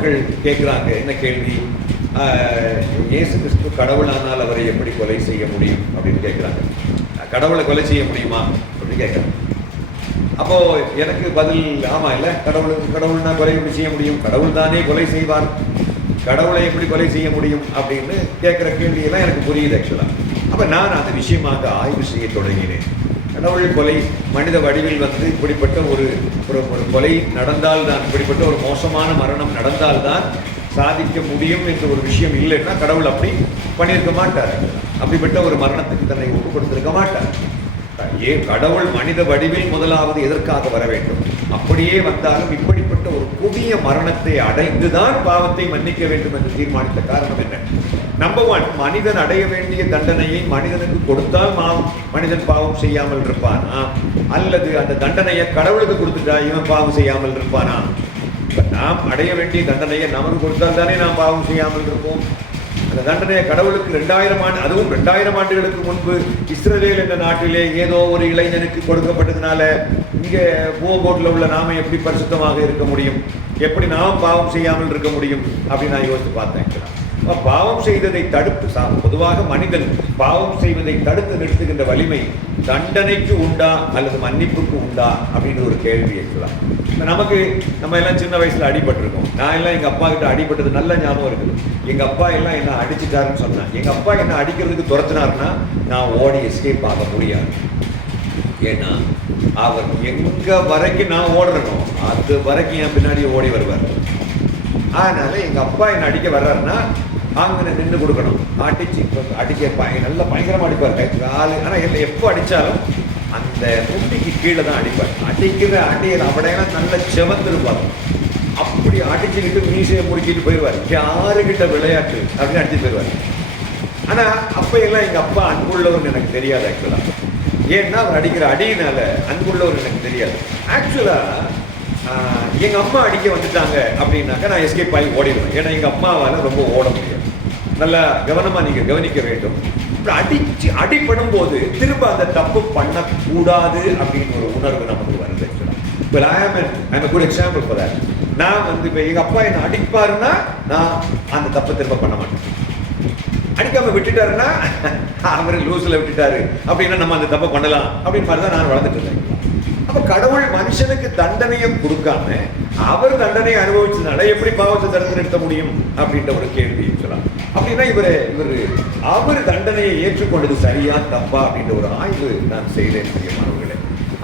மக்கள் கேட்குறாங்க, என்ன கேள்வி, இயேசு கிறிஸ்து கடவுளானால் அவரை எப்படி கொலை செய்ய முடியும் அப்படின்னு கேட்குறாங்க. கடவுளை கொலை செய்ய முடியுமா அப்படின்னு கேட்குறாங்க. அப்போ எனக்கு பதில், ஆமா இல்லை, கடவுள்னா கொலை எப்படி செய்ய முடியும், கடவுள் தானே கொலை செய்வார், கடவுளை எப்படி கொலை செய்ய முடியும் அப்படின்னு கேட்குற கேள்வியெல்லாம் எனக்கு புரியுது ஆக்சுவலாக. அப்போ நான் அந்த விஷயமாக ஆய்வு செய்ய தொடங்கினேன். கடவுள் கொலை மனித வடிவில் இப்படிப்பட்ட ஒரு கொலை நடந்தால்தான், இப்படிப்பட்ட ஒரு மோசமான மரணம் நடந்தால்தான் சாதிக்க முடியும் என்ற ஒரு விஷயம் இல்லைன்னா கடவுள் அப்படி பண்ணியிருக்க மாட்டார். அப்படிப்பட்ட ஒரு மரணத்துக்கு தன்னை ஒப்பு கொடுத்திருக்க மாட்டார். கடவுள் மனித வடிவில் முதலாவது எதற்காக வர வேண்டும், அப்படியே வந்தாலும் இப்படிப்பட்ட ஒரு கொடிய மரணத்தை அடைந்துதான் பாவத்தை மன்னிக்க வேண்டும் என்று தீர்மானித்த காரணம் என்ன? நம்பர் 1, மனிதன் அடைய வேண்டிய தண்டனையை மனிதனுக்கு கொடுத்தால் மனிதன் பாவம் செய்யாமல் இருப்பானா, அல்லது அந்த தண்டனையை கடவுளுக்கு கொடுத்துட்டா இவன் பாவம் செய்யாமல் இருப்பானா? நாம் அடைய வேண்டிய தண்டனையை நமக்கு கொடுத்தால் தானே நாம் பாவம் செய்யாமல் இருப்போம். அந்த தண்டனையை கடவுளுக்கு 2000 ஆண்டு, அதுவும் 2000 ஆண்டுகளுக்கு முன்பு இஸ்ரவேல் என்ற நாட்டிலே ஏதோ ஒரு இளைஞனுக்கு கொடுக்கப்பட்டதுனால இங்கே போர்ட்டில் உள்ள நாம எப்படி பரிசுத்தமாக இருக்க முடியும், எப்படி நாம் பாவம் செய்யாமல் இருக்க முடியும் அப்படின்னு நான் யோசித்து பார்த்தேன். பாவம் செய்ததை தடுப்பு, பொதுவாக மனிதன் பாவம் செய்வதை தடுத்து நிறுத்துகின்ற வலிமை தண்டனைக்கு உண்டா அல்லது மன்னிப்புக்கு உண்டா அப்படின்னு ஒரு கேள்வி இருக்கலாம். நம்ம எல்லாம் சின்ன வயசுல அடிபட்டிருக்கோம். நான் எல்லாம் எங்க அப்பா கிட்ட அடிபட்டது நல்ல ஞாபகம் இருக்குது. எங்க அப்பா எல்லாம் என்ன அடிச்சுட்டாருன்னு சொன்னா, எங்க அப்பா என்ன அடிக்கிறதுக்கு துரத்தினாருன்னா நான் ஓடி எஸ்கேப் ஆக முடியாது. ஏன்னா அவர் எங்க வரைக்கும் நான் ஓடுறணும் அது வரைக்கும் என் பின்னாடி ஓடி வருவார். அதனால எங்க அப்பா என்ன அடிக்க வர்றாருன்னா அங்கே நின்று கொடுக்கணும். அடிக்க நல்ல பயங்கரமாக அடிப்பார் ஆளு. ஆனால் எப்போ அடித்தாலும் அந்த முட்டிக்கு கீழே தான் அடிப்பார். அடிக்கிற அடியில் அவடையெல்லாம் நல்ல செவந்திருப்பார். அப்படி அடிச்சுக்கிட்டு மீசையை முடிக்கிட்டு போயிடுவார். யாருக்கிட்ட விளையாட்டு அப்படின்னு அடிச்சு போயிடுவார். ஆனால் அப்போ எல்லாம் எங்கள் அப்பா அன்புள்ளவர்னு எனக்கு தெரியாது ஆக்சுவலாக. ஏன்னா அவர் அடிக்கிற அடியினால அன்புள்ளவர் எனக்கு தெரியாது. ஆக்சுவலாக எங்கள் அம்மா அடிக்க வந்துட்டாங்க அப்படின்னாக்கா நான் எஸ்கேப் ஆகி ஓடிடுவேன். ஏன்னா எங்கள் அம்மாவால் ரொம்ப ஓட முடியாது. நல்லா கவனமாக நீங்கள் கவனிக்க வேண்டும். அடிப்படும் போது திரும்ப அந்த தப்பு பண்ணக்கூடாது அப்படின்னு ஒரு உணர்வு நமக்கு வருது. இப்போ ஐ am a good example for that. நான் இப்போ எங்கள் அப்பா என்னை அடிப்பாருன்னா நான் அந்த தப்பை திரும்ப பண்ண மாட்டேன். அடிக்காம விட்டுட்டாருன்னா அவர் லூஸில் விட்டுட்டாரு அப்படின்னா நம்ம அந்த தப்பை பண்ணலாம் அப்படின்னு மாதிரி தான் நான் வளர்ந்துட்டு இருந்தேன். அப்ப கடவுள் மனுஷனுக்கு தண்டனையை கொடுக்காம அவர் தண்டனையை அனுபவிச்சதுனால எப்படி பாவத்தை தடுத்து நிறுத்த முடியும் அப்படின்ற ஒரு கேள்வி சொல்லலாம். அப்படின்னா அவர் தண்டனையை ஏற்றுக்கொண்டது சரியா தப்பா அப்படின்ற ஒரு ஆய்வு நான் செய்தேன் மாணவர்களே.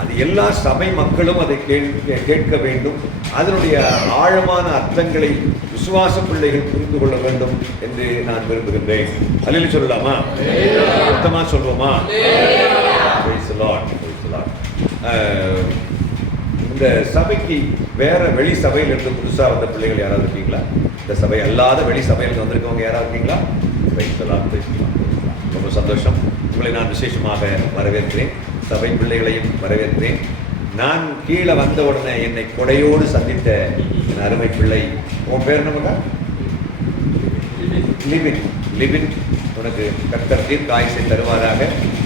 அது எல்லா சபை மக்களும் அதை கேட்க வேண்டும். அதனுடைய ஆழமான அர்த்தங்களை விசுவாச பிள்ளைகள் புரிந்து கொள்ள வேண்டும் என்று நான் விரும்புகின்றேன். அல்லேலூயா சொல்லலாமா? அர்த்தமா சொல்வோமா? Praise the Lord. இந்த சபைக்கு வேற வெளி சபையில் இருந்து புதுசாக வந்த பிள்ளைகள் யாராவது இருக்கீங்களா? இந்த சபை அல்லாத வெளி சபையில் வந்திருக்கவங்க யாராவது இருக்கீங்களா? ரொம்ப சந்தோஷம். உங்களை நான் விசேஷமாக வரவேற்கிறேன். சபை பிள்ளைகளையும் வரவேற்கிறேன். நான் கீழே வந்த உடனே என்னை கொடையோடு சந்தித்த என் அருமை பிள்ளை, உன் பேர் நமக்கா? லிபின். உனக்கு கர்த்தர் தீர்க்காயுசை தருவாராக,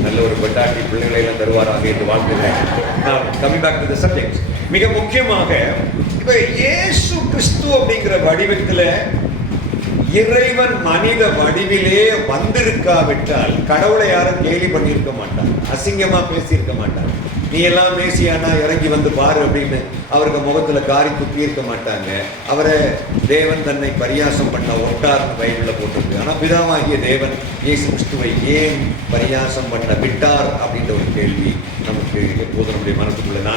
நல்ல ஒரு பெண்டாட்டி பிள்ளைகளை எல்லாம் தருவாராக என்று வாழ்த்துகிறேன். நான் coming back to the subject. மிக முக்கியமாக இப்ப இயேசு கிறிஸ்து அப்படிங்கிற வடிவத்தில் இறைவன் மனித வடிவிலே வந்திருக்காவிட்டால் கடவுளை யாரும் கேலி பண்ணியிருக்க மாட்டார், அசிங்கமா பேசியிருக்க மாட்டார். நீ எல்லாம் மேசியானா இறங்கி வந்து பாரு அப்படின்னு அவருக்கு முகத்துல காரி துப்பி இருக்க மாட்டாங்க. அவரை தேவன் தன்னை பரியாசம் பண்ண ஒட்டார்னு பைபிள்ல போட்டிருக்கு. ஆனா பிதாவாகிய தேவன் இயேசு கிறிஸ்துவை ஏன் பரியாசம் பண்ண விட்டார் அப்படின்ற ஒரு கேள்வி நமக்கு எப்போது நம்முடைய மனசுக்குள்ள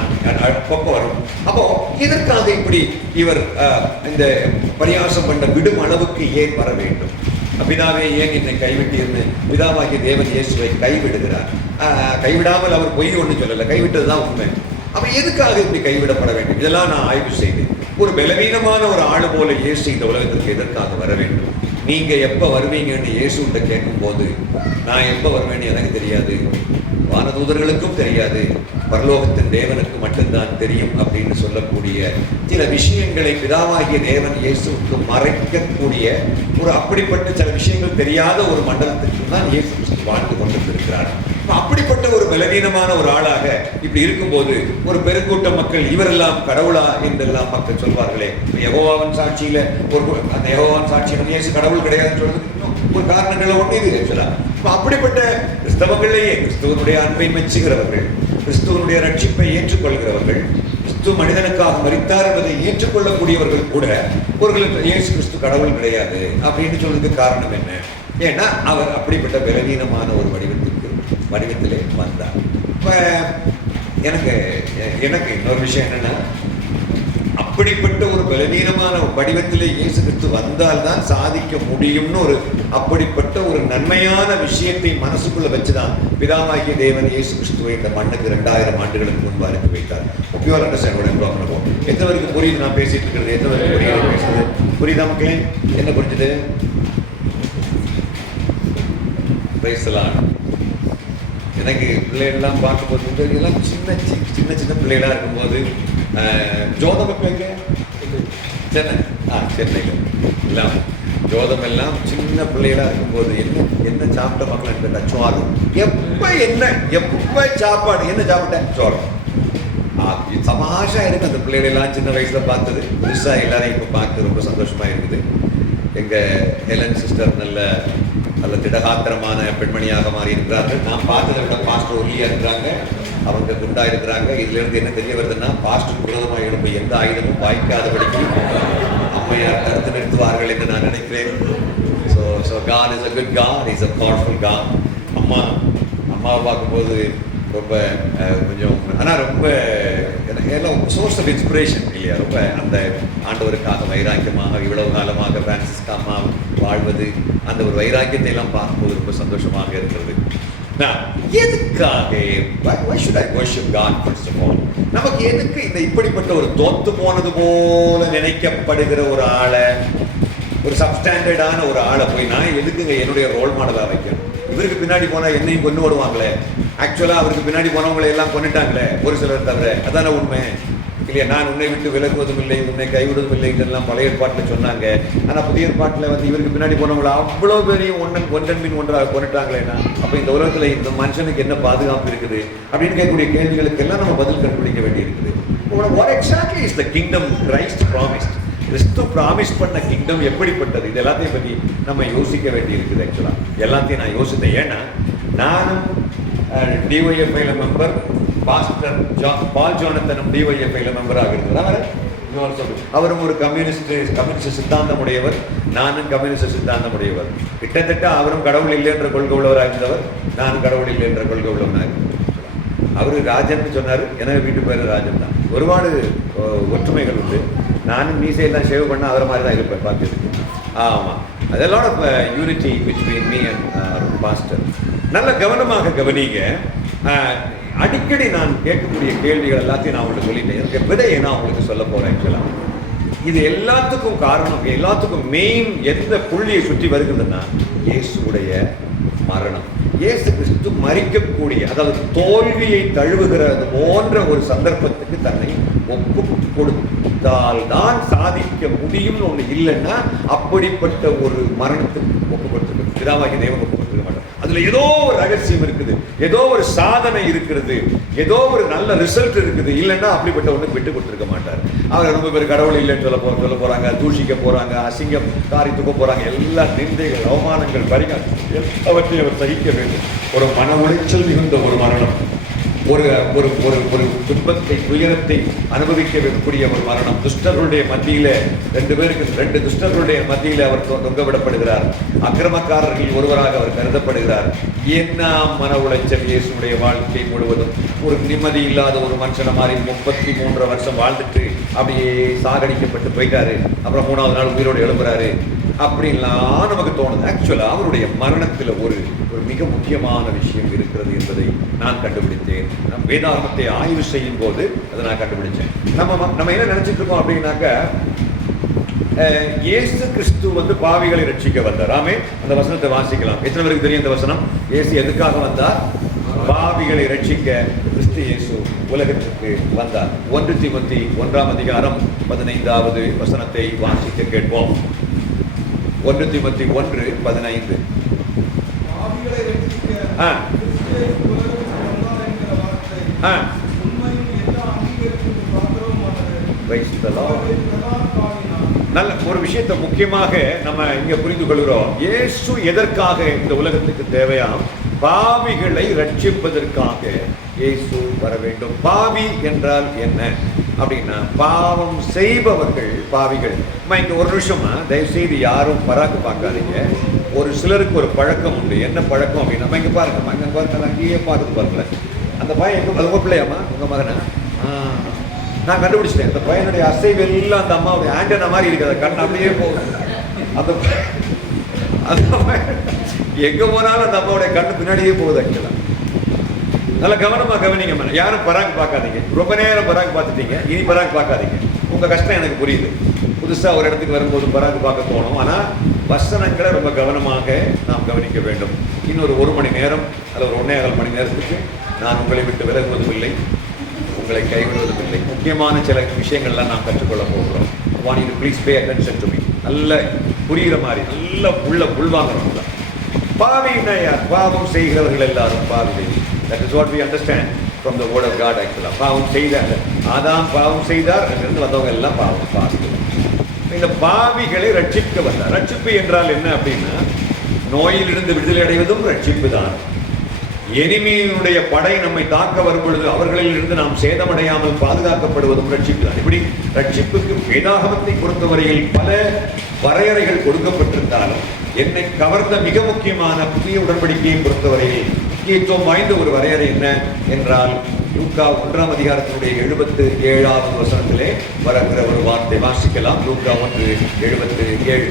அப்பப்போ வரும். அப்போ இதற்காக இப்படி இவர் இந்த பரியாசம் பண்ண விடும் அளவுக்கு ஏன் வர வேண்டும்? பிதாவே ஏன் என்னை கைவிட்டு இருந்து பிதாவாகிய தேவன் இயேசுவை கைவிடுகிறார். கைவிடாமல் அவர் பொய் ஒன்று சொல்லலை, கைவிட்டதுதான் உண்மை. அப்ப எதுக்காக இப்படி கைவிடப்பட வேண்டும்? இதெல்லாம் நான் ஆய்வு செய்தேன். ஒரு பலவீனமான ஒரு ஆளு போல இயேசு இந்த உலகத்திற்கு எதற்காக வர வேண்டும்? நீங்க எப்ப வருவீங்கன்னு இயேசுகிட்ட கேட்கும் போது, நான் எப்ப வருவேன்னு எனக்கு தெரியாது, வானதூதர்களுக்கும் தெரியாது, பரலோகத்தின் தேவனுக்கு மட்டும்தான் தெரியும் அப்படின்னு சொல்லக்கூடிய சில விஷயங்களை பிதாவாகிய தேவன் இயேசுக்கு மறைக்கக்கூடிய ஒரு அப்படிப்பட்ட சில விஷயங்கள் தெரியாத ஒரு மண்டலத்திற்கு தான் இயேசு வாழ்ந்து கொண்டிருக்கிறார். அப்படிப்பட்ட ஒரு பலவீனமான ஒரு ஆளாக இப்படி இருக்கும்போது ஒரு பெருங்கூட்ட மக்கள் இவரெல்லாம் கடவுளா என்றெல்லாம் மக்கள் சொல்வார்களே. யெகோவாவின் சாட்சியில அந்த யெகோவாவின் சாட்சியில இயேசு கடவுள் கிடையாதுன்னு சொல்றதுக்கு ஒரு காரணங்கள் ஒன்று இது ஆக்சுவலா. அப்படிப்பட்ட கிறிஸ்தவர்களையே கிறிஸ்துவனுடைய அன்பை மெச்சுகிறவர்கள், கிறிஸ்துவனுடைய ரட்சிப்பை ஏற்றுக்கொள்கிறவர்கள், கிறிஸ்து மனிதனுக்காக மரித்தார் என்பதை ஏற்றுக்கொள்ளக்கூடியவர்கள் கூட ஒரு இயேசு கிறிஸ்து கடவுள் கிடையாது அப்படின்னு சொல்றதுக்கு காரணம் என்ன? ஏன்னா அவர் அப்படிப்பட்ட பலவீனமான ஒரு வடிவத்திலே வந்தார். இப்ப எனக்கு இன்னொரு விஷயம் என்னன்னா, அப்படிப்பட்ட ஒரு பலவீனமான வடிவத்திலே இயேசு கிறிஸ்து வந்தால்தான் சாதிக்க முடியும்னு அப்படிப்பட்ட ஒரு நன்மையான விஷயத்தை மனசுக்குள்ள வச்சுதான் பிதாவாகிய தேவன் இயேசு கிறிஸ்துவை இந்த மண்ணுக்கு 2000 ஆண்டுகளுக்கு முன்பு அனுப்பி வைத்தார். பியூர் அண்டர்ஸ்டாண்ட் பண்ணுவோம். எத்தனை வரைக்கும் புரியுது நான் பேசிட்டு இருக்கிறது? எத்தனை வரைக்கும் புரியுது பேசுறது? புரியுதா மக்களே? என்ன புரிஞ்சுது? பேசலாம். எனக்கு பிள்ளைகள்லாம் பார்க்கும்போது எல்லாம் சின்ன பிள்ளைகளா இருக்கும்போது ஜோதம் சென்னை சென்னையில் எல்லாம் ஜோதம் எல்லாம் சின்ன பிள்ளைகளா இருக்கும்போது என்ன சாப்பிட்ட மக்கள் கேட்டா சோறு. எப்ப சாப்பாடு என்ன சாப்பிட்டேன்? சோறு. சமாஷா இருக்கு அந்த பிள்ளைகளெல்லாம் சின்ன வயசுல பார்த்தது. புதுசா எல்லாரையும் இப்ப பார்த்து ரொம்ப சந்தோஷமா இருக்குது. எங்க ஹெலன் சிஸ்டர் நல்ல திடகாத்திரமான பெண்மணியாக மாறி இருக்கிறார்கள். நான் பார்த்ததை விட பாஸ்டர் ஒல்லியா இருக்கிறாங்க, அவங்க குண்டா இருக்கிறாங்க. இதுல இருந்து என்ன தெரிய வருதுன்னா, பாஸ்டர் விரோதமாக எழுப்ப எந்த ஆயுதமும் வாய்க்காதபடிக்கு அம்மையார் தடுத்து நிறுத்துவார்கள் என்று நான் நினைக்கிறேன். So God is a good God, He's a powerful God. அம்மாவை பார்க்கும்போது ரொம்ப கொஞ்சம் ஆனால் ரொம்ப எல்லாம் சோர்ஸ் ஆஃப் இன்ஸ்பிரேஷன் இல்லையா? ரொம்ப அந்த ஆண்டவருக்காக வைராக்கியமாக இவ்வளவு காலமாக பிரான்சிஸ்கா அம்மா வாழ்வது, அந்த ஒரு வைராக்கியத்தை எல்லாம் பார்க்கும்போது ரொம்ப சந்தோஷமாக இருக்கிறது. எதுக்காக நமக்கு எதுக்கு இந்த இப்படிப்பட்ட ஒரு தோத்து போனது போல நினைக்கப்படுகிற ஒரு ஆளை, ஒரு சப்ஸ்டாண்டர்டான ஒரு ஆளை போய் நான் எதுக்குங்க என்னுடைய ரோல் மாடலா வைக்கணும்? இவருக்கு பின்னாடி போனா என்னையும் கொண்டு ஓடுவாங்களே. ஆக்சுவலா அவருக்கு பின்னாடி போனவங்களை எல்லாம் கொண்டுட்டாங்களே ஒரு சிலர் தவிர. அதான உண்மை இல்லையா? நான் உன்னை விட்டு விலகுவதும் இல்லை, உன்னை கைவிடுவதும் இல்லை இதெல்லாம் பழைய ஏற்பாட்டில் சொன்னாங்க. ஆனா புதிய ஏற்பாட்டில் இவருக்கு பின்னாடி போனவங்களை அவ்வளோ பெரிய ஒன்றன் பின் ஒன்றாக கொண்டுட்டாங்களேன்னா அப்ப இந்த உலகத்துல இந்த மனுஷனுக்கு என்ன பாதுகாப்பு இருக்குது அப்படின்னு கேட்கக்கூடிய கேள்விகளுக்கு எல்லாம் நம்ம பதில் கண்டுபிடிக்க வேண்டி இருக்குது. What exactly is the kingdom Christ promised? கிறிஸ்து ப்ராமிஸ் பண்ண கிங்டம் எப்படிப்பட்டது? இது எல்லாத்தையும் பற்றி நம்ம யோசிக்க வேண்டி இருக்குது. ஆக்சுவலா எல்லாத்தையும் நான் யோசித்தேன். ஏன்னா நானும் டிஒய்எஃப்ஐல மெம்பர், பாஸ்டர் பால் ஜோனத்தனும் டிஒய்எஃப்ஐல மெம்பராக இருந்தார். அவரும் ஒரு கம்யூனிஸ்ட் சித்தாந்தம் உடையவர், நானும் கம்யூனிஸ்ட் சித்தாந்தம் உடையவர். கிட்டத்தட்ட அவரும் கடவுள் இல்லை என்ற கொள்கை உள்ளவராக இருந்தவர், நானும் கடவுள் இல்லை என்ற கொள்கை உள்ளவனாக இருந்தவர். அவரு ராஜன் சொன்னாரு, எனக்கு வீட்டு பேரு ராஜன் தான். ஒருபாடு ஒற்றுமைகள் உண்டு. நானும் மீசையெல்லாம் ஷேவ் பண்ண அவரை மாதிரி தான் இருப்பேன் பார்த்துருக்கு. ஆமாம், அதெல்லாம் unity between me and pastor. நல்ல கவனமாக கவனிங்க. அடிக்கடி நான் கேட்கக்கூடிய கேள்விகள் எல்லாத்தையும் நான் உங்களுக்கு சொல்லிட்டேன். எனக்கு விடையை நான் உங்களுக்கு சொல்ல போறேன். ஆக்சுவலாக இது எல்லாத்துக்கும் காரணம், எல்லாத்துக்கும் மெயின் எந்த புள்ளியை சுற்றி வருகிறதுன்னா இயேசுடைய மரணம். இயேசு கிறிஸ்து மரிக்கக்கூடிய, அதாவது தோல்வியை தழுவுகிறது போன்ற ஒரு சந்தர்ப்பத்துக்கு தன்னை ஒப்பு கொடுத்தால்தான் சாதிக்க முடியும்னு ஒண்ணு இல்லைன்னா அப்படிப்பட்ட ஒரு மரணத்துக்கு ஒப்பு கொடுத்துருக்கு பிதாவாகிய தேவன் ஒப்பு கொடுத்துருக்க மாட்டார். அதுல ஏதோ ஒரு ரகசியம் இருக்குது, ஏதோ ஒரு சாதனை இருக்கிறது, ஏதோ ஒரு நல்ல ரிசல்ட் இருக்குது. இல்லைன்னா அப்படிப்பட்ட ஒண்ணு விட்டு கொடுத்துருக்க மாட்டார். அவர் ரொம்ப பேர் கடவுள் இல்லைன்னு சொல்ல போறாங்க, தூஷிக்க போறாங்க, அசிங்கம் காரி தூக்க போறாங்க. எல்லா நிந்தைகள், அவமானங்கள், பரிகாரங்கள் அவற்றை அவர் சகிக்க வேண்டும். ஒரு மன உளைச்சல் மிகுந்த ஒரு மரணம், ஒரு ஒரு ஒரு துன்பத்தை, துயரத்தை அனுபவிக்க வைக்கக்கூடிய ஒரு மரணம். துஷ்டர்களுடைய மத்தியில ரெண்டு துஷ்டர்களுடைய மத்தியில அவர் தொங்கவிடப்படுகிறார். அக்கிரமக்காரர்கள் ஒருவராக அவர் கருதப்படுகிறார். என்ன மன உளைச்சல்! இயேசுடைய வாழ்க்கை முழுவதும் ஒரு நிம்மதி இல்லாத ஒரு மனுஷனை மாதிரி 33 வருஷம் வாழ்ந்துட்டு அப்படியே சாகடிக்கப்பட்டு போயிட்டாரு. அப்புறம் 3வது நாள் உயிரோடு எழுப்புறாரு அப்படின்லாம் நமக்கு தோணுது. ஆக்சுவலா அவருடைய மரணத்துல ஒரு மிக முக்கியமான விஷயம் இருக்கிறது என்பதை நான் கண்டுபிடித்தேன். நம் வேதாகமத்தை ஆய்வு செய்யும் போது அதை நான் கண்டுபிடிச்சேன். நம்ம என்ன நினைச்சிட்டு இருக்கோம் அப்படின்னாக்க, இயேசு கிறிஸ்து பாவிகளை ரட்சிக்க வந்தார். ஆமே, அந்த வசனத்தை வாசிக்கலாம். எத்தனை பேருக்கு தெரியும் இந்த வசனம்? இயேசு எதுக்காக வந்தார்? பாவிகளை ரட்சிக்க கிறிஸ்து இயேசு உலகத்திற்கு வந்தார். 1 தீமோத்தேயு 1:15 வசனத்தை வாசிக்க கேட்போம். 1 தீமோத்தேயு 1:15. நல்ல ஒரு விஷயத்தை முக்கியமாக நம்ம இங்க புரிந்து கொள்கிறோம். இயேசு எதற்காக இந்த உலகத்துக்கு தேவையாம்? பாவிகளை ரட்சிப்பதற்காக இயேசு வர வேண்டும். பாவி என்றால் என்ன அப்படின்னா, பாவம் செய்பவர்கள் பாவிகள். இங்க ஒரு நிமிஷமா தயவு செய்து யாரும் பராக்கு பார்க்காதீங்க. ஒரு சிலருக்கு ஒரு பழக்கம் உண்டு. என்ன பழக்கம் அப்படின்னா, நம்ம இங்க பாருங்க, அங்க பாருங்க, அங்கேயே பார்க்குது பாருங்களேன். அந்த பையன் எங்க, அது உங்க பிள்ளையாமா, உங்க மகனா? நான் கண்டுபிடிச்சிட்டேன். அந்த பையனுடைய அசைவு எல்லாம் அந்த அம்மாவுடைய ஆண்டனா மாதிரி இருக்குது. கண் அப்படியே போகுது. அந்த எங்க போனாலும் அந்த அம்மாவுடைய கண்ணு பின்னாடியே போகுது. ஆக்சுவலா நல்லா கவனமா கவனிங்க. யாரும் பராக்கு பார்க்காதீங்க. ரொம்ப நேரம் பராக்கு பார்த்துட்டீங்க, இனி பராக்கு பார்க்காதீங்க. உங்க கஷ்டம் எனக்கு புரியுது. புதுசா ஒரு இடத்துக்கு வரும்போது பராக்கு பார்க்க தோணும். ஆனா வசனங்களை ரொம்ப கவனமாக நாம் கவனிக்க வேண்டும். இன்னொரு 1 மணி நேரம் அல்லது ஒரு 1.25 மணி நேரத்துக்கு நான் உங்களை விட்டு விலகுவதும் இல்லை, உங்களை கைவிடுவதும் இல்லை. முக்கியமான சில விஷயங்கள்லாம் நாம் கற்றுக்கொள்ள போகிறோம். Want you please pay attention to me. நல்ல புரிகிற மாதிரி நல்ல உள்வாங்கணும். பாவின்னா யார்? பாவம் செய்கிறவர்கள் எல்லாரும் பாவிகள். That is what we understand from the word of God. ஆக்சுவலாக பாவம் செய்தாங்க. ஆதாம் பாவம் செய்தார், அங்கிருந்து வந்தவங்க எல்லாம் பாவிகள். இந்த பாவிகளை ரட்சிக்க வந்தார். ரட்சிப்பு என்றால் என்ன அப்படின்னா, நோயிலிருந்து விடுதலை அடைவதும் ரட்சிப்பு தான். எனிமியினுடைய படை நம்மை தாக்க வரும் பொழுது அவர்களில் இருந்து நாம் சேதமடையாமல் பாதுகாக்கப்படுவதும் ரட்சிப்பு தான். இப்படி ரட்சிப்புக்கு வேதாகமத்தை பொறுத்தவரையில் பல வரையறைகள் கொடுக்கப்பட்டிருந்தாலும், என்னை கவர்ந்த மிக முக்கியமான புதிய உடன்படிக்கையை பொறுத்தவரையில் முக்கியத்துவம் வாய்ந்த ஒரு வரையறை என்ன என்றால், லூக்கா 1ஆம் அதிகாரத்தினுடைய 77வது வசனத்திலே வருகிற ஒரு வார்த்தை வாசிக்கலாம். லூக்கா 1:77.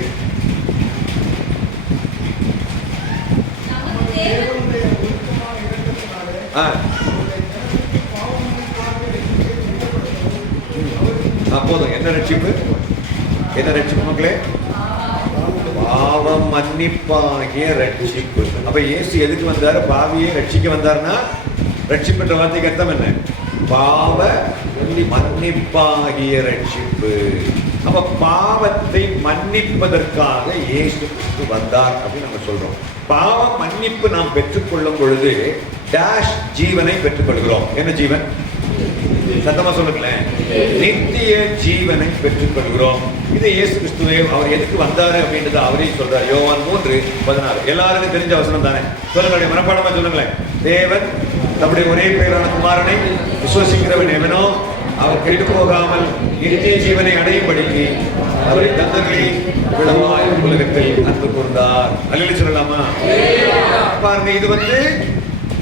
போதும். என்ன ரட்சிப்பு? என்ன ரட்சிப்பு மக்களே? பாவம் மன்னிப்பாகிய ரட்சிப்பு. அப்ப இயேசு எதுக்கு வந்தாரு? பாவியை ரட்சிக்க வந்தாருன்னா, ரட்சிப்புன்ற வார்த்தைக்கு அர்த்தம் என்ன? பாவ மன்னிப்பாகிய ரட்சிப்பு. அப்ப பாவத்தை மன்னிப்பதற்காக இயேசு கிறிஸ்து வந்தார் அப்படின்னு நம்ம சொல்றோம். பாவ மன்னிப்பு நாம் பெற்றுக்கொள்ளும் பொழுது டேஷ் ஜீவனை பெற்றுக்கொள்கிறோம். என்ன ஜீவன்? சத்தமா சொல்லுங்களேன். நித்திய ஜீவனை பெற்றுக்கொள்கிறோம். இது இயேசு கிறிஸ்துவே அவர் எதுக்கு வந்தாரு அப்படின்றது அவரே சொல்றார். யோவான் 3:16. எல்லாருக்கும் தெரிஞ்ச வசனம் தானே? சொல்லுங்க, மனப்பாடமா சொல்லுங்களேன். தேவன் தம்முடைய ஒரே பேரான குமாரனை விசுவசிக்கிறவன் எவனோ அவர் கெட்டு போகாமல் நித்திய ஜீவனை அடையும்படிக்கு அவரை தந்தர்களை விளவாய் உலகத்தில் அன்பு கூர்ந்தார். அல்லேலூயா சொல்லலாமா? பாருங்க, இது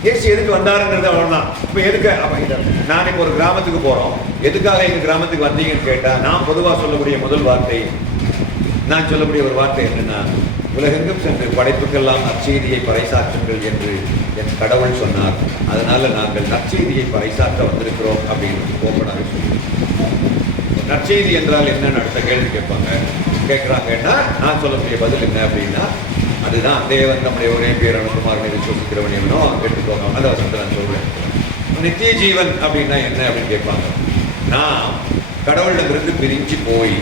இயேசு எதுக்கு வந்தாருங்கிறது அவ்வளவுதான். இப்ப எதுக்கு நான் இப்ப ஒரு கிராமத்துக்கு போறோம். எதுக்காக எங்க கிராமத்துக்கு வந்தீங்கன்னு கேட்டா, நான் பொதுவா சொல்லக்கூடிய முதல் வார்த்தை, நான் சொல்லக்கூடிய ஒரு வார்த்தை என்னன்னா, உலகெங்கும் சென்று படைப்புக்கெல்லாம் நற்செய்தியை பறைசாற்றுங்கள் என்று என் கடவுள் சொன்னார். அதனால நாங்கள் நற்செய்தியை பறைசாற்ற வந்திருக்கிறோம் அப்படின்னு ஓப்பனாக சொல்லுவோம். நற்செய்தி என்றால் என்னன்னு அடுத்த கேள்வி கேட்கிறாங்கன்னா, நான் சொல்லக்கூடிய பதில் என்ன அப்படின்னா, அதுதான் தேவன் நம்முடைய ஒரே பேரான குமாரனை விசுவசிக்கிறவன் எவனோ கெட்டு போகாம. அதை வசனத்தை நான் சொல்றேன். நித்திய ஜீவன் அப்படின்னா என்ன அப்படின்னு கேட்பாங்க. நான் கடவுளிடமிருந்து பிரிஞ்சு போய்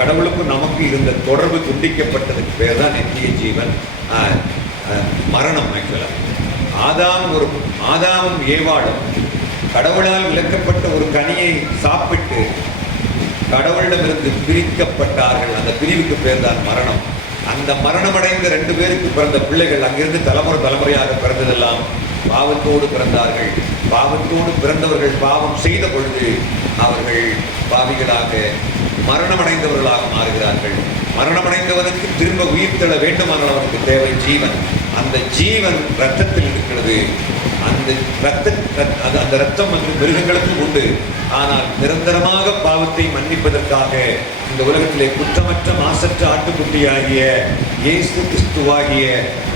கடவுளுக்கும் நமக்கு இருந்த தொடர்பு துண்டிக்கப்பட்டதுக்கு பேர் தான் நித்திய ஜீவன். மரணம். ஆதாமும் ஏவாளும் கடவுளால் விலக்கப்பட்ட ஒரு கனியை சாப்பிட்டு கடவுளிடமிருந்து பிரிக்கப்பட்டார்கள். அந்த பிரிவுக்கு பேர் தான் மரணம். அந்த மரணமடைந்த 2 பேருக்கு பிறந்த பிள்ளைகள் அங்கிருந்து தலைமுறையாக பிறந்ததெல்லாம் பாவத்தோடு பிறந்தார்கள். பாவத்தோடு பிறந்தவர்கள் பாவம் செய்த பொழுது அவர்கள் பாவிகளாக மரணமடைந்தவர்களாக மாறுகிறார்கள். மரணமடைந்தவனுக்கு திரும்ப உயிர் தள்ள வேண்டுமானால் அவனுக்கு தேவை ஜீவன். அந்த ஜீவன் ரத்தத்தில் இருக்கிறது. அந்த ரத்தம் மிருகங்களுக்கும் உண்டு. ஆனால் நிரந்தரமாக பாவத்தை மன்னிப்பதற்காக இந்த உலகத்திலே குற்றமற்ற மாசற்ற ஆட்டுக்குட்டியாகிய இயேசு கிறிஸ்துவாகிய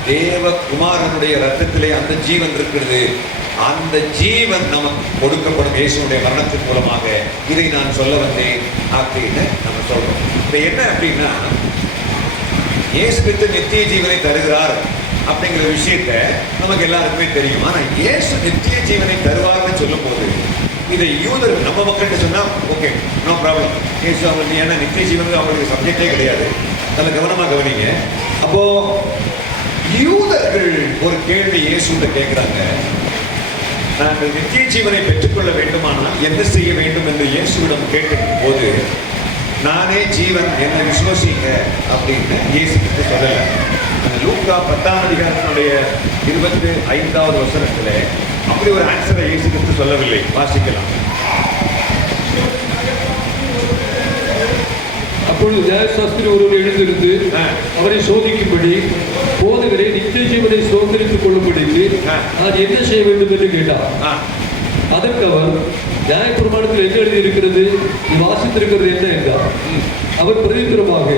தேவகுமாரனுடைய ரத்தத்திலே அந்த ஜீவன் இருக்கிறது. அந்த ஜீவன் நமக்கு கொடுக்கப்படும் இயேசுடைய மரணத்தின் மூலமாக. இதை நான் சொல்ல வந்தேன் அப்படின்னு நம்ம சொல்றோம். இப்ப என்ன அப்படின்னா, இயேசு கிறிஸ்து நித்திய ஜீவனை தருகிறார் அப்படிங்கிற விஷயத்த நமக்கு எல்லாருக்குமே தெரியும். ஆனா இயேசு நித்திய ஜீவனை தருவார்னு சொல்லும் போது இதை யூதர் நம்ம மக்கள்கிட்ட சொன்னா ஓகே, நோ ப்ராப்ளம். இயேசு அவங்களுக்கு, ஏன்னா நித்திய ஜீவனுக்கு அவங்களுக்கு சப்ஜெக்டே கிடையாது. நல்ல கவனமா கவனிங்க. அப்போ யூதர்கள் ஒரு கேள்வி இயேசுவை கேட்கிறாங்க. நாங்கள் நித்திய ஜீவனை பெற்றுக்கொள்ள வேண்டுமானால் என்ன செய்ய வேண்டும் என்று இயேசுவிடம் கேட்கும் போது, நானே ஜீவன், என்னை விசுவாசிங்க அப்படின்னு இயேசு கிட்ட சொல்லல. லூக்கா 10ஆம் அதிகாரத்தினுடைய 25வது வசனத்துல அப்படி ஒரு ஆன்சரை இயேசு கிட்ட சொல்லவில்லை. வாசிக்கலாம். அப்பொழுது நியாயசாஸ்திரி ஒருவர் எழுந்திருந்து அவரை சோதிக்கும்படி, போதகரை நித்திய ஜீவனை சுதந்திரித்துக் கொள்ளும்படிக்கு நான் என்ன செய்ய வேண்டும் என்று கேட்டார். அதற்கு அவர், நியாயப்பிரமாணத்தில் என்ன எழுதியிருக்கிறது, நீ வாசித்திருக்கிறது என்ன என்றார். அவர் பிரதித்திரமாக,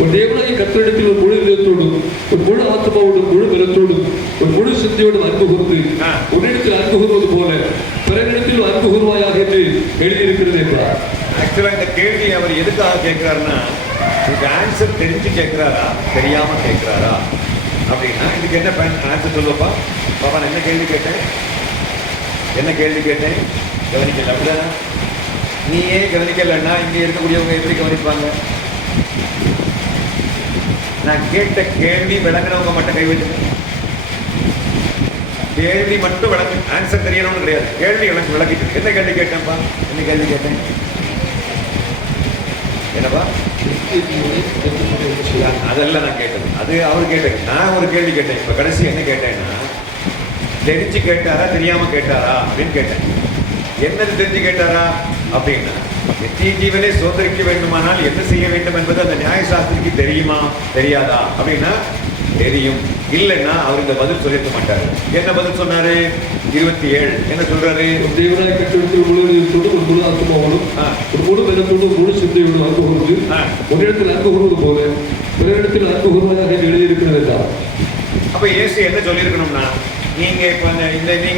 ஒரு தேவனாய கர்த்தரிடத்தில் ஒரு முழு நிலத்தோடும், ஒரு முழு ஆத்மாவோடும், முழு பலத்தோடும், ஒரு முழு சிந்தையோடும் அன்பு கூர்ந்து உன்னிடத்தில் அன்பு கூறுவது போல பிறனிடத்தில் அன்பு கூறுவாயாக என்று எழுதியிருக்கிறது என்றார். ஆக்சுவலா இந்த கேள்வி அவர் எதுக்காக கேட்கிறாருன்னா, இதுக்கு ஆன்சர் தெரிஞ்சு கேட்கிறாரா தெரியாம கேட்கிறாரா அப்படின்னா, இதுக்கு என்ன ஆன்சர் சொல்லுவப்பா. பாப்பா நான் என்ன கேள்வி கேட்டேன், என்ன கேள்வி கேட்டேன், கவனிக்கல அப்படிதானா? நீ ஏன் கவனிக்கலன்னா இங்கே இருக்கக்கூடியவங்க எப்படி கவனிப்பாங்க? நான் கேட்ட கேள்வி விளங்குறவங்க மட்டும் கை வச்சுங்க. கேள்வி மட்டும் விளங்கு, ஆன்சர் தெரியணும்னு கிடையாது. கேள்வி விளக்கிட்டு என்ன கேள்வி கேட்டேன்ப்பா, என்ன கேள்வி கேட்டேன், என்னப்பா? அதெல்லாம் நான் கேட்டது, அது அவர் கேட்டது. நான் ஒரு கேள்வி கேட்டேன். இப்ப கடைசி என்ன கேட்டேன்னா, தெரிஞ்சு கேட்டாரா தெரியாம கேட்டாரா அப்படின்னு கேட்டேன். என்னது தெரிஞ்சு கேட்டாரா அப்படின்னா, நித்திய ஜீவனை சுதந்திரிக்க வேண்டுமானால் என்ன செய்ய வேண்டும் என்பது அந்த நியாயசாஸ்திரிக்கு தெரியுமா தெரியாதா அப்படின்னா தெரியும். இல்லைன்னா அவர் இந்த பதில் சொல்லிருக்க மாட்டாரு. என்ன பதில் சொன்னாரு? 27 என்ன சொல்றாரு? தேவனாய கர்த்தரிடத்தில் முழு இதயத்தோடும், ஒரு முழு ஆத்மாவோடும், ஒரு முழு பலத்தோடும், ஒரு முழு சிந்தையோடும் அன்பு கூர்ந்து உன்னிடத்தில் அன்பு கூறுவது போல பிறரிடத்தில் அன்பு கூறுவதாக எழுதியிருக்கிறது என்றார். அப்ப இயேசு என்ன சொல்லியிருக்கணும்னா, நீங்க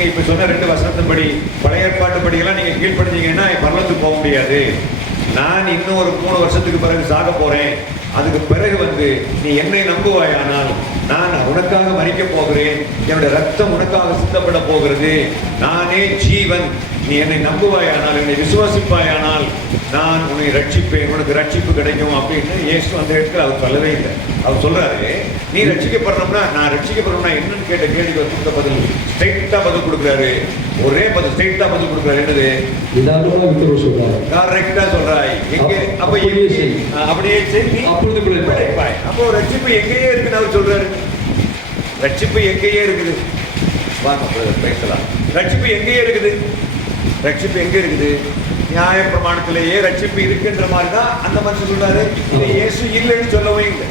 இப்ப சொன்ன 2 வசனத்தின்படி, பழைய ஏற்பாட்டு படியெல்லாம் நீங்க கீழ்படிஞ்சீங்கன்னா பரலத்துக்கு போக முடியாது. நான் இன்னும் ஒரு 3 வருஷத்துக்கு பிறகு சாக போறேன். அதுக்கு பிறகு நீ என்னை நம்புவாயானால் நான் உனக்காக மரிக்க போகிறேன், என்னுடைய ரத்தம் உனக்காக சிந்தப்பட போகிறது, நானே ஜீவன், நீ என்னை நம்புவாயானால், என்னை விசுவாசிப்பாயானால் நான் உன்னை ரட்சிப்பேன், உனக்கு ரட்சிப்பு கிடைக்கும் அப்படின்னு இயேசு அந்த இடத்துல அவர் சொல்லவே இல்லை. அவர் சொல்றாரு, நீ ரட்சிக்கப்படணும்னா, நான் ரட்சிக்கப்படணும்னா என்னன்னு கேட்ட கேள்விக்கு கொடுத்த பதில் ஸ்ட்ரெயிட்டா பதில் கொடுக்குறாரு. ஒரே பதில் ஸ்ட்ரெயிட்டா பதில் கொடுக்குறாரு. என்னது? கரெக்டா சொல்றாய். எங்க அப்ப அப்படியே செய்தி பிழைப்பாய். அப்போ ரட்சிப்பு எங்கேயே இருக்குன்னு அவர் சொல்றாரு. ரட்சிப்பு எங்கேயே இருக்குது. பேசலாம். ரட்சிப்பு எங்கேயே இருக்குது. ரட்சிப்பு எங்க இருக்குது? நியாய பிரமாணத்திலேயே ரட்சிப்பு இருக்குன்ற மாதிரி தான் அந்த மனுஷன் சொல்றாரு. இயேசு இல்லைன்னு சொல்லவும் இல்லை.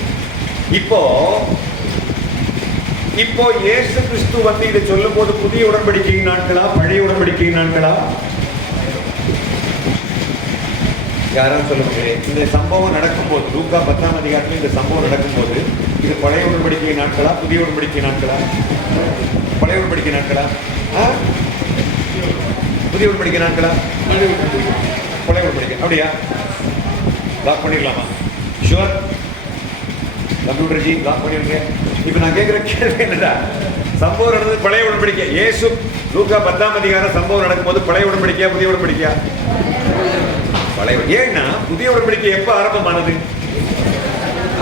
இப்போ இயேசு கிறிஸ்து இதை சொல்லும் போது புதிய உடன்படிக்கையின் நாட்களா பழைய உடன்படிக்கையின் நாட்களா? யாரும் சொல்லுங்க. இந்த சம்பவம் நடக்கும்போது, லூக்கா 10ஆம் அதிகாரத்தில் இந்த சம்பவம் நடக்கும்போது, இது பழைய உடன்படிக்கை நாட்களா புதிய உடன்படிக்கை நாட்களா? பழைய உடன்படிக்கை நாட்களா புதிய உடன்படிக்கை நாட்களா? பழைய உடன்படிக்கை. அப்படியா? லாக் பண்ணிடலாமா? ஷுவர்? கம்ப்யூட்டர் ஜி லாக் பண்ணிருங்க. இப்ப நான் கேட்கிற கேள்வி என்னடா, சம்பவம் நடந்தது பழைய உடன்படிக்கை. இயேசு லூக்கா 10ஆம் அதிகாரம் சம்பவம் நடக்கும்போது பழைய உடன்படிக்கையா புதிய உடன்படிக்கையா? பழைய. ஏன்னா புதிய உடன்படிக்கை எப்ப ஆரம்பமானது?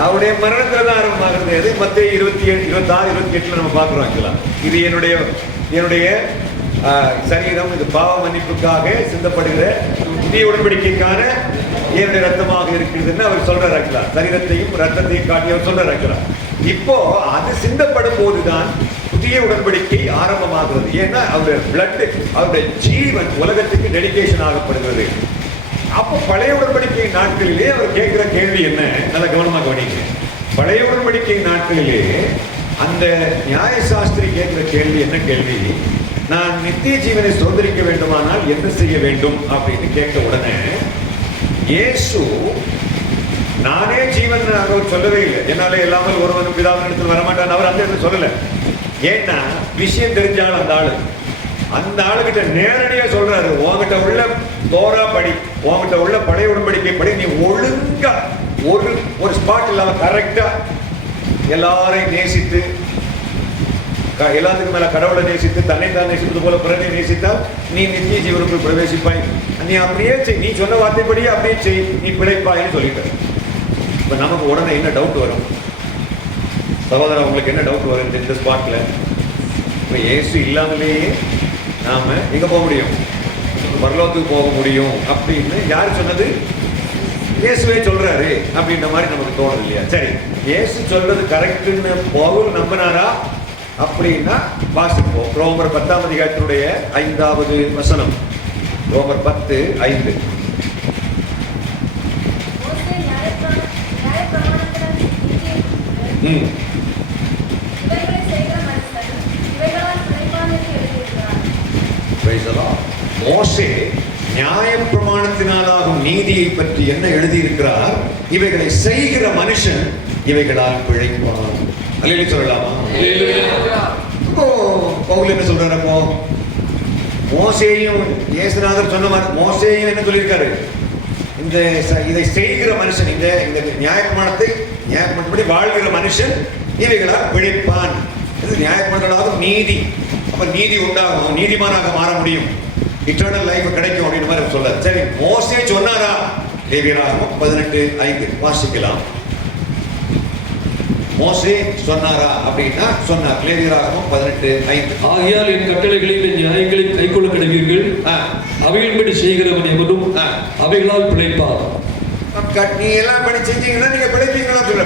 அவருடைய மரணத்துல தான் ஆரம்பமாகிறது. அது மத்தேயு 27, 26, 28 நம்ம பார்க்கிறோம். ஆக்சுவலா இது என்னுடைய சரீரம், இது பாவ மன்னிப்புக்காக சிந்தப்படுகிற புதிய உடன்படிக்கைக்கான என்னுடைய ரத்தமாக இருக்கிறதுன்னு அவர் சொல்றாரு. ஆக்சுவலா சரீரத்தையும் ரத்தத்தையும் காட்டி அவர் சொல்றாரு. ஆக்சுவலா இப்போ அது சிந்தப்படும் போதுதான் புதிய உடன்படிக்கை ஆரம்பமாகிறது. ஏன்னா அவருடைய பிளட், அவருடைய ஜீவன் உலகத்துக்கு டெடிகேஷன் ஆகப்படுகிறது. அப்போ பழைய உடன்படிக்கை நாட்களிலே அவர் கேட்கிற கேள்வி என்ன? நல்ல கவனமா கவனிங்க. பழைய உடன்படிக்கை நாட்களிலே அந்த நியாயசாஸ்திரி கேட்கிற கேள்வி என்ன கேள்வி? நான் நித்திய ஜீவனை சுதந்திரிக்க வேண்டுமானால் என்ன செய்ய வேண்டும் அப்படின்னு கேட்ட உடனே இயேசு நானே ஜீவன் அவர் சொல்லவே இல்லை. என்னால எல்லாமே ஒருவன் பிதாவின் இடத்தில் வரமாட்டான் அவர் அந்த இடத்துல சொல்லல. ஏன்னா விஷயம் தெரிஞ்சாலும் அந்த ஆளுகிட்ட நேரடியா சொல்றாரு, உங்ககிட்ட உள்ள தோரா படி, உங்ககிட்ட உள்ள பழைய உடன்படிக்கை படி நீ ஒழுங்கா ஒரு ஸ்பாட் இல்லாம கரெக்டா எல்லாரையும் நேசித்து, எல்லாத்துக்கும் மேல கடவுளை நேசித்து, தன்னைத்தான் நேசிப்பது போல பிறனை நேசித்தால் நீ நித்திய ஜீவனுக்குள் பிரவேசிப்பாய். நீ அப்படியே செய், நீ சொன்ன வார்த்தைப்படியே அப்படியே செய், நீ பிழைப்பாயின்னு சொல்லிட்ட. இப்ப நமக்கு உடனே என்ன டவுட் வரும்? சகோதரன், உங்களுக்கு என்ன டவுட் வருது இந்த ஸ்பாட்ல? இப்போ இயேசு இல்லாமலேயே நாம எங்க போக முடியும்? பரலோகத்துக்கு போக முடியும் அப்படின்னு யார் சொன்னது? இயேசுவே சொல்றாரு அப்படின்ற மாதிரி நமக்கு தோணுது இல்லையா? சரி, இயேசு சொல்றது கரெக்ட்னு பவுல் நம்பினாரா அப்படின்னா வாசிப்போம். ரோமர் 10ஆம் அதிகாரத்தினுடைய 5வது வசனம். ரோமர் 10:5. மோசே நியாயப்பிரமாணத்தினாலாகும் நீதியை பற்றி என்ன எழுதியிருக்கிறார்? இவைகளை செய்கிற மனுஷன் இவைகளால் பிழைப்பான். அல்லேலூயா சொல்லலாமா? இப்போ பவுல் என்ன சொல்றாரு? அப்போ மோசேயும் இயேசுநாதர் சொன்ன மாதிரி மோசேயும் என்ன சொல்லியிருக்காரு? இதை செய்கிற மனுஷன், இந்த நியாயப்பிரமாணப்படி வாழ்கிற மனுஷன் இவைகளால் பிழைப்பான். இது நியாயப்பிரமாணம் நீதி. அப்ப நீதி உண்டாகும், நீதிமானாக மாற முடியும், இட்டர்னல் லைஃப் கிடைக்கும் அப்படின்ற மாதிரி சொல்றாரு. சரி, மோசே சொன்னாரா? லேவியராகமம் 18:5 வாசிக்கலாம். மோசே சொன்னாரா அப்படின்னா சொன்னார். லேவியராகமம் 18:5. ஆகையால் என் கட்டளைகளில் என் நியாயங்களில் கைக்கொள்ள கடவீர்கள், அவைகளின்படி செய்கிறவன் எவனும் அவைகளால் பிழைப்பார். நீ எல்லாம் படி செஞ்சீங்கன்னா நீங்க பிழைப்பீங்களா சொல்ல.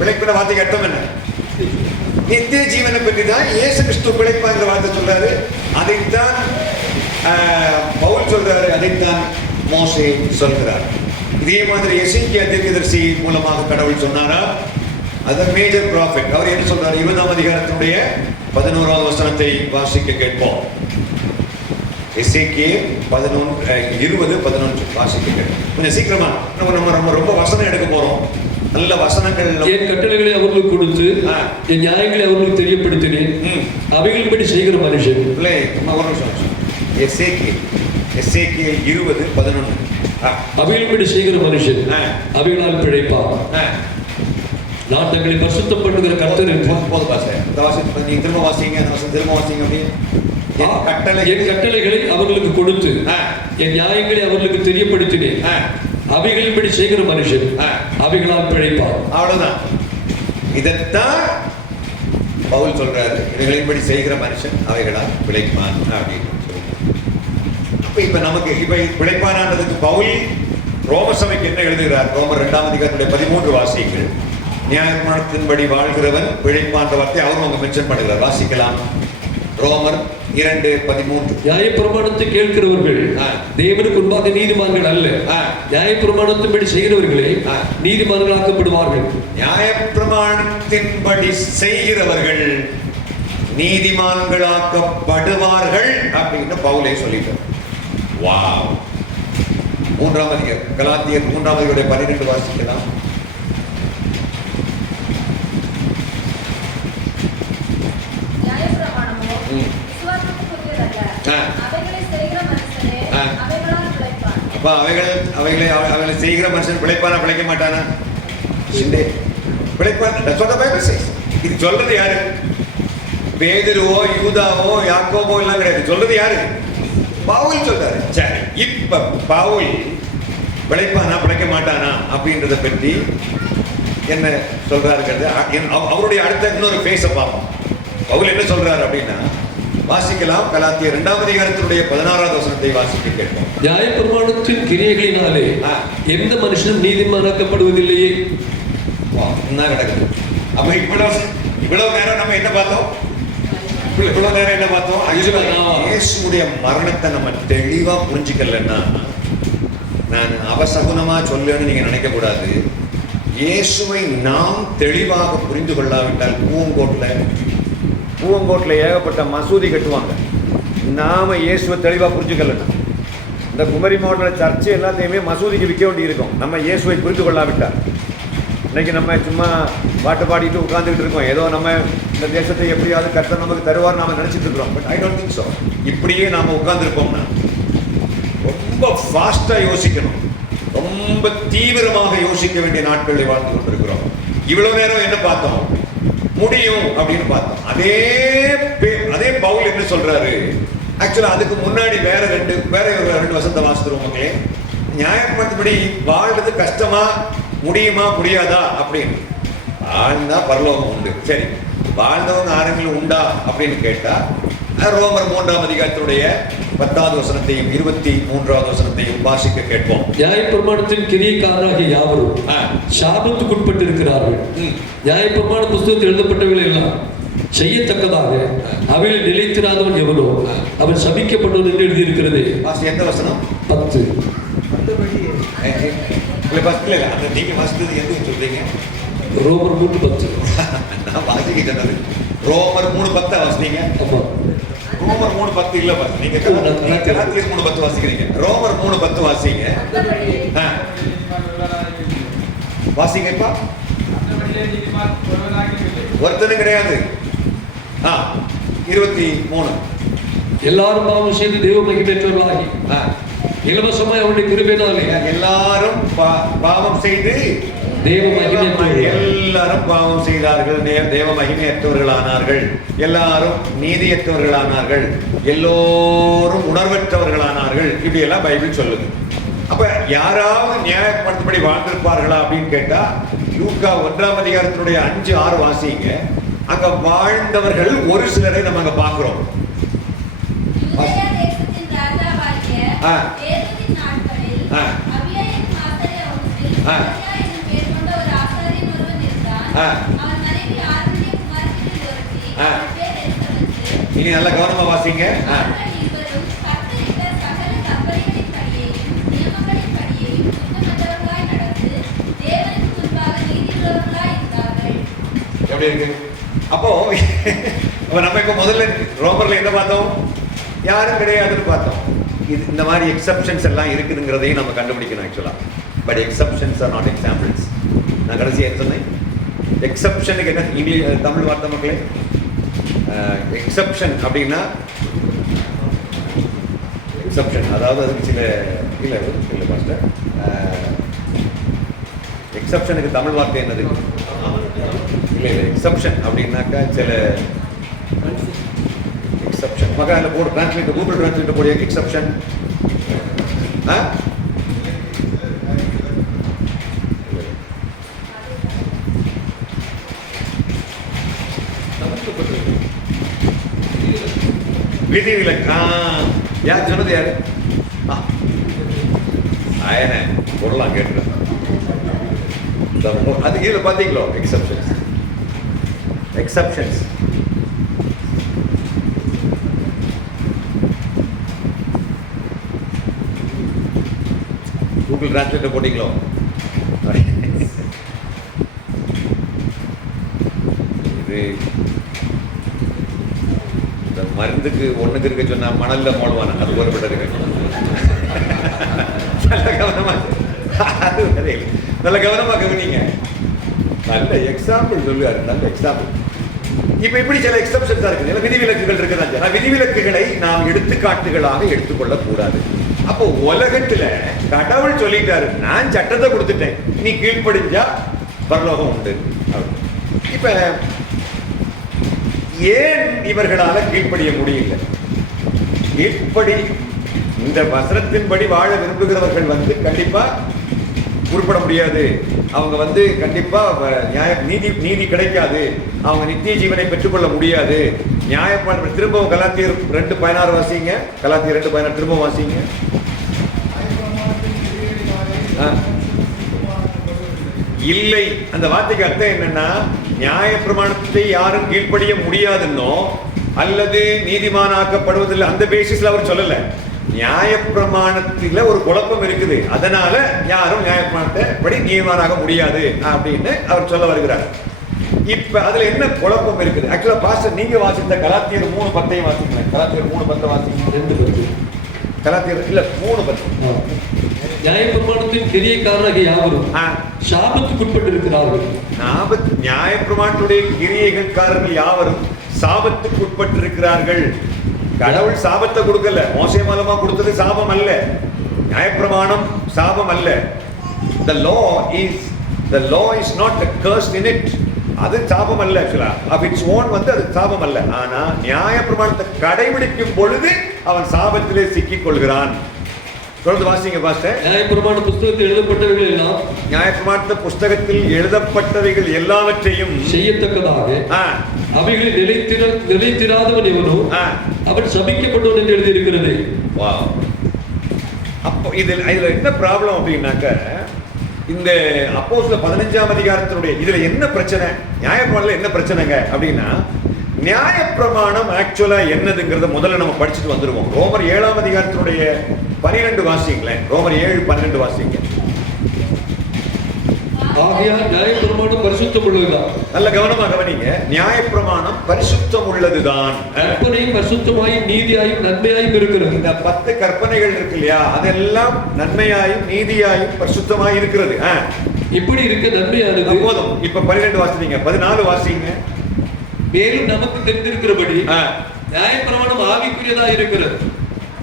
பிழைப்பின வார்த்தைக்கு அர்த்தம் என்ன? நித்திய ஜீவனை பற்றி தான் இயேசு கிறிஸ்து பிழைப்பாங்கிற வார்த்தை சொல்றாரு. அதைத்தான் பவுல் சொல்றாரு, அதைத்தான் மோசே சொல்கிறார். இதே மாதிரி எசேக்கியா தீர்க்கதரிசி மூலமாக கடவுள் சொன்னாரா? அது மேஜர் ப்ராஃபிட். அவர் என்ன சொல்றாரு? 20ஆம் அதிகாரத்தினுடைய 11வது வசனத்தை வாசிக்க கேட்போம். எசேக்கியேல் 20:11 வாசிக்க கேட்போம். கொஞ்சம் சீக்கிரமா, நம்ம ரொம்ப வசனம் எடுக்க போறோம். நல்ல வசனங்கள். என் கட்டளைகளை அவர்களுக்கு கொடுத்து என் நியாயங்களை அவர்களுக்கு தெரியப்படுத்தினேன், அவைகளின்படி செய்கிற மனுஷன். எசேக்கியேல் 20:11. அவைகளின்படி செய்கிற மனுஷன் அவைகளால் பிழைப்பான். நான் தங்களை பரிசுத்தம் பண்ணுகிற கர்த்தர் என்று. போதும் பாஸ்டர், இந்த வாசிப்பு நீங்க திரும்ப வாசிங்க. அந்த வசனம் திரும்ப வாசிங்க. அப்படியே என் கட்டளைகளை அவர்களுக்கு கொடுத்து என் நியாயங்களை அவர்களுக்கு தெரியப்படுத்தினேன், அவைகளின்படி செய்கிற மனுஷன் அவைகளால் பிழைப்பார். அவ்வளவுதான். இதைத்தான் பவுல் சொல்றாரு, இவைகளின்படி செய்கிற மனுஷன் அவைகளால் பிழைப்பான் அப்படின்னு சொல்றாரு. இப்ப நமக்கு பிழைப்பானதுக்கு பவுல் ரோம சபைக்கு என்ன எழுதுகிறார்? ரோமர் 2ஆம் அதிகாரத்துடைய 13 வாசிகள். நியாயப்பிரமாணத்தின்படி வாழ்கிறவன் பிழைப்பான்ற வார்த்தை அவர் அவங்க மென்ஷன் பண்ணுகிறார். வாசிக்கலாம். ரோமர் 2:13. நியாயப்பிரமாணத்தை கேட்கிறவர்கள் தேவனுக்கு முன்பாக நீதிமான்கள் அல்ல, நியாயப்பிரமாணத்தின்படி செய்கிறவர்களே நீதிமான்களாக்கப்படுவார்கள். நியாயப்பிரமாணத்தின்படி செய்கிறவர்கள் நீதிமான்களாக்கப்படுவார்கள் அப்படின்னு பவுலே சொல்லிட்டார். வாவ். 3ஆம் அதிகாரம் கலாத்தியர் 3ஆம் அதிகாரம் 12 வாசிக்கலாம். அப்ப அவைகளை செய்கிற மனுஷன் பிழைப்பானா பிழைக்க மாட்டானா? பிழைப்பான். இது சொல்றது யாரு? பேதுருவோ யூதாவோ யாக்கோபோ எல்லாம் கிடையாது. சொல்றது யாரு? பவுல் சொல்றாரு. சரி, இப்ப பவுல் பிழைப்பானா பிழைக்க மாட்டானா அப்படின்றத பற்றி என்ன சொல்றாருங்கிறது அவருடைய அடுத்த இன்னொரு பேச பார்ப்போம். பவுல் என்ன சொல்றாரு அப்படின்னா வாசிக்கலாம். கலாத்தியர் 2ஆம் அதிகாரத்தினுடைய 16வது வசனத்தை வாசிக்க கேட்போம். நியாயப்பிரமாணத்தின் கிரியைகளினாலே எந்த மனுஷனும் நீதிமானாக்கப்படுவதில்லையே. என்ன கிடக்குது? அப்ப இவ்வளவு நேரம் நம்ம என்ன பார்த்தோம்? இயேசுடைய மரணத்தை நம்ம தெளிவா புரிஞ்சுக்கலன்னா, நான் அவசகுனமா சொல்லுன்னு நீங்க நினைக்க கூடாது. இயேசுவை நாம் தெளிவாக புரிந்து கொள்ளாவிட்டால் பூவங்கோட்டில் ஏகப்பட்ட மசூதி கட்டுவாங்க. நாம இயேசுவை தெளிவாக புரிஞ்சுக்கலன்னா, இந்த குமரி மாவட்ட சர்ச்சு எல்லாத்தையுமே மசூதிக்கு விற்க வேண்டி இருக்கும் நம்ம இயேசுவை புரிந்து கொள்ளாவிட்டால். இன்னைக்கு நம்ம சும்மா பாட்டு பாடிட்டு உட்காந்துக்கிட்டு இருக்கோம். ஏதோ நம்ம இந்த தேசத்தை எப்படியாவது கர்த்தர் நமக்கு தருவார் நாம நினைச்சிட்டு இருக்கிறோம். But I don't think so. இப்படியே நாம உட்கார்ந்துருப்போம்னா ரொம்ப ஃபாஸ்டா யோசிக்கணும், ரொம்ப தீவிரமாக யோசிக்க வேண்டிய நாட்களை வாழ்ந்து கொண்டிருக்கிறோம். இவ்வளவு நேரம் என்ன பார்த்தோம்? முடியும் அப்படின்னு பார்த்தோம். அதே பவுல் என்ன சொல்றாரு? ஆக்சுவலா அதுக்கு முன்னாடி வேற ரெண்டு வசனத்தை வாசித்துருவோம் மக்களே. நியாயப்படுத்தபடி வாழ்றது கஷ்டமா, முடியுமா, முடியாதா அப்படின்னு. வாழ்ந்தா பரலோகம் உண்டு. சரி, வாழ்ந்தவங்க ஆரங்களும் உண்டா அப்படின்னு கேட்டா ரோமர் 3ஆம் அதிகாரத்தினுடைய 10வது வசனத்தையும் 23வது வசனத்தையும் வாசிக்க கேட்போம். நியாயப்பிரமாணத்தின் கிரியைக்காரராகிய யாவரும் சாபத்துக்குட்பட்டிருக்கிறார்கள். நியாயப்பிரமாண புஸ்தகத்தில் எழுதப்பட்டவர்கள் எல்லாம் செய்யத்தக்கதாக அவையில் நிலைத்திராதவன் எவனோ அவன் சபிக்கப்பட்டவன் என்று எழுதியிருக்கிறது. எந்த வசனம்? 10. இல்ல 10 இல்ல, அந்த நீங்க வாசித்தது எதுவும் சொல்றீங்க? ரோமர் 3:10. நான் வாசிக்க சொன்னது ரோமர் 3:10 வாசித்தீங்க. ஆமா, ரோமர் 3:10 இல்ல பாஸ், நீங்க கலாத்தியர் 3:10 வாசிக்கிறீங்க. ரோமர் 3:10 வாசிங்க. வாசிங்கப்பா. ஒருத்தனும் கிடையாது. 23 எல்லாரும் பாவம் செய்து தெய்வ மகிமையற்றவர்களாகி இலவசமாய் அவருடைய கிருபையினாலே எல்லாரும் பாவம் செய்து எல்லாரும் பாவம் செய்தார்கள், தேவ மகிமையற்றவர்களானார்கள். எல்லாரும் நீதியற்றவர்களானார்கள், எல்லோரும் உணர்வற்றவர்களானார்கள். இப்படி எல்லாம் பைபிள் சொல்லுது. அப்ப யாராவது நியாயப்படுத்தபடி வாழ்ந்திருப்பார்களா அப்படின்னு கேட்டா லூக்கா 1ஆம் அதிகாரத்தினுடைய 5-6 வாசிங்க. அங்க வாழ்ந்தவர்கள் ஒரு சிலரை நம்ம அங்க பாக்குறோம். இனி நல்ல கவனமா வாசிங்க. எப்படி இருக்கு? அப்போ நம்ம இப்ப முதல்ல ரோமர்ல என்ன பார்த்தோம்? யாரும் கிடையாதுன்னு பார்த்தோம். இது இந்த மாதிரி எக்ஸப்ஷன்ஸ் எல்லாம் இருக்குதுங்கிறதையும் நம்ம கண்டுபிடிக்கணும் ஆக்சுவலா. But exceptions R not examples. நான் கடைசியாக என்ன சொன்னேன்? எக்ஸப்ஷனுக்கு என்ன இங்கிலீஷ் தமிழ் வார்த்தை மக்களே? எக்ஸப்ஷன் அப்படின்னா எக்ஸப்ஷன், அதாவது அதுக்கு சில இல்லை இல்லை மாஸ்டர், எக்ஸப்ஷனுக்கு தமிழ் வார்த்தை என்னது? இல்லை இல்லை, எக்ஸப்ஷன் அப்படின்னாக்கா சில எக்ஸப்ஷன் மகா அதில் போடு, டிரான்ஸ்லேட் கூகுள் டிரான்ஸ்லேட் போடு. எக்ஸப்ஷன் விதிவிலக்கு. யார் சொன்னது? யாரு? ஆயன பொருளாம் கேட்டுறேன். அது கீழே பார்த்தீங்களோ? எக்ஸப்ஷன்ஸ். எக்ஸப்ஷன்ஸ் கூகுள் டிரான்ஸ்லேட்டர் போட்டீங்களோ? இது இந்த மருந்துக்கு ஒண்ணுக்கு இருக்க சொன்னா மணல்ல மோடுவான அது ஒருபட்ட இருக்கு. நல்ல கவனமா, அது நல்ல கவனமா கவனிங்க. நல்ல எக்ஸாம்பிள் சொல்லுவாரு, நல்ல எக்ஸாம்பிள். இப்ப இப்படி சில எக்ஸப்ஷன்ஸா இருக்குது, விதிவிலக்குகள் இருக்குதான். விதிவிலக்குகளை நாம் எடுத்துக்காட்டுகளாக எடுத்துக்கொள்ள கூடாது. அப்போ உலகத்துல கடவுள் சொல்லிட்டாரு, நான் சட்டத்தை கொடுத்துட்டேன், நீ கீழ்ப்படிஞ்சா பரலோகம் உண்டு. இப்ப ஏன் இவர்களால கீழ்ப்படிய முடியல? கீழ்ப்படி இந்த வசனத்தின்படி வாழ விரும்புகிறவர்கள் கண்டிப்பா உருப்பட முடியாது. அவங்க கண்டிப்பா நீதி கிடைக்காது. அவங்க நித்திய ஜீவனை பெற்றுக்கொள்ள முடியாது. நியாயப்பாடு திரும்பவும் கலாத்தியர் 2:16 வாசிங்க. கலாத்தியர் 2:16 திரும்பவும் வாசிங்க. இல்லை, அந்த வார்த்தைக்கு அர்த்தம் என்னன்னா, நியாய பிரமாணத்தை யாரும் கீழ்ப்படிய முடியாதுன்னோ அல்லது நீதிமானாக்கப்படுவதில்லை அந்த பேசிஸ்ல அவர் சொல்லல. நியாய பிரமாணத்தில ஒரு குழப்பம் இருக்குது, அதனால யாரும் நியாய பிரமாணத்தை படி நீதிமானாக முடியாது அப்படின்னு அவர் சொல்ல வருகிறார். இப்ப அதுல என்ன குழப்பம் இருக்குது? ஆக்சுவலா பாஸ்டர் நீங்க வாசித்த கலாத்தியர் 3:10 வாசிக்கலாம். கலாத்தியர் 3:10 வாசிங்க. 2:10 கலாத்தியர் இல்ல 3:10. நியாயப்பிரமாணத்தின் கிரியைக்காரராகிய யாவரும் சாபத்துக்குட்பட்டு இருக்கிறார்கள். நியாயப்பிரமாணத்துடைய கிரியைக்காரர்கள் யாவரும் சாபத்துக்குட்பட்டு இருக்கிறார்கள். கடவுள் சாபத்தை கொடுக்கல, மோசே மூலமா கொடுத்தது சாபம் அல்ல. நியாயப்பிரமாணம் சாபம் அல்ல. The law is not a curse in it. அது சாபம் அல்ல. ஆக்சுவலா of its own அது சாபம் அல்ல. ஆனா நியாயப்பிரமாணத்தை கடைபிடிக்கும் பொழுது அவன் சாபத்திலே சிக்கிக் கொள்கிறான். தொடர்ந்து வாசிங்க பாஸ்டர். நியாயப்பிரமாண புஸ்தகத்தில் எழுதப்பட்டவைகள் எல்லாம் நியாயப்பிரமாண புஸ்தகத்தில் எழுதப்பட்டவைகள் எல்லாவற்றையும் செய்யத்தக்கதாக ஆ, அவைகளில் நிலைத்திராதவன் எவனோ ஆ. அவன் சபிக்கப்பட்டவன் என்று எழுதியிருக்கிறது. Wow. அப்போ இதுல என்ன ப்ராப்ளம் அப்படின்னாக்க, இந்த அப்போஸ்தலர் 15ஆம் அதிகாரத்தினுடைய இதுல என்ன பிரச்சனை, நியாயப்பிரமாணத்துல என்ன பிரச்சனைங்க அப்படின்னா, நியாயப்பிரமாணம் ஆக்சுவலா என்னதுங்கிறத முதல்ல நம்ம படிச்சுட்டு வந்துருவோம். ரோமர் 7ஆம் அதிகாரத்தினுடைய 12 வாசிங்களேன். ரோமர் 7:12 வாசிங்க. ஆகையால் நியாயப்பிரமாணம் பரிசுத்தம் உள்ளதுதான். நல்ல கவனமா கவனிங்க. நியாயப்பிரமாணம் பரிசுத்தம் உள்ளதுதான். கற்பனையும் பரிசுத்தமாயும் நீதியாயும் நன்மையாயும் இருக்கிறது. இந்த 10 கற்பனைகள் இருக்கு இல்லையா, அதெல்லாம் நன்மையாயும் நீதியாயும் பரிசுத்தமாய் இருக்கிறது. இப்படி இருக்க நன்மையானது போதும். இப்ப 12 வாசிங்க, 14 வாசிங்க. மேலும் நமக்கு தெரிந்திருக்கிறபடி நியாயப்பிரமாணம் ஆவிக்குரியதா இருக்கிறது.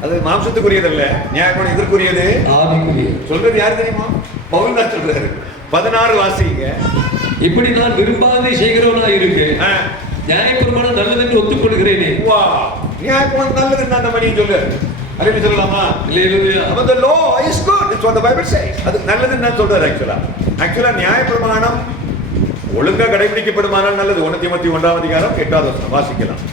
அது மாம்சத்துக்குரியதல்ல, நியாயப்பிரமாணம் இதற்குரியது, ஆவிக்குரிய. சொல்றது யாரு தெரியுமா? பவுல் தான் சொல்றாரு. 16 வாசிங்க. இப்படி நான் விரும்பாதை செய்கிறவனா இருக்கு, நியாயப்பிரமாணம் நல்லது என்று ஒத்துக்கொள்கிறேனே. வா, நியாயப்பிரமாணம் நல்லதுன்னு அந்த மணி சொல்லு. அல்லேலூயா சொல்லலாமா? அல்லேலூயா. அப்ப the law is good, it's what the Bible says. அது நல்லதுன்னு நான் சொல்றாரு. ஆக்சுவலா நியாயப்பிரமாணம் ஒழுங்கா கடைபிடிக்கப்படுமானால் நல்லது. 1 தீமோத்தேயு 1ஆம் அதிகாரம் 8வது வசனம் வாசிக்கலாம்.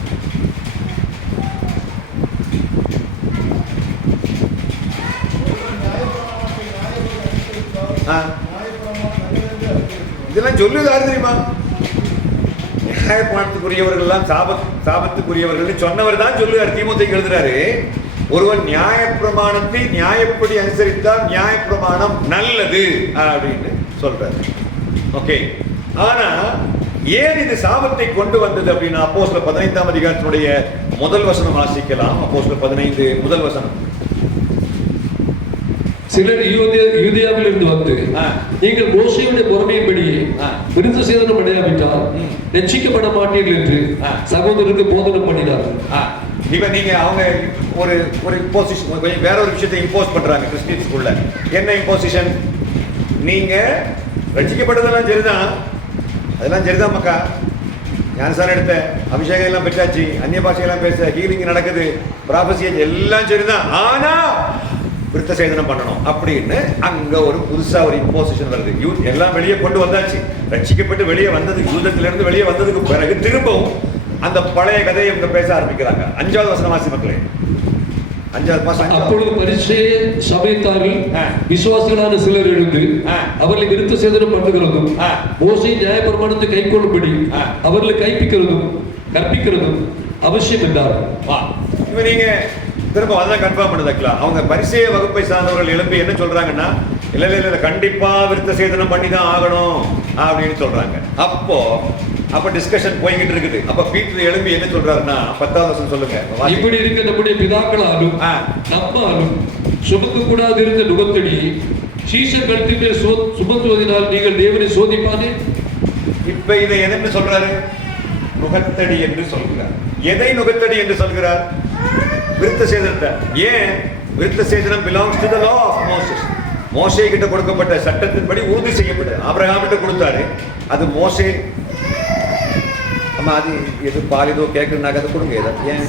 இதெல்லாம் சொல்லுது யாரு தெரியுமா? நியாயப்பிரமாணத்துக்குரியவர்கள் எல்லாம் சாபத்துக்குரியவர்கள் சொன்னவர் தான் சொல்லுவார். தீமோத்தேயுக்கு எழுதுறாரு, ஒருவன் நியாயப்பிரமாணத்தை நியாயப்படி அனுசரித்தால் நியாயப்பிரமாணம் நல்லது அப்படின்னு சொல்றாரு. ஓகே, ஆனா ஏன் இது சாபத்தை கொண்டு வந்தது அப்படின்னா, அப்போஸ்தலர் 15ஆம் அதிகாரத்தினுடைய முதல் வசனம் வாசிக்கலாம். அப்போஸ்தலர் 15 முதல் வசனம். சிலர் யூதேயாவில் இருந்து வந்து நீங்கள் மோசேயுடைய பொறுமையின்படி விருத்த சேதனம் அடையாவிட்டால் ரட்சிக்கப்பட மாட்டீர்கள் என்று சகோதரருக்கு போதனை பண்ணினார். இப்ப நீங்க அவங்க ஒரு ஒரு இம்போசிஷன், வேற ஒரு விஷயத்தை இம்போஸ் பண்றாங்க கிறிஸ்டியன்ஸ்குள்ள. என்ன இம்போசிஷன்? நீங்க ரட்சிக்கப்பட்டதெல்லாம் சரிதான், அதெல்லாம் சரிதான் மக்கா, ஞானசாரம் எடுத்த, அபிஷேகம் எல்லாம் பெற்றாச்சு, அந்நிய பாஷையெல்லாம் பேச, ஹீலிங் நடக்குது, ப்ராபசி எல்லாம் சரிதான், ஆனா விருத்த சேதனம் பண்ணணும் அப்படின்னு அங்க ஒரு புதுசா ஒரு இம்போசிஷன் வருது. எல்லாம் வெளியே கொண்டு வந்தாச்சு, ரட்சிக்கப்பட்டு வெளியே வந்தது, யூதத்திலிருந்து வெளியே வந்ததுக்கு பிறகு திரும்பவும் அந்த பழைய கதையை இவங்க பேச ஆரம்பிக்கிறாங்க. 5வது வசனம் வாசி மக்களே. 5வது வசனம். அப்பொழுது பரிசேய சபைத்தாரில் விசுவாசிகளான சிலர் எழுந்து அவர்களை விருத்த சேதனம் பண்ணுகிறதும் மோசே நியாயப்பிரமாணத்தை கைக்கொள்ளும்படி அவர்களை கற்பிக்கிறதும் அவசியம் என்றார். இப்ப நீங்க திரும்ப அதான் கன்ஃபார்ம் பண்ணுதுக்கலாம். அவங்க பரிசேய வகுப்பை சார்ந்தவர்கள் எழுப்பி என்ன சொல்றாங்கன்னா, இல்ல இல்ல இல்ல கண்டிப்பா விருத்த சேதனம் பண்ணி தான் ஆகணும் அப்படின்னு சொல்றாங்க. அப்ப டிஸ்கஷன் போய்கிட்டு இருக்குது. அப்ப பீட்டர் எழுப்பி என்ன சொல்றாருன்னா, 10வது வசனம் சொல்லுங்க. இப்படி இருக்க நம்முடைய பிதாக்களாலும் நம்மாலும் சுமக்க கூடாது இருந்த நுகத்தடி சீசர் கழுத்தின் மேல் சுமத்துவதனால் நீங்கள் தேவனை சோதிப்பானே. இப்ப இதை எதென்று சொல்றாரு? நுகத்தடி என்று சொல்கிறார். எதை நுகத்தடி என்று சொல்கிறார்? விருத்த சேதனத்தை. ஏன்? விருத்த சேதனம் belongs to the law of Moses. மோசே கிட்ட கொடுக்கப்பட்ட சட்டத்தின்படி உறுதி செய்யப்பட்டது. ஆபிரகாம் கிட்ட கொடுத்தாரு, அது மோசே. அம்மா அது எது பால் ஏதோ கேட்கணும்னாக்க அதை கொடுங்க. ஏன்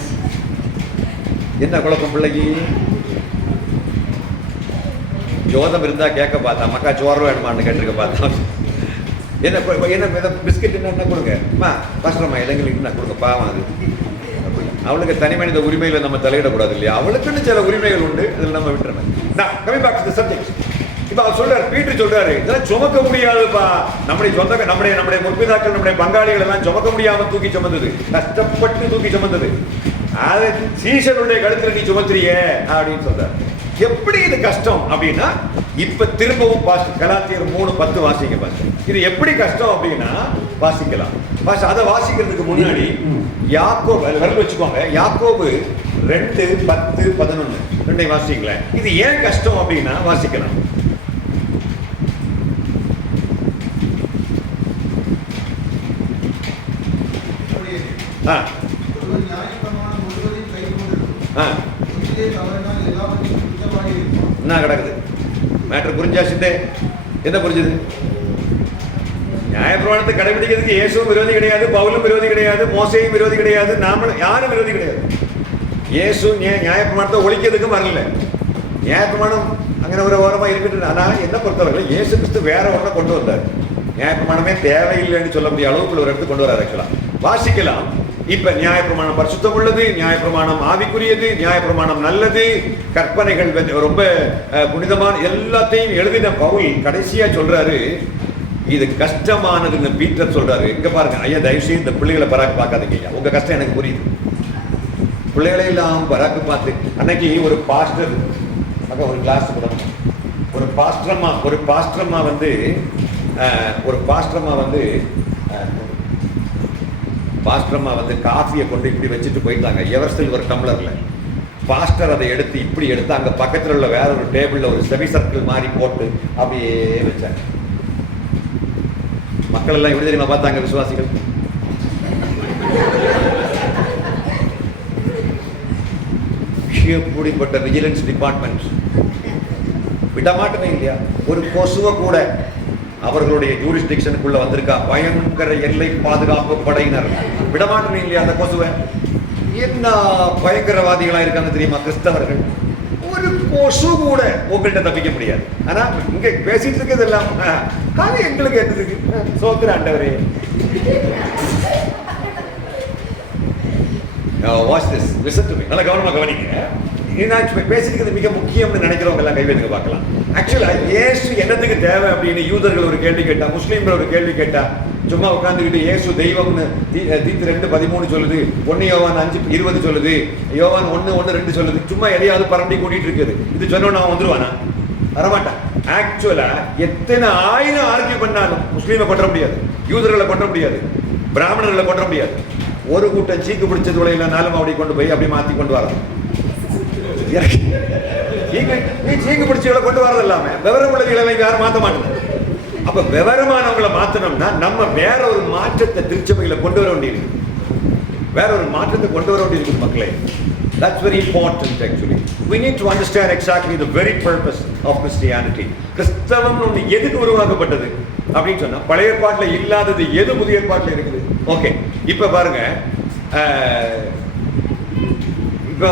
என்ன குழப்பம் பிள்ளைக்கு? ஜோதம் இருந்தா கேட்க பார்த்தா, மக்கா சோறு வேணுமான்னு கேட்டிருக்க பார்த்தா, என்ன பிஸ்கெட் என்ன கொடுங்க, அம்மா கஷ்டமா இளைஞர்களுக்கு நான் கொடுங்க, பாவம் அது. அவளுக்கு தனி மனித உரிமையில நம்ம தலையிடக்கூடாது இல்லையா? அவளுக்குன்னு சில உரிமைகள் உண்டு, அதில் நம்ம விட்டுறணும். Coming back to the subject. இப்ப அவர் சொல்றாரு, பீட்டர் சொல்றாரு, இதெல்லாம் சுமக்க முடியாதுப்பா. நம்முடைய முற்பிதாக்கள், நம்முடைய பங்காளிகள் எல்லாம் சுமக்க முடியாம தூக்கி சுமந்தது, கஷ்டப்பட்டு தூக்கி சுமந்தது. அது சீசனுடைய கழுத்துல நீ சுமத்துறிய அப்படின்னு சொல்றாரு. எப்படி இது கஷ்டம் அப்படின்னா, இப்ப திரும்பவும் கலாத்தியர் 3:10 வாசிங்க பாஸ்டர். இது எப்படி கஷ்டம் அப்படின்னா வாசிக்கலாம் பாஸ்டர். அதை வாசிக்கிறதுக்கு முன்னாடி யாக்கோபு விரல் வச்சுக்கோங்க. யாக்கோபு 2:10-11 ரெண்டையும் வாசிங்களேன். இது ஏன் கஷ்டம் அப்படின்னா வாசிக்கலாம். என்ன கிடக்குது மேட்டர்? புரிஞ்சாச்சுட்டே. என்ன புரிஞ்சுது? நியாயப்பிரமாணத்தை கடைபிடிக்கிறதுக்கு இயேசுவும் விரோதி கிடையாது, பவுலும் விரோதி கிடையாது, மோசேயும் விரோதி கிடையாது, நாமளும் யாரும் விரோதி கிடையாது. இயேசு நியாயப்பிரமாணத்தை ஒழிக்கிறதுக்கும் வரல. நியாயப்பிரமாணம் അങ്ങനെ ஒரு ஓரமா இருக்கட்டும். ஆனா என்ன பொறுத்தவரை இயேசு கிறிஸ்து வேற ஒன்றை கொண்டு வந்தார். நியாயப்பிரமாணமே தேவையில்லைன்னு சொல்ல முடிய அளவுக்கு ஒரு இடத்துக்கு கொண்டு வரார். ஆக்சுவலா வாசிக்கலாம். இப்ப நியாயப்பிரமாணம் பரிசுத்தம் உள்ளது, நியாயப்பிரமாணம் ஆவிக்குரியது, நியாயப்பிரமாணம் நல்லது, கற்பனைகள் ரொம்ப புனிதமான, எல்லாத்தையும் எழுதின பவுல் கடைசியா சொல்றாரு இது கஷ்டமானதுன்னு பீட்டர் சொல்றாரு. இங்க பாருங்க ஐயா, தயவுசெய்து இந்த பிள்ளைகளை பராக்கு பார்க்காதீங்க ஐயா, உங்க கஷ்டம் எனக்கு புரியுது. பிள்ளைகளை எல்லாம் பராக்கு பார்த்து அன்னைக்கு ஒரு பாஸ்டர் ஒரு கிளாஸ் கொடுக்கணும். ஒரு பாஸ்டரம்மா வந்து காஃபியை கொண்டு இப்படி வச்சுட்டு போயிட்டாங்க. எவர்ஸ்டில் ஒரு டம்ளர்ல. பாஸ்டர் அதை எடுத்து இப்படி எடுத்து அங்க பக்கத்தில் உள்ள வேற ஒரு டேபிள்ல ஒரு செமி சர்க்கிள் மாதிரி போட்டு அப்படியே வச்சாங்க. மக்கள் எல்லாம் எப்படி தெரியுமா பார்த்தாங்க? விசுவாசிகள் எப்படிப்பட்ட விஜிலன்ஸ் டிபார்ட்மெண்ட் விடமாட்டமே இல்லையா? ஒரு கொசுவை கூட அவர்களுடைய ஜூரிஸ்டிக்ஷனுக்குள்ள வந்திருக்கா பயங்கர எல்லை பாதுகாப்பு படையினர். விடமாட்டமே இல்லையா அந்த கொசுவை? என்ன பயங்கரவாதிகளா இருக்காங்க தெரியுமா கிறிஸ்தவர்கள்? ஒரு கொசு கூட உங்கள்கிட்ட தப்பிக்க முடியாது. ஆனா இங்க பேசிட்டு இருக்கிறது எல்லாம் அது எங்களுக்கு என்னதுக்கு சோத்திர ஆண்டவரே. Watch this, listen to me. நல்லா கவனமா கவனிங்க. நான் பேசிக்கிறது மிக முக்கியம்னு நினைக்கிறவங்க எல்லாம் கைவேதுங்க பார்க்கலாம். ஆக்சுவலா இயேசு என்னத்துக்கு தேவை அப்படின்னு யூதர்கள் ஒரு கேள்வி கேட்டா, முஸ்லீம்கள் ஒரு கேள்வி கேட்டா, சும்மா உட்காந்துக்கிட்டு இயேசு தெய்வம்னு தீத்து 2:13 சொல்லுது, 1 யோவான் 5:20 சொல்லுது, யோவான் 1:1-2 சொல்லுது, சும்மா எதையாவது பரண்டி கூட்டிட்டு இருக்குது. இது சொன்னோன்னு அவன் வந்துருவானா? வரமாட்டான். ஆக்சுவலா எத்தனை ஆயிரம் ஆர்கியூ பண்ணாலும் முஸ்லீமை கொட்ட முடியாது, யூதர்களை கொட்ட முடியாது, பிராமணர்களை கொட்ட முடியாது. ஒரு கூட்டம் சீக்கு பிடிச்சது இல்லைனாலும் அப்படி கொண்டு போய் அப்படி மாத்தி கொண்டு வரணும். நீ சீக்கு பிடிச்சவங்களை கொண்டு வரது இல்லாம விவரம் உள்ளவங்களை யாரும் மாற்ற மாட்டோம். அப்ப விவரமானவங்களை மாத்தணும்னா நம்ம வேற ஒரு மாற்றத்தை திருச்சபையில கொண்டு வர வேண்டியிருக்கு. வேற ஒரு மாற்றத்தை கொண்டு வர வேண்டியிருக்கு மக்களே. That's very important actually. We need to understand exactly the very purpose of Christianity. கிறிஸ்தவம் ஒன்று எதுக்கு உருவாக்கப்பட்டது அப்படின்னு சொன்னா பழைய ஏற்பாட்டுல இல்லாதது எது புதிய ஏற்பாட்டுல இருக்குது. ஓகே, இப்ப பாருங்க, இப்போ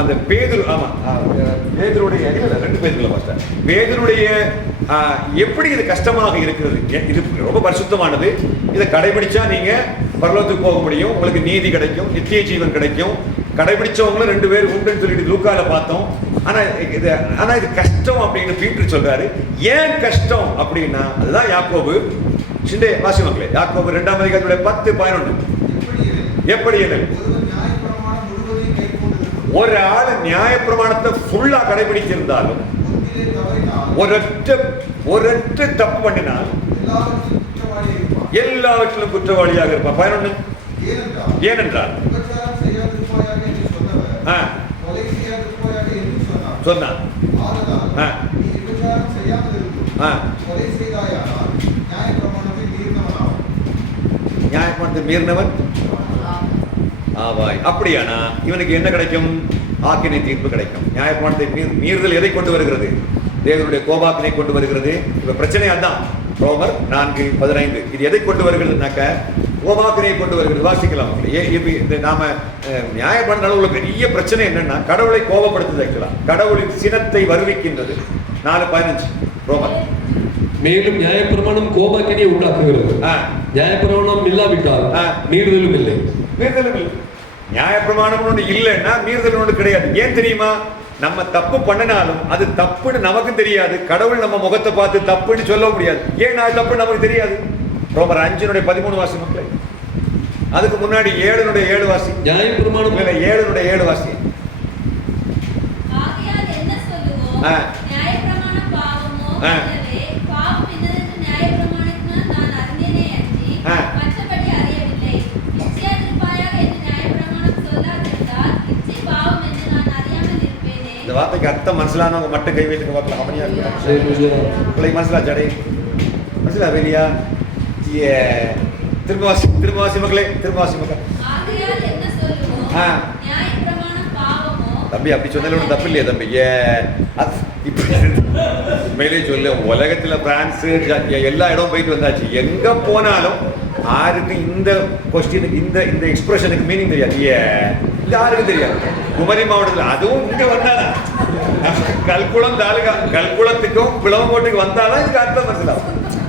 அந்த பேதுரு, ஆமா பேதுருடைய 2 பேதுருல மாஸ்டர், பேதுருடைய எப்படி இது கஷ்டமாக இருக்கிறது. இது ரொம்ப பரிசுத்தமானது. இதை கடைபிடிச்சா நீங்க பரலோகத்துக்கு போக முடியும், உங்களுக்கு நீதி கிடைக்கும், நித்திய ஜீவன் கிடைக்கும். கடைபிடிச்சவங்களும் 2 பேர் உண்டுன்னு சொல்லிட்டு லூக்கால பார்த்தோம். ஆனா இது கஷ்டம் அப்படின்னு பீட்டர் சொல்றாரு. ஏன் கஷ்டம் அப்படின்னா அதுதான் யாக்கோபு சிண்டே வாசி மக்களே, யாக்கோபு 2ஆம் அதிகாரத்துடைய 10:11. எப்படி ஒரு ஆள் நியாயப்பிரமாணத்தை ஃபுல்லா கடைபிடிச்சிருந்தாலும் ஒரொற்ற தப்பு பண்ணினால் எல்லாவற்றிலும் குற்றவாளியாக இருப்பான். 11. ஏனென்றால் சொன்னான் நியாயப்பிரமாணத்தை மீறினவன் ஆவாய். அப்படியானா இவனுக்கு என்ன கிடைக்கும்? ஆக்கினை தீர்ப்பு கிடைக்கும். நியாயப்பிரமாணத்தை மீறுதல் எதை கொண்டு வருகிறது? தேவனுடைய கோபாக்கினை கொண்டு வருகிறது. இப்ப பிரச்சனை அதான். ரோமர் 4:15 இது எதை கொண்டு வருகிறதுனாக்க கோபாக்கினை கொண்டு வருகிறது. வாசிக்கலாம். நாம நியாயப்பிரமாண உள்ள பெரிய பிரச்சனை என்னன்னா கடவுளை கோபப்படுத்துது. ஆக்சுவலா கடவுளின் சினத்தை வருவிக்கின்றது. 4:15 ரோமர். மேலும் நியாயப்பிரமாணம் கோபாக்கினை உண்டாக்குகிறது. நியாயப்பிரமாணம் இல்லாவிட்டால் மீறுதலும் இல்லை. மீறுதலும் இல்லை. நியாயப்பிரமாணம் ஒன்று இல்லைன்னா மீறுதல் ஒன்று கிடையாது. ஏன் தெரியுமா? நம்ம தப்பு பண்ணினாலும் அது தப்புன்னு நமக்கும் தெரியாது. கடவுள் நம்ம முகத்தை பார்த்து தப்புன்னு சொல்ல முடியாது. ஏன்னா அது தப்பு நமக்கு தெரியாது. ரோமர் 5:13 வாசி மக்களே. அதுக்கு முன்னாடி 7:7 வாசி. நியாயப்பிரமாணம் 7:7 வாசி. இந்த வார்த்தைக்கு அர்த்தம் மனசிலானவங்க மட்டும் கை வைத்துக்க பார்க்கலாம். அவனியா பிள்ளை மனசிலாச்சாடே மனசிலா வெளியா திரும்பவாசி மக்களே, திரும்பவாசி மக்கள். தம்பி அப்படி சொன்னாலும் ஒன்றும் தப்பு இல்லையா தம்பி? இப்படி உண்மையிலே சொல்ல, உலகத்துல பிரான்ஸ் எல்லா இடம் போயிட்டு வந்தாச்சு. எங்க போனாலும் யாருக்கு இந்த கொஸ்டின் இந்த எக்ஸ்பிரஷனுக்கு மீனிங் தெரியாது. யாருக்கும் தெரியாது. குமரி மாவட்டத்தில் அதுவும் இங்க வந்தாதான் கல்குளம் தாலுகா, கல்குளத்துக்கும் விளவங்கோட்டுக்கு வந்தாதான் இதுக்கு அர்த்தம் മനസ്സിലാവും.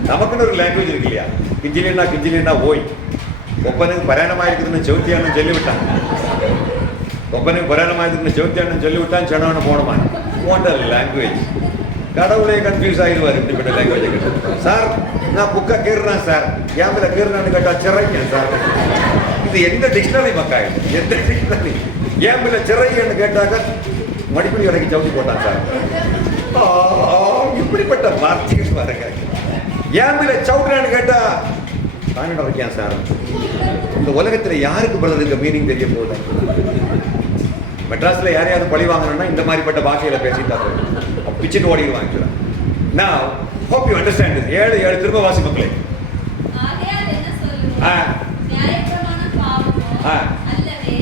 നമുക്കുன்னு ஒரு லாங்குவேஜ் இருக்கு இல்லையா? கிஞ்சிலின்னா ஓய், ஒப்பனுக்கு பராயணமாயிருக்குதுன்னு செவுத்தியானு சொல்லிவிட்டான். ஒப்பனுக்கு பராயணமாயிருக்குன்னு செவுத்தியானு சொல்லிவிட்டான். செனவனு போனமா மோட்டல் லாங்குவேஜ். கடவுளே கன்ஃபியூஸ் ஆகிடுவார் இப்படிப்பட்ட லாங்குவேஜை கேட்டு. சார் நான் புக்கை கேட்குறேன் சார், ஏமில் கேட்குறான்னு கேட்டால் சிறைங்க சார். இது எந்த டிக்ஷனரி மக்கள், எந்த டிக்ஷனரி? ஏமில் சிறைன்னு கேட்டாக்க மடிப்படி வரைக்கும் சவுத்தி போட்டான் சார். இப்படிப்பட்ட வார்த்தைகள் பாருங்க. ஏமில் சவுட்ரான்னு கேட்டா காணட வைக்கான் சார். இந்த உலகத்தில் யாருக்கு பிரதருக்கு மீனிங் தெரிய போகுது? மெட்ராஸில் யாரையாவது பழி வாங்கணும்னா இந்த மாதிரிப்பட்ட பாஷையில் பேசிட்டா பிச்சுட்டு ஓடிடுவாங்க. நான் hope you understand this. 7 திரும்ப வாசி மக்களே. ஆகையால் என்ன சொல்லுவோம்? நியாயப்பிரமாணம் பாவமோ அல்லவே?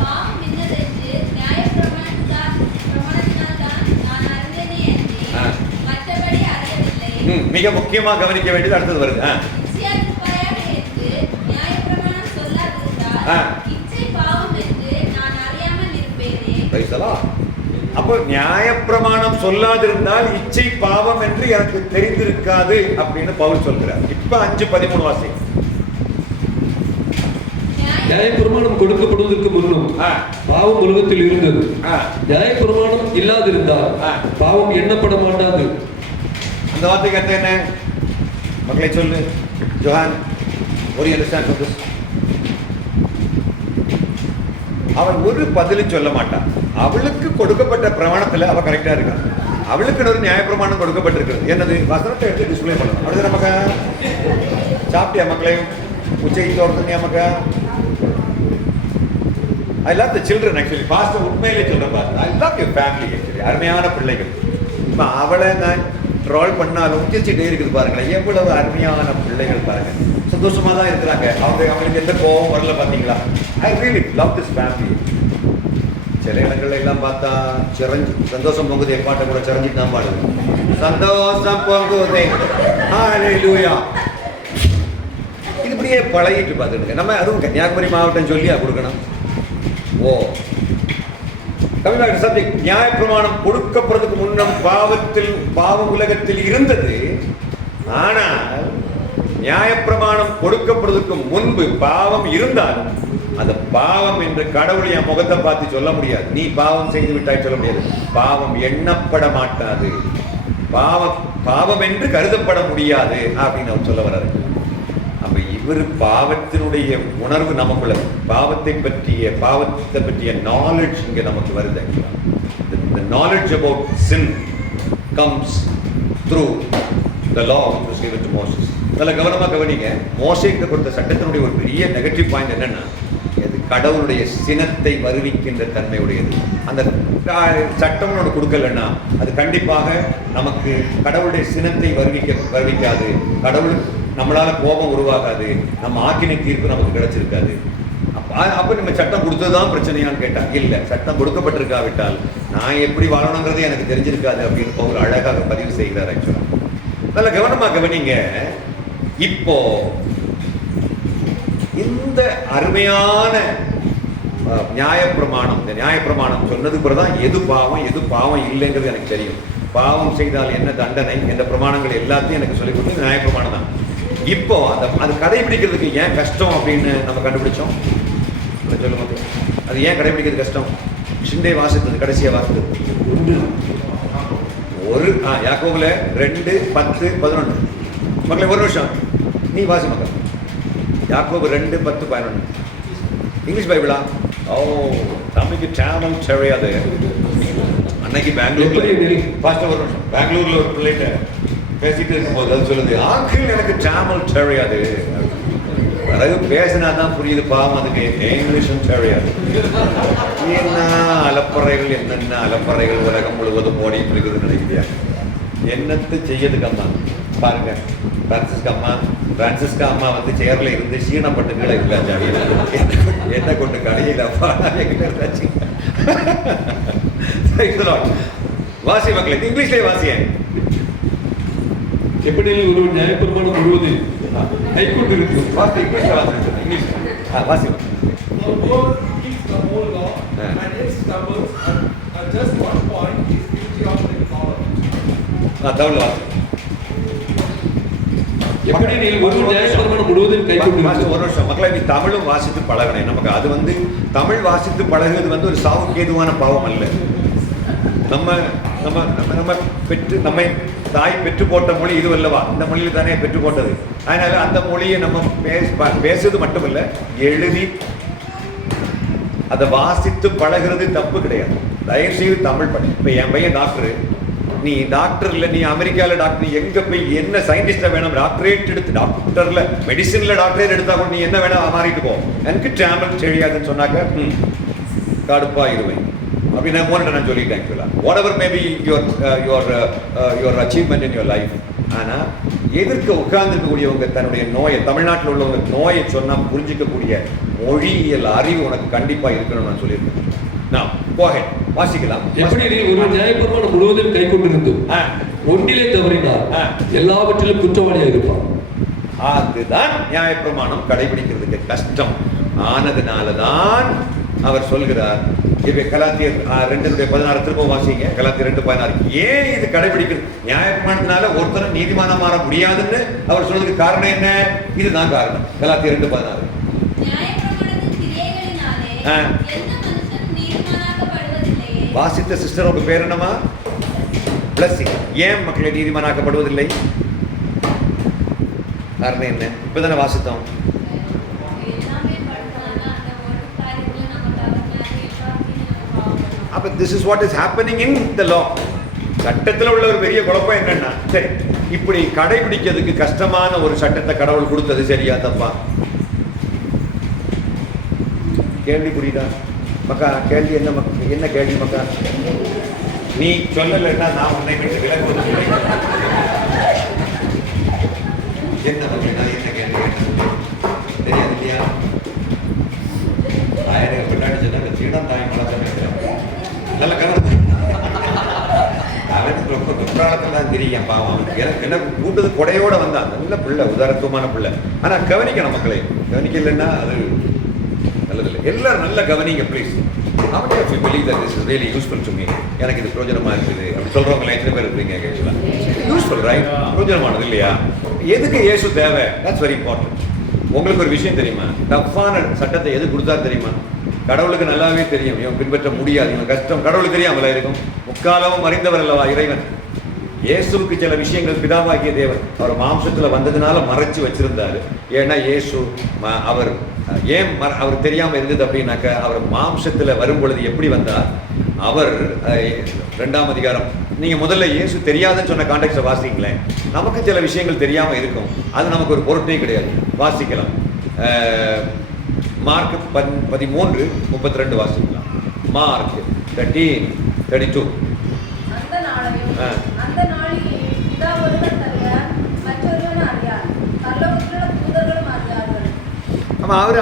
பாவம் என்னதென்று நியாயப்பிரமாணத்தினால் தான் நான் அறிந்தேனே அன்றி மற்றபடி அறியவில்லை. மிக முக்கியமா கவனிக்க வேண்டியது அடுத்தது வருது. இச்சையாகுப்பாயாக என்று நியாயப்பிரமாணம் சொல்லாதிருந்தால் இச்சை பாவம் என்று நான் அறியாமல் இருப்பேனே. அப்போ நியாயப்பிரமாணம் சொல்லாதிருந்தால் இச்சை பாவம் என்று எனக்கு தெரிந்திருக்காது அப்படின்னு பவுல் சொல்கிறார். இப்ப 5:13 வாசி. நியாயப்பிரமாணம் கொடுக்கப்படுவதற்கு முன்னும் பாவம் உலகத்தில் இருந்தது. நியாயப்பிரமாணம் இல்லாதிருந்தால் பாவம் எண்ணப்பட மாட்டாது. அந்த வார்த்தைக்கு அர்த்தம் என்ன மக்களை சொல்லு ஜோஹான்? ஒரு அண்டர்ஸ்டாண்ட் திஸ். அவன் ஒரு பதிலும் சொல்ல மாட்டான். அவளுக்கு கொடுக்கப்பட்ட பிரமாணத்துல அவ கரெக்டா இருக்கான். அவளுக்கு ஒரு நியாயப்பிரமாணம் கொடுக்கப்பட்டிருக்கிறது. என்னது? வசனத்தை எடுத்து டிஸ்பிளே பண்ணணும். அப்படி நமக்கு சாப்பிட்டியா மக்களையும் உச்சைக்கு தோர்த்து நமக்கு I love the children. Actually pastor உண்மையிலே சொல்றேன் பாருங்க, I love your family. Actually அருமையான பிள்ளைகள். இப்போ அவளை நான் ட்ரால் பண்ணாலும் உச்சிச்சுட்டே இருக்குது பாருங்களேன். எவ்வளவு அருமையான பிள்ளைகள் பாருங்க, சந்தோஷமா தான் இருக்கிறாங்க. அவங்களுக்கு எந்த கோபம் வரல பார்த்தீங்களா? I really love this family. சில இடங்கள்ல எல்லாம் பார்த்தா சந்தோஷம் பொங்குதே பாட்டை கூட சிறஞ்சிட்டு தான் பாடுது. சந்தோஷம் பொங்குதே ஹல்லேலூயா. இது இப்படியே பழகிட்டு பார்த்துடுங்க. நம்ம அதுவும் கன்னியாகுமரி மாவட்டம் சொல்லியா கொடுக்கணும்? ஓ தமிழ்நாடு சப்ஜெக்ட். நியாயப்பிரமாணம் கொடுக்கப்படுறதுக்கு முன்னம் பாவம் உலகத்தில் இருந்தது. ஆனால் நியாயப்பிரமாணம் கொடுக்கப்படுறதுக்கு முன்பு பாவம் இருந்தாலும் அந்த பாவம் என்று கடவுள் என் முகத்தை பார்த்து சொல்ல முடியாது. நீ பாவம் செய்து விட்டாய் சொல்ல முடியாது. பாவம் எண்ணப்பட மாட்டாது. பாவம் என்று கருதப்பட முடியாது அப்படின்னு அவர் சொல்ல வர்றாரு. அப்ப இவர் பாவத்தினுடைய உணர்வு நமக்குள்ள, பாவத்தை பற்றிய நாலேஜ் இங்க நமக்கு வருது. The knowledge about sin comes through the law which was given to Moses. நல்ல கவனமா கவனிங்க. மோசேக்கு கொடுத்த சட்டத்தினுடைய ஒரு பெரிய நெகட்டிவ் பாயிண்ட் என்னன்னா, அது கடவுளுடைய சினத்தை வருவிக்கின்ற தன்மையுடையது. அந்த சட்டம் ஒன்று கொடுக்கலன்னா அது கண்டிப்பாக நமக்கு கடவுளுடைய சினத்தை வருவிக்காது. கடவுள் நம்மளால கோபம் உருவாகாது. நம்ம ஆக்கினை தீர்ப்பு நமக்கு கிடைச்சிருக்காது. அப்ப நம்ம சட்டம் கொடுத்ததுதான் பிரச்சனையான்னு கேட்டா இல்ல, சட்டம் கொடுக்கப்பட்டிருக்காவிட்டால் நான் எப்படி வாழணுங்கிறது எனக்கு தெரிஞ்சிருக்காது அப்படின்னு பவுல் அழகாக பதிவு செய்கிறார். ஆக்சுவலா நல்ல கவனமா கவனிங்க. இப்போ இந்த அருமையான நியாயப்பிரமாணம் சொன்னதுக்கு பிறகுதான் எது பாவம் இல்லைங்கிறது எனக்கு தெரியும். பாவம் செய்தால் என்ன தண்டனை என்ற பிரமாணங்கள் எல்லாத்தையும் எனக்கு சொல்லிக் கொடுத்து நியாயப்பிரமாணம் தான். இப்போ அது கடைபிடிக்கிறதுக்கு ஏன் கஷ்டம் அப்படின்னு நம்ம கண்டுபிடிச்சோம். சொல்லுங்க, அது ஏன் கடைபிடிக்கிறது கஷ்டம்? ஷிண்டே வாசித்தது, கடைசியா வாசித்தது யாக்கோபுல 2:10-11. மக்களை ஒரு நிமிஷம் நீ வாசி மக்கள். யாக்கோபு 2:10-11 இங்கிலீஷ் பைபிளா? ஓ தமிழுக்கு சேனல் தெரியாது. அன்னைக்கு பெங்களூர்ல பாஸ்டர் ஒரு நிமிஷம் பெங்களூர்ல ஒரு பிள்ளைகிட்ட பேசிட்டு இருக்கும்போது அது சொல்லுது, ஆங்கிள் எனக்கு சேனல் தெரியாது. பிறகு பேசினா தான் புரியுது, பாவம் அதுக்கு இங்கிலீஷும் தெரியாது. என்ன அலப்பறைகள் உலகம் முழுவதும் ஓடிட்டு இருக்குது நினைக்கிறியா? என்னத்து செய்யதுக்கு அம்மா பாருங்க. பிரான்சிஸ்கா அம்மா வந்து சேர்ல இருந்து சீனப்பட்டு கீழே இருக்கா? என்ன கொண்டு கடையில் வாசி மக்களை இங்கிலீஷ்லேயே வாசியேன். எப்படி ஒரு நியாயப்பிரமாணம் முழுவதும் கைக்கொண்டு இருக்கு. வாசி இங்கிலீஷ்ல வாசி. இங்கிலீஷ் வாசி. The world keeps the whole law Tamil வாசி. எப்படி நீ ஒரு நியாயப்பிரமாணம் முழுவதும் கை ஒரு கொண்டு வருஷம் மக்களை நீ தமிழும் வாசித்து பழகணும். நமக்கு அது தமிழ் வாசித்து பழகுவது ஒரு சாவுக்கு ஏதுவான பாவம் அல்ல. நம்ம நம்ம நம்ம நம்ம பெற்று நம்மை தாய் பெற்று போட்ட மொழி இது அல்லவா, இந்த மொழியில் தானே பெற்று போட்டது. அதனால அந்த மொழியை நம்ம பேசுறது மட்டுமல்ல, எழுதி அதை வாசித்து பழகிறது தப்பு கிடையாது. தயவு செய்து தமிழ் படி. இப்போ என் பையன் டாக்டரு, நீ டாக்டர் இல்லை, நீ அமெரிக்காவில் டாக்டர், எங்கே போய் என்ன சயின்டிஸ்டாக வேணும், டாக்டரேட் எடுத்து டாக்டரில் மெடிசனில் டாக்டரேட் எடுத்தா கூட நீ என்ன வேணா மாறிட்டு போ, எனக்கு தமிழ் தெரியாதுன்னு சொன்னாக்க கடுப்பாயிருவேன் அப்படின்னு மோன்ட்ட நான் சொல்லிட்டேன். What ever maybe your achievement in your life. ஆனால் எதிர்க்க உட்கார்ந்துருக்கக்கூடியவங்க தன்னுடைய நோயை, தமிழ்நாட்டில் உள்ளவங்க நோயை சொன்னால் புரிஞ்சிக்கக்கூடிய மொழியியல் அறிவு உனக்கு கண்டிப்பாக இருக்கணும்னு நான் சொல்லியிருக்கேன். நான் போக வாசிக்கலாம். எப்படி நீ ஒரு நியாயப்பிரமாணம் முழுவதும் கை கொண்டிருந்து ஒன்றிலே தவறினார் எல்லாவற்றிலும் குற்றவாளியாக இருப்பான். அதுதான் நியாயப்பிரமாணம் கடைபிடிக்கிறதுக்கு கஷ்டம் ஆனதுனாலதான் அவர் சொல்கிறார். இப்ப கலாத்தியர் 2:16 திரும்ப வாசிங்க. கலாத்தியர் 2:16. ஏன் இது கடைபிடிக்கிறது? நியாயப்பிரமாணத்தினால ஒருத்தரும் நீதிமானம் மாற முடியாதுன்னு அவர் சொன்னதுக்கு காரணம் என்ன? இதுதான் காரணம். கலாத்தியர் 2:16. வாசித்த சிஸ்டர் உங்க பேர் என்னமா? பிளஸிங். ஏன் மக்களை நீதிமானாக்கப்படுவதில்லை? காரணம் என்ன? இப்பதானே வாசித்தோம். அப்ப this is what is happening in the law. சட்டத்தில் உள்ள ஒரு பெரிய குழப்பம் என்னன்னா, சரி இப்படி கடைபிடிக்கிறதுக்கு கஷ்டமான ஒரு சட்டத்தை கடவுள் கொடுத்தது சரியா தப்பா? கேள்வி புரியுதா மக்கா? கேள்வி என்ன என்ன கேள்வி மக்கா? நீ சொல்லலைன்னா நான் உன்னை விட்டு விலகுவது இல்லை. என்ன மக்கா? என்ன கேள்வி தெரியாது இல்லையா? ஆயிரம் பின்னாடி சொன்னா சீடம் தாய் மலத்தை நல்ல கவனம். அவனுக்கு ரொம்ப குற்றாலத்தில் தான் தெரியும் பாவம். அவனுக்கு எனக்கு என்ன கூட்டது கொடையோட வந்தான். நல்ல பிள்ளை, உதாரணத்துவமான பிள்ளை. ஆனால் கவனிக்கணும் மக்களை. கவனிக்கலைன்னா அது நல்லதில்லை. எல்லாரும் நல்ல கவனிங்க ப்ளீஸ். அவனுக்கு believe that this is really useful to me. எனக்கு இது பிரயோஜனமாக இருக்குது அப்படி சொல்கிறவங்கள எத்தனை பேர் இருப்பீங்க? Useful right? பிரயோஜனமானது இல்லையா? எதுக்கு இயேசு தேவை? That's very important. உங்களுக்கு ஒரு விஷயம் தெரியுமா? டஃப்பான சட்டத்தை எது கொடுத்தாரு தெரியுமா? கடவுளுக்கு நல்லாவே தெரியும் இவன் பின்பற்ற முடியாது, இவன் கஷ்டம் கடவுளுக்கு தெரியாமல இருக்கும். முக்காலமும் அறிந்தவர் அல்லவா இறைவன். இயேசுவுக்கு சில விஷயங்கள் பிதாவாகிய தேவன் அவர் மாம்சத்தில் வந்ததுனால மறைச்சு வச்சிருந்தாரு. ஏன்னா இயேசு அவர் ஏன் அவர் தெரியாமல் இருந்தது அப்படின்னாக்க, அவர் மாம்சத்தில் வரும் பொழுது எப்படி வந்தார்? அவர் 2ஆம் அதிகாரம் நீங்கள் முதல்ல இயேசு தெரியாதுன்னு சொன்ன கான்டெக்ஸ்ட்டை வாசிங்களேன். நமக்கு சில விஷயங்கள் தெரியாமல் இருக்கும், அது நமக்கு ஒரு பொருட்டே கிடையாது. வாசிக்கலாம். மார்க் 13:32 வாசிக்கலாம். மார்க் 13:32.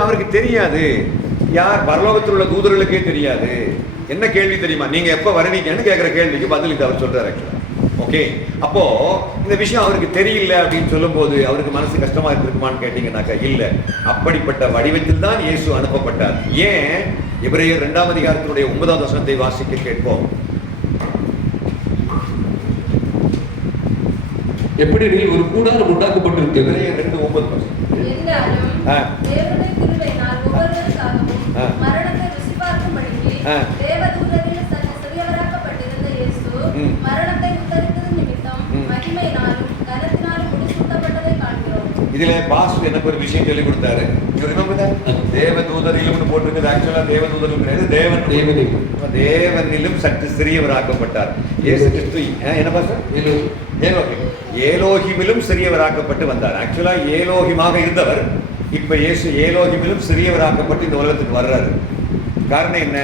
அவருக்கு தெரியாது. யார்? பரலோகத்தில் உள்ள தூதர்களுக்கே தெரியாது. என்ன கேள்வி தெரியுமா? நீங்க எப்ப வருவீங்கன்னு கேட்கிற கேள்விக்கு பதில் இது அவர் சொல்றாரு. ஓகே, அப்போ இந்த விஷயம் அவருக்கு தெரியல அப்படின்னு சொல்லும் போது அவருக்கு மனசு கஷ்டமா இருக்குமான்னு கேட்டீங்கன்னாக்கா இல்ல. அப்படிப்பட்ட வடிவத்தில் தான் இயேசு அனுப்பப்பட்டார். ஏன்? எபிரேயர் 2ஆம் அதிகாரத்தினுடைய 9வது வசனத்தை வாசிக்க கேட்போம். எப்படி நீ ஒரு கூடாரம் உண்டாக்கப்பட்டிருக்கிறது? 2:9. மரணத்தை ருசி பார்க்கும்படிக்கு தேவதூதரில் சிறியவராக்கப்பட்டிருந்த இயேசு மரணத்தை உத்தரித்தது நிமித்தம் மகிமையினாலும் கனத்தினாலும் முடிசூட்டப்பட்டதை காண்கிறோம். இதுல பாஸ் எனக்கு ஒரு விஷயம் சொல்லி கொடுத்தாரு. தேவதூதரிலும் போட்டிருக்கிறது. ஆக்சுவலா தேவதூதரும் கிடையாது, தேவனிலும் சற்று சிறியவராக்கப்பட்டார். இயேசு கிறிஸ்து என்ன பாஸ்? ஏலோகிமிலும் சிறியவராக்கப்பட்டு வந்தார். ஆக்சுவலா ஏலோகிமாக இருந்தவர் இப்ப இயேசு ஏலோகிமிலும் சிறியவராக்கப்பட்டு இந்த உலகத்துக்கு வர்றாரு. காரணம் என்ன?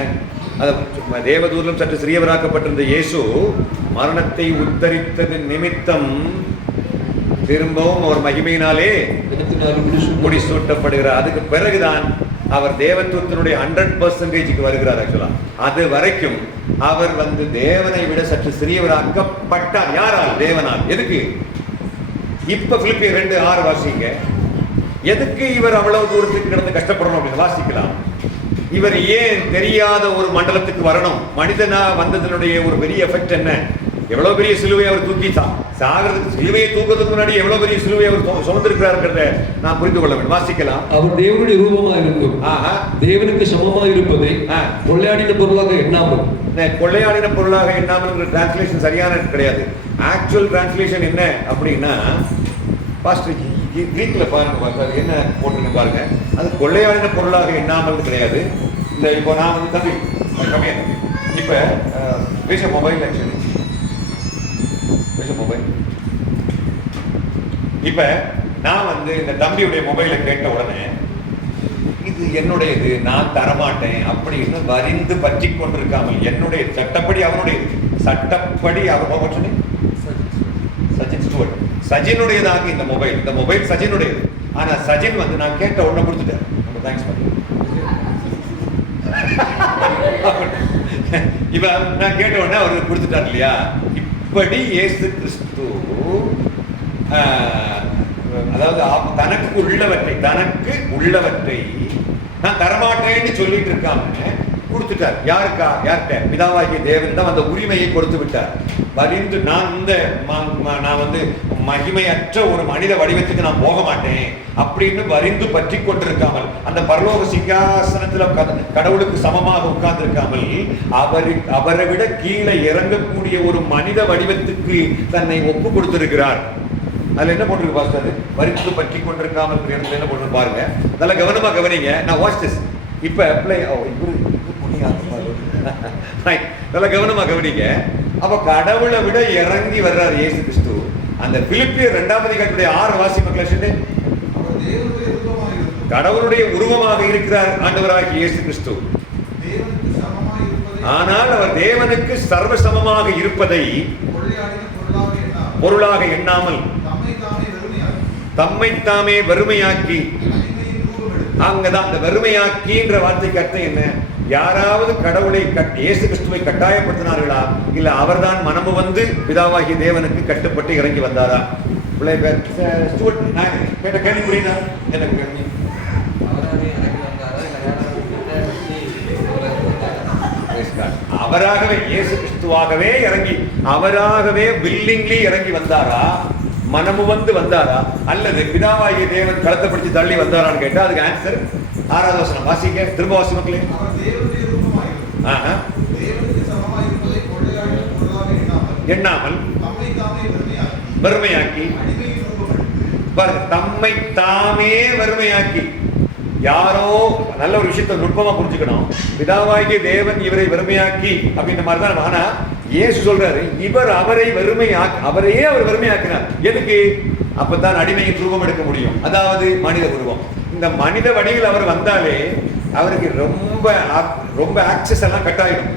தேவதூதரிலும் சற்று சிறியவராக்கப்பட்டிருந்த இயேசு மரணத்தை உத்தரித்தது நிமித்தம் திரும்பவும் அவர் மகிமையினாலே முடிசூட்டப்படுகிறார். அதுக்கு பிறகுதான் அவர் தேவத்துவத்தினுடைய 100% வருகிறார். ஆக்சுவலா அது வரைக்கும் அவர் தேவனை விட சற்று சிறியவராக்கப்பட்டார். யாரால்? தேவனால். எதுக்கு? இப்ப பிலிப்பியர் 2:6 வாசிங்க. எதுக்கு இவர் அவ்வளவு தூரத்துக்கு கிடந்து கஷ்டப்படணும் அப்படின்னு வாசிக்கலாம். இவர் ஏன் தெரியாத ஒரு மண்டலத்துக்கு வரணும்? மனிதனா வந்ததனுடைய ஒரு பெரிய எஃபெக்ட் என்ன? எவ்வளவு பெரிய சிலுவை அவர் தூக்கி சாகிறதுக்கு, சிலுவையை தூக்கிறதுக்கு முன்னாடி எவ்வளவு பெரிய சிலுவை அவர் சுமந்திருக்கிறார்கிறத நான் புரிந்து கொள்ள வேண்டும். வாசிக்கலாம். அவர் தேவனுடைய ரூபமாக இருக்கும், தேவனுக்கு சமமாக இருப்பதை கொள்ளையாடின பொருளாக எண்ணாமல். கொள்ளையாடின பொருளாக எண்ணாமல் டிரான்ஸ்லேஷன் சரியான கிடையாது. ஆக்சுவல் டிரான்ஸ்லேஷன் என்ன அப்படின்னா, பாஸ்டர் கிரீக்ல பாருங்க என்ன போட்டுன்னு பாருங்க. அது கொள்ளையாடின பொருளாக எண்ணாமல் கிடையாது. இந்த இப்போ நான் வந்து தம்பி கம்மியா தம்பி இப்ப பேச மொபைல் ஆக்சுவலி பேச மொபைல். இப்ப நான் வந்து இந்த தம்பியுடைய மொபைலை கேட்ட உடனே இது என்னுடையது, நான் தரமாட்டேன் அப்படின்னு வரிந்து பற்றி கொண்டிருக்காமல், என்னுடைய சட்டப்படி அவனுடையது, சட்டப்படி அவர் சொன்னேன் சச்சின் ஸ்டூவர்ட் சஜினுடையதாக இந்த மொபைல் சஜினுடையது. ஆனா சஜின் வந்து நான் கேட்ட உடனே கொடுத்துட்டேன். ரொம்ப தேங்க்ஸ் பண்ணி இவ நான் கேட்ட உடனே அவருக்கு கொடுத்துட்டார் இல்லையா. இப்படி இயேசு கிறிஸ்து அதாவது தனக்கு உள்ளவற்றை நான் தரமாட்டேன்னு சொல்லிட்டு இருக்காம கொடுத்துட்டார். யார்கிட்ட? பிதாவாகிய தேவன் தான் அந்த உரிமையை கொடுத்து விட்டார். வரிந்து நான் வந்து மகிமையற்ற ஒரு மனித வடிவத்துக்கு நான் போக மாட்டேன் அப்படின்னு வரிந்து பற்றி கொண்டிருக்காமல், அந்த பரலோக சிங்காசனத்துல கடவுளுக்கு சமமாக உட்கார்ந்து இருக்காமல், அவரை விட கீழே இறங்கக்கூடிய ஒரு மனித வடிவத்துக்கு தன்னை ஒப்பு கொடுத்திருக்கிறார். அதுல என்ன போட்டிருக்கு பாஸ்டர்? வரிந்து பற்றி கொண்டிருக்காமல் என்ன போட்டு பாருங்க, நல்ல கவனமா கவனிங்க. நான் வாட்ச் திஸ். இப்ப நல்ல கவனமா கவனிங்க. அப்ப கடவுளை விட இறங்கி வர்றார் இயேசு கிறிஸ்து. அந்த பிலிப்பியர் 2ஆம் அதிகாரத்துடைய 6 வாசிப்பு, கடவுளுடைய உருவமாக இருக்கிறார் ஆண்டவராகிய இயேசு கிறிஸ்து. ஆனால் அவர் தேவனுக்கு சர்வசமமாக இருப்பதை பொருளாக எண்ணாமல் தம்மைத்தாமே வறுமையாக்கி. அங்கதான் அந்த வறுமையாக்கின்ற வார்த்தைக்கு அர்த்தம் என்ன? யாராவது கடவுளை இயேசு கிறிஸ்துவை கட்டாயப்படுத்தினார்களா, இல்ல அவர்தான் மனமு வந்து பிதாவாகிய தேவனுக்கு கட்டுப்பட்டு இறங்கி வந்தாரா? கேட்ட கேள்வி புரியுதா? எனக்கு அவராகவே இயேசு கிறிஸ்துவாகவே இறங்கி, அவராகவே வில்லிங்லி இறங்கி வந்தாரா, மனமு வந்து வந்தாரா, அல்லது பிதாவாகிய தேவன் களத்தை பிடிச்சு தள்ளி வந்தாரான்னு கேட்டா அதுக்கு ஆன்சர் 6வது வசனம் வாசிக்க, திரும்ப வாசி மக்களே. எண்ணாமல் வறுமையாக்கி பாருங்க, தம்மை தாமே வறுமையாக்கி. யாரோ நல்ல ஒரு விஷயத்தை நுட்பமா புரிஞ்சுக்கணும். பிதாவாகிய தேவன் இவரை வறுமையாக்கி அப்படின்ற மாதிரி தான். ஆனா இயேசு சொல்றாரு, இவர் அவரையே அவர் வறுமையாக்கினார். எதுக்கு? அப்பதான் அடிமையின் ரூபம் எடுக்க முடியும், அதாவது மனித உருவம். இந்த மனித வடிவில் அவர் வந்தாலே அவருக்கு ரொம்ப ஆக்சஸ் எல்லாம் கட்டாயிடும்.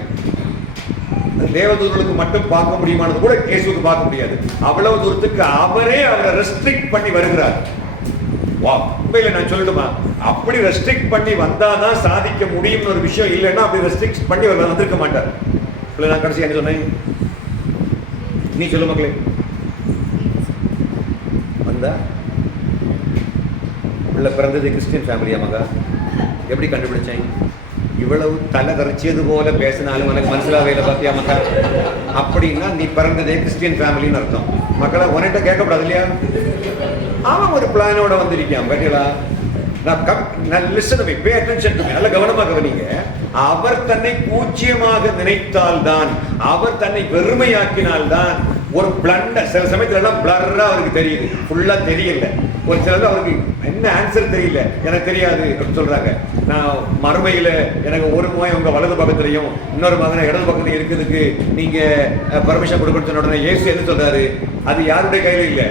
தேவதூதர்களுக்கு மட்டும் பார்க்க முடியுமானது கூட இயேசுக்கு பார்க்க முடியாது. அவ்வளவு தூரத்துக்கு அவரை ரெஸ்ட்ரிக்ட் பண்ணி வருகிறார். வா, உண்மையில நான் சொல்லணுமா, அப்படி ரெஸ்ட்ரிக்ட் பண்ணி வந்தாதான் சாதிக்க முடியும்னு ஒரு விஷயம். இல்லைன்னா அப்படி ரெஸ்ட்ரிக்ட் பண்ணி அவர் வந்திருக்க மாட்டார். நான் கடைசி என்ன சொன்னேன்? நீ சொல்லு மக்களே. வந்தா உள்ள பிறந்தது கிறிஸ்டியன் ஃபேமிலியா மகா? எப்படி கண்டுபிடிச்சேன்? இவ்வளவு தலை கரைச்சியது போல பேசினாலும் எனக்கு மனசிலாவே இல்லை பார்த்தியா மக்கா? அப்படின்னா நீ பிறந்ததே கிறிஸ்டியன் ஃபேமிலின்னு அர்த்தம். மக்களை உன்கிட்ட கேட்கக்கூடாது இல்லையா? அவன் ஒரு பிளானோட வந்திருக்கான். கேட்டீங்களா? நல்ல கவனமாக கவனிங்க. அவர் தன்னை பூஜ்யமாக நினைத்தால்தான், அவர் தன்னை வெறுமையாக்கினால்தான் ஒரு பிளண்டர். சில சமயத்துல எல்லாம் பிளர்ரா அவருக்கு தெரியுது, ஃபுல்லா தெரியல. ஒரு சிலர் அவருக்கு என்ன ஆன்சர் தெரியல, எனக்கு தெரியாது அப்படின்னு சொல்றாங்க. நான் மறுமையில எனக்கு ஒரு மகன் உங்க வலது பக்கத்துலையும் இன்னொரு மகனை இடது பக்கத்துலையும் இருக்கிறதுக்கு நீங்க பர்மிஷன் கொடுக்கணும்னு உடனே இயேசு என்ன சொல்றாரு? அது யாருடைய கையில இல்ல,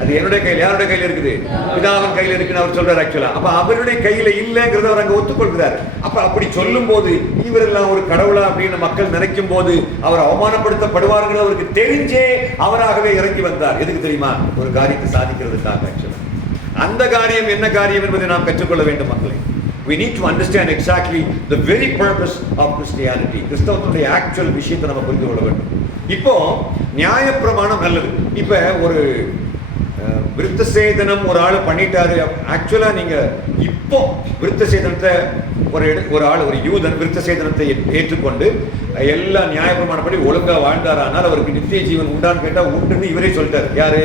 அது என்னுடைய கையில். யாருடைய கையில இருக்குது? பிதாவின் கையில இருக்குன்னு அவர் சொல்றாரு. ஆக்சுவலா அப்ப அவருடைய கையில இல்லைங்கிறத அவர் அங்க ஒத்துக்கொள்கிறார். அப்ப அப்படி சொல்லும் போது இவரெல்லாம் ஒரு கடவுளா அப்படின்னு மக்கள் நினைக்கும் போது அவர் அவமானப்படுத்தப்படுவார்கள் அவருக்கு தெரிஞ்சே அவராகவே இறங்கி வந்தார். எதுக்கு தெரியுமா? ஒரு காரியத்தை சாதிக்கிறதுக்காக. ஆக்சுவலா அந்த காரியம் என்ன காரியம் என்பதை நாம் கற்றுக்கொள்ள வேண்டும் மக்களே. We need to understand exactly the very purpose of Christianity. கிறிஸ்தவத்தினுடைய ஆக்சுவல் விஷயத்தை நம்ம புரிந்து கொள்ள வேண்டும். இப்போ நியாயப்பிரமாணம் நல்லது. இப்ப ஒரு விருத்த சேதனம் ஒரு ஆள் பண்ணிட்டாரு. ஆக்சுவலா நீங்க இப்போ விருத்த சேதனத்தை ஒரு ஆள், ஒரு யூதன் விருத்த சேதனத்தை ஏற்றுக்கொண்டு எல்லா நியாயப்பிரமாணப்படி ஒழுங்கா வாழ்ந்தாரானால் அவருக்கு நித்திய ஜீவன் உண்டான்னு கேட்டா உண்டுன்னு இவரே சொல்லிட்டாரு. யாரு?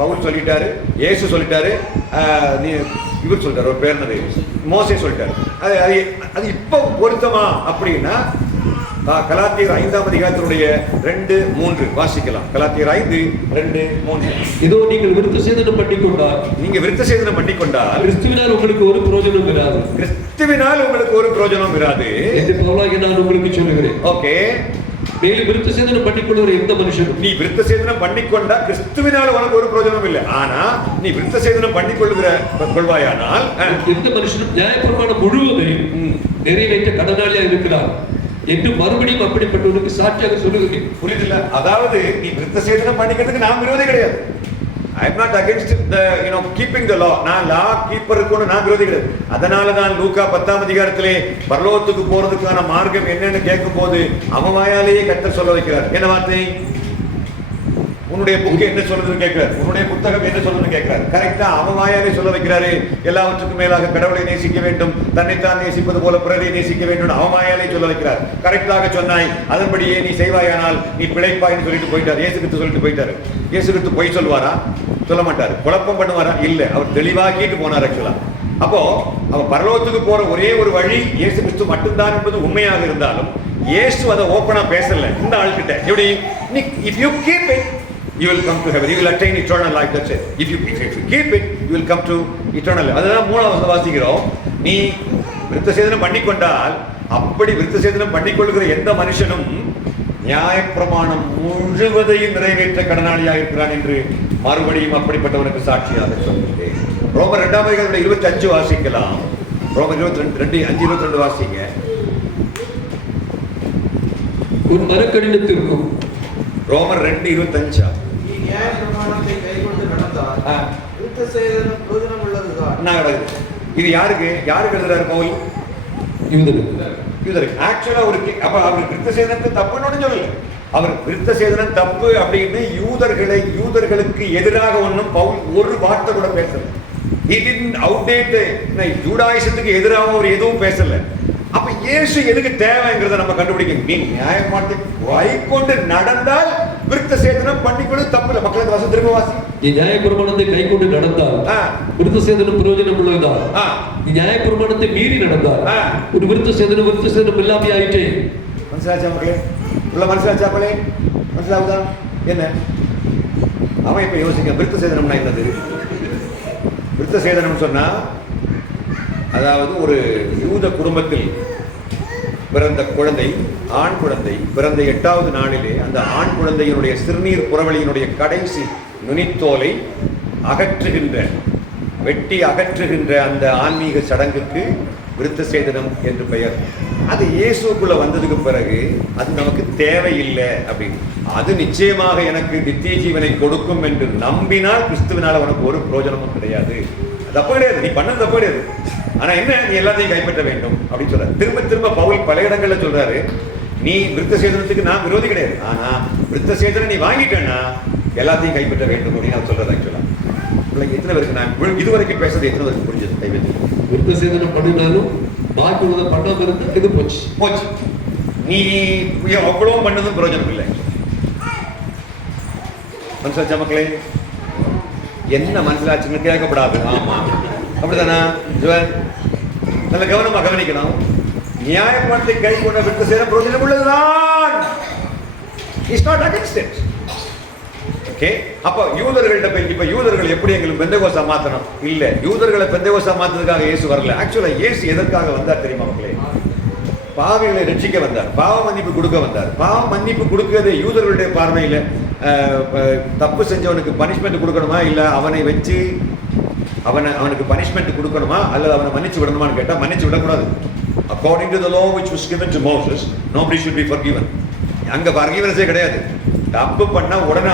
பவுல் சொல்லிட்டாரு, இயேசு சொல்லிட்டாரு, இவர் சொல்லிட்டாரு, ஒரு பேர் மோசே சொல்லிட்டாரு. அது இப்போ பொருத்தமா அப்படின்னா கலாத்தியர் 5ஆம் அதிகாரத்தினுடைய 2-3 வாசிக்கலாம். கலாத்தியர் 5:2-3. இதோ நீங்கள் விருத்த சேதனம் பண்ணிக்கொண்டால், நீங்க விருத்த சேதனம் பண்ணிக்கொண்டால் கிறிஸ்துவினால் உங்களுக்கு ஒரு பிரயோஜனம் இராது. கிறிஸ்துவினால் உங்களுக்கு ஒரு பிரயோஜனம் இராது என்று பவுலாகிய நான் உங்களுக்கு சொல்லுகிறேன். ஓகே. மேலும் விருத்த சேதனம் பண்ணிக்கொள்ளுகிற எந்த மனுஷனும், நீ விருத்த சேதனம் பண்ணிக்கொண்டா கிறிஸ்துவினால் உனக்கு ஒரு பிரயோஜனம் இல்லை. ஆனா நீ விருத்த சேதனம் கொள்வாயானால் எந்த மனுஷனும் நியாயப்பிரமாணம் முழுவதையும் நிறைவேற்ற கடனாளியா இருக்கிறார் என்று மறுபடியும் அப்படிப்பட்டவனுக்கு சாட்சியாக சொல்லுகிறேன். புரியுதில்ல? அதாவது நீ விருத்த சேதனம் பண்ணிக்கிறதுக்கு நான் விரோதி கிடையாது. I am not against the keeping the law. நான் லா கீப்பருக்கு நான் விரோதி கிடையாது. அதனால தான் லூக்கா 10ஆம் அதிகாரத்திலே பரலோகத்துக்கு போறதுக்கான மார்க்கம் என்னன்னு கேட்கும் போது அவன் வாயாலேயே கர்த்தர் சொல்ல வைக்கிறார். என்ன வார்த்தை? உன்னுடைய புக் என்ன சொல்றதுன்னு கேட்கிறார், உன்னுடைய புத்தகம் என்ன சொல்றதுன்னு கேட்கிறார். கரெக்டா அவன் வாயாலே சொல்ல வைக்கிறாரு. எல்லாவற்றுக்கும் மேலாக கடவுளை நேசிக்க வேண்டும், தன்னைத்தான் நேசிப்பது போல பிறரை நேசிக்க வேண்டும், அவன் வாயாலே சொல்ல வைக்கிறார். கரெக்டாக சொன்னாய், அதன்படியே நீ செய்வாயானால் நீ பிழைப்பாய்ன்னு சொல்லிட்டு போயிட்டார். இயேசு கிறிஸ்து சொல்லிட்டு போயிட்டாரு. இயேசு கிறிஸ்து பொய் சொல்வாரா? சொல்ல மாட்டாரு. குழப்பம் பண்ணுவாரா? இல்ல. அவர் தெளிவாக்கிட்டு போனார். ஆக்சுவலா அப்போ அவர் பரலோகத்துக்கு போற ஒரே ஒரு வழி இயேசு கிறிஸ்து மட்டும்தான் என்பது உண்மையாக இருந்தாலும் இயேசு அதை ஓப்பனா பேசல இந்த ஆள்கிட்ட. எப்படி? if you keep it you will come to heaven, you will attain eternal life. That's it. If you keep it you will come to eternal life. அதுதான் 3வது வாசிக்கிறோம். நீ விருத்த சேதனம் பண்ணிக்கொண்டால், அப்படி விருத்த சேதனம் பண்ணிக்கொள்கிற எந்த மனுஷனும் நியாயப்பிரமாணம் முழுவதையும் நிறைவேற்ற கடனாளியாக இருக்கிறான் என்று மறுபடியும் அப்படிப்பட்டவனுக்கு சாட்சியாக சொல்கிறேன். ரோமர் 2ஆம் அதிகாரம் 25 வாசிக்கலாம். ரோமர் 22:5-22 வாசிங்க. உன் மரக்கடினத்திற்கும் ரோமர் 2:25 நீ நியாயப்பிரமாணத்தை கைக்கொண்டு நடந்தால் விருத்த சேதனம் பிரயோஜனம் உள்ளதுதான். இது யாருக்கு எழுதுறாரு பவுல்? யூதருக்கு. ஆக்சுவலா அப்ப அவர் விருத்த சேதனத்தை தப்புன்னு சொல்லல. அவர் விருத்த சேதனம் தப்பு அப்படின்னு யூதர்களுக்கு எதிராக ஒன்றும் பவுல் ஒரு வார்த்தை கூட பேசல. He didn't outdate ஜூடாயிசத்துக்கு எதிராக அவர் எதுவும் பேசல. அப்ப இயேசு எதுக்கு தேவைங்கிறத நம்ம கண்டுபிடிக்கணும். நீ நியாயமானத்தை கைக்கொண்டு நடந்தால் விருத்த சேதனம் பண்ணிக்கொண்டு தப்பு இல்லை. மக்களுக்கு வாசி திரும்ப வாசி. நீ நியாயப்பிரமாணத்தை கைக்கொண்டு நடந்தால் விருத்த சேதனம் பிரயோஜனம் உள்ளதுதான். நீ நியாயப்பிரமாணத்தை மீறி நடந்தால் ஒரு விருத்த சேதனம் இல்லாம ஆயிட்டே. மனசிலாச்சா மக்களே? உள்ள மனசிலாச்சாப்பளே? மனசிலாவுதா? என்ன அவன் இப்ப யோசிக்க விருத்த சேதனம்னா என்னது? விருத்த சேதனம் சொன்னா அதாவது ஒரு யூத குடும்பத்தில் பிறந்த குழந்தை, ஆண் குழந்தை பிறந்த 8வது நாளிலே அந்த ஆண் குழந்தையினுடைய சிறுநீர் புறவழியினுடைய கடைசி நுனித்தோலை வெட்டி அகற்றுகின்ற அந்த ஆன்மீக சடங்குக்கு விருத்த சேதனம் என்று பெயர். அது இயேசுக்குள்ள வந்ததுக்கு பிறகு அது நமக்கு தேவையில்லை அப்படின்னு. அது நிச்சயமாக எனக்கு நித்திய ஜீவனை கொடுக்கும் என்று நம்பினால் கிறிஸ்துவினால் உனக்கு ஒரு பிரயோஜனமும் கிடையாது. தப்பு கிடையாது, நீ பண்ண தப்பு கிடையாது. ஆனா என்ன, நீ எல்லாத்தையும் கைப்பற்ற வேண்டும் அப்படின்னு சொல்றாரு. திரும்ப திரும்ப பவுல் பல இடங்கள்ல சொல்றாரு, நீ விருத்த சேதனத்துக்கு நான் விரோதி கிடையாது, ஆனா விருத்த சேதனம் நீ வாங்கிட்டேன்னா எல்லாத்தையும் கைப்பற்ற வேண்டும் அப்படின்னு அவர் சொல்றாரு. ஆக்சுவலா எத்தனை பேருக்கு நான் இதுவரைக்கும் பேசுறது எத்தனை பேருக்கு புரிஞ்சது? கைப்பற்றி விருத்த சேதனம் பண்ணினாலும் பாக்கி உள்ளதை பண்ணாம இருந்தா இது போச்சு. நீ அவ்வளவு பண்ணதும் பிரயோஜனம் இல்லை. மனசாச்சா மக்களே? என்ன மனசிலாச்சுன்னு கேட்கப்படாது. ஆமா அப்படிதானா? நல்ல கவனமா கவனிக்கணும். நியாயமானத்தை கை கொண்ட விருத்த சேதனம் பிரயோஜனம் உள்ளதுதான். It's not against it. Okay, அப்ப யூதர்கள்ட்ட போய் இப்ப யூதர்கள் எப்படி எங்களுக்கு பெந்தகோஸ்தா மாத்தணும்? இல்ல, யூதர்களை பெந்தகோஸ்தா மாத்ததுக்காக இயேசு வரல. ஆக்சுவலா இயேசு எதற்காக வந்தார் தெரியுமா மக்களே? பாவிகளை ரட்சிக்க வந்தார், பாவ மன்னிப்பு கொடுக்க வந்தார். பாவ மன்னிப்பு கொடுக்கிறது யூதர்களுடைய பார்வையில தப்பு செஞ்சவனுக்கு பனிஷ்மெண்ட் கொடுக்கணுமா, இல்ல அவனை வச்சு அவனுக்கு பனிஷ்மெண்ட் கொடுக்கணுமா, அல்லது அவனை மன்னிச்சு விடணுமான்னு கேட்டா மன்னிச்சு விடக்கூடாது. According to the law which was given to Moses, nobody should be forgiven. அங்க forgiveness கிடையாது. தப்பு பண்ணா உடனே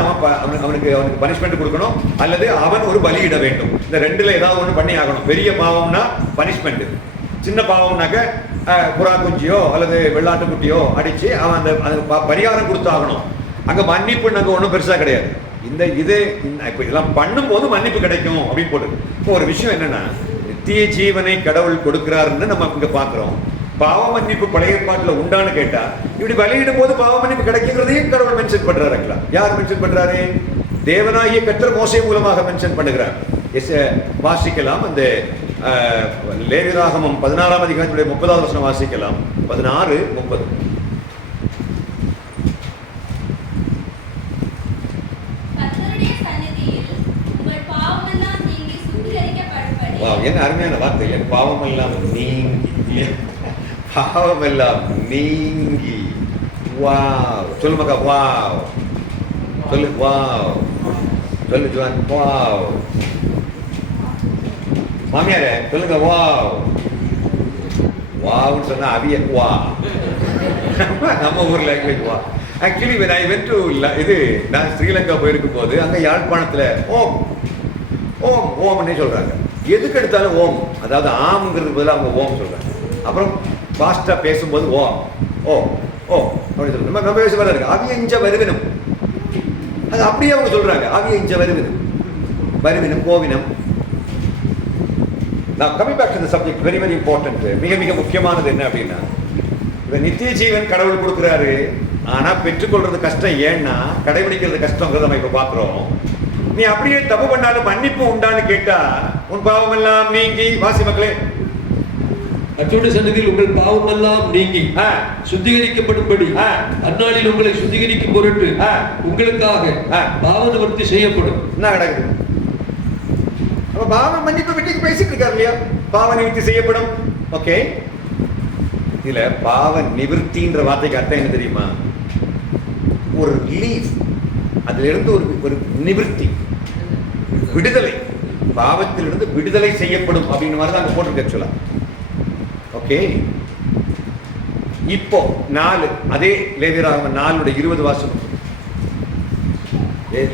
அவனுக்கு பனிஷ்மெண்ட் கொடுக்கணும், அல்லது அவன் ஒரு பலியிட வேண்டும். இந்த ரெண்டுல ஏதாவது ஒன்று பண்ணி ஆகணும். பெரிய பாவம்னா பனிஷ்மெண்ட், சின்ன பாவம்னாக்க புறா குஞ்சியோ அல்லது வெள்ளாட்டு குட்டியோ அடிச்சு அவன் அந்த பரிகாரம் கொடுத்தாகணும். அங்க மன்னிப்பு அங்க ஒன்றும் பெருசா கிடையாது. இப்போ இதெல்லாம் பண்ணும்போது மன்னிப்பு கிடைக்கும் அப்படின்னு போட்டு. இப்போ ஒரு விஷயம் என்னன்னா, நித்திய ஜீவனை கடவுள் கொடுக்கிறாருன்னு நம்ம இங்க பார்க்கிறோம். பாவ மன்னிப்பு பழைய ஏற்பாட்டில் உண்டான்னு கேட்டா, இப்படி பலியிடும் போது பாவ மன்னிப்பு கிடைக்குங்கிறதையும் கடவுள் மென்ஷன் பண்றாருங்களா? யார் மென்ஷன் பண்றாரு? தேவனாகிய கர்த்தர் மோசே மூலமாக மென்ஷன் பண்ணுகிறார். வாசிக்கலாம். அந்த லேவியராகமம் 16ஆம் அதிகாரத்துடைய 30வது வசனம் வாசிக்கலாம். 16:30. என்ன அருமையான வார்த்தை இல்லை? பாவமெல்லாம் நீங்கி, பாவமெல்லாம் நீங்கி. வாவ் சொல்லு மக்கா, வாவ் சொல்லு, வாவ் சொல்லு ஜுவான், வாவ். மாமியாரே சொல்லுங்க, வாவ். வாவ்னு சொன்னா அவிய வா, நம்ம ஊர் லாங்குவேஜ் வா. Actually when I went to இது நான் ஸ்ரீலங்கா போயிருக்கும் போது அங்க யாழ்ப்பாணத்துல ஓம் ஓம் ஓம்னே சொல்றாங்க. எதுக்கு எடுத்தாலும் ஓம், அதாவது ஆம்ங்கிறது பதிலாக அவங்க ஓம் சொல்றாங்க. அப்புறம் பாஸ்டா பேசும்போது ஓம் ஓ ஓ அப்படின்னு சொல்றாங்க. நம்ம பேச வர இருக்கு அவிய இஞ்ச வருவினம், அது அப்படியே அவங்க சொல்றாங்க. அவிய இஞ்ச வருவினம், வருவினம், கோவினம். நான் coming back to the subject, very very important. மிக மிக முக்கியமானது என்ன அப்படின்னா, இந்த நித்திய ஜீவன் கடவுள் கொடுக்குறாரு. ஆனா பெற்றுக்கொள்றது கஷ்டம். ஏன்னா கடைபிடிக்கிறது கஷ்டங்கிறத நம்ம இப்ப பாக்குறோம். நீ அப்படியே தப்பு பண்ணாலும் மன்னிப்பு உண்டான்னு கேட்டா, உன் பாவம் எல்லாம் நீங்கி. வாசி மக்களே, கர்த்தருடைய சந்நிதியில் உங்கள் பாவம் எல்லாம் நீங்கி சுத்திகரிக்கப்படும்படி அந்நாளில் உங்களை சுத்திகரிக்கும் பொருட்டு உங்களுக்காக பாவ நிவர்த்தி செய்யப்படும். என்ன நடக்குது? அப்ப பாவ மன்னிப்பு விட்டு பேசிட்டு இருக்காரு இல்லையா? பாவ நிவர்த்தி செய்யப்படும். ஓகே, இதுல பாவ நிவர்த்தின்ற வார்த்தைக்கு அர்த்தம் என்ன தெரியுமா? ஒரு ரிலீஃப், அதுல இருந்து ஒரு நிவர்த்தி, விடுதலை, பாவத்திலிருந்து விடுதலை செய்யப்படும் அப்படின்னு மாதிரி தான் அங்க போட்டிருக்க சொல்லலாம். ஓகே, இப்போ 4 அதே லேவியராகமம் 4:20 வாசம்.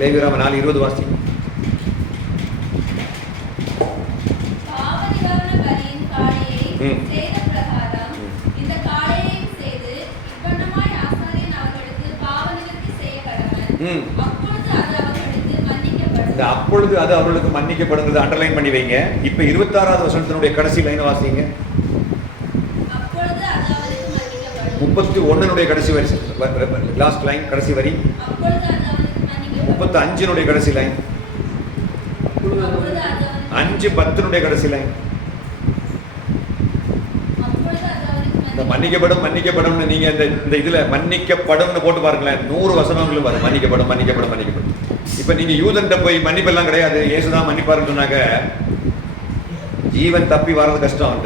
லேவியராகமம் 4:20 வாசி. அப்பொழுது அது அவர்களுக்கு மன்னிக்கப்படுகிறது அண்டர்லைன் பண்ணி வைங்க. இப்ப 26வது வசனத்தினுடைய கடைசி லைன் வாசிங்க. 31 கடைசி வரி, லாஸ்ட் லைன், கடைசி வரி. 35 கடைசி லைன், 5:10 கடைசி லைன். மன்னிக்கப்படும் மன்னிக்கப்படும் நீங்க இந்த இதுல மன்னிக்கப்படும் போட்டு பாருங்களேன். 100 வசனங்களும் வரும் மன்னிக்கப்படும் மன்னிக்கப்படும் மன்னிக்கப்படும். இப்ப நீங்க யூதன்ட்ட போய் மன்னிப்பெல்லாம் கிடையாது, இயேசுதான் மன்னிப்பாருன்னு சொன்னாங்க, ஜீவன் தப்பி வர்றது கஷ்டம்.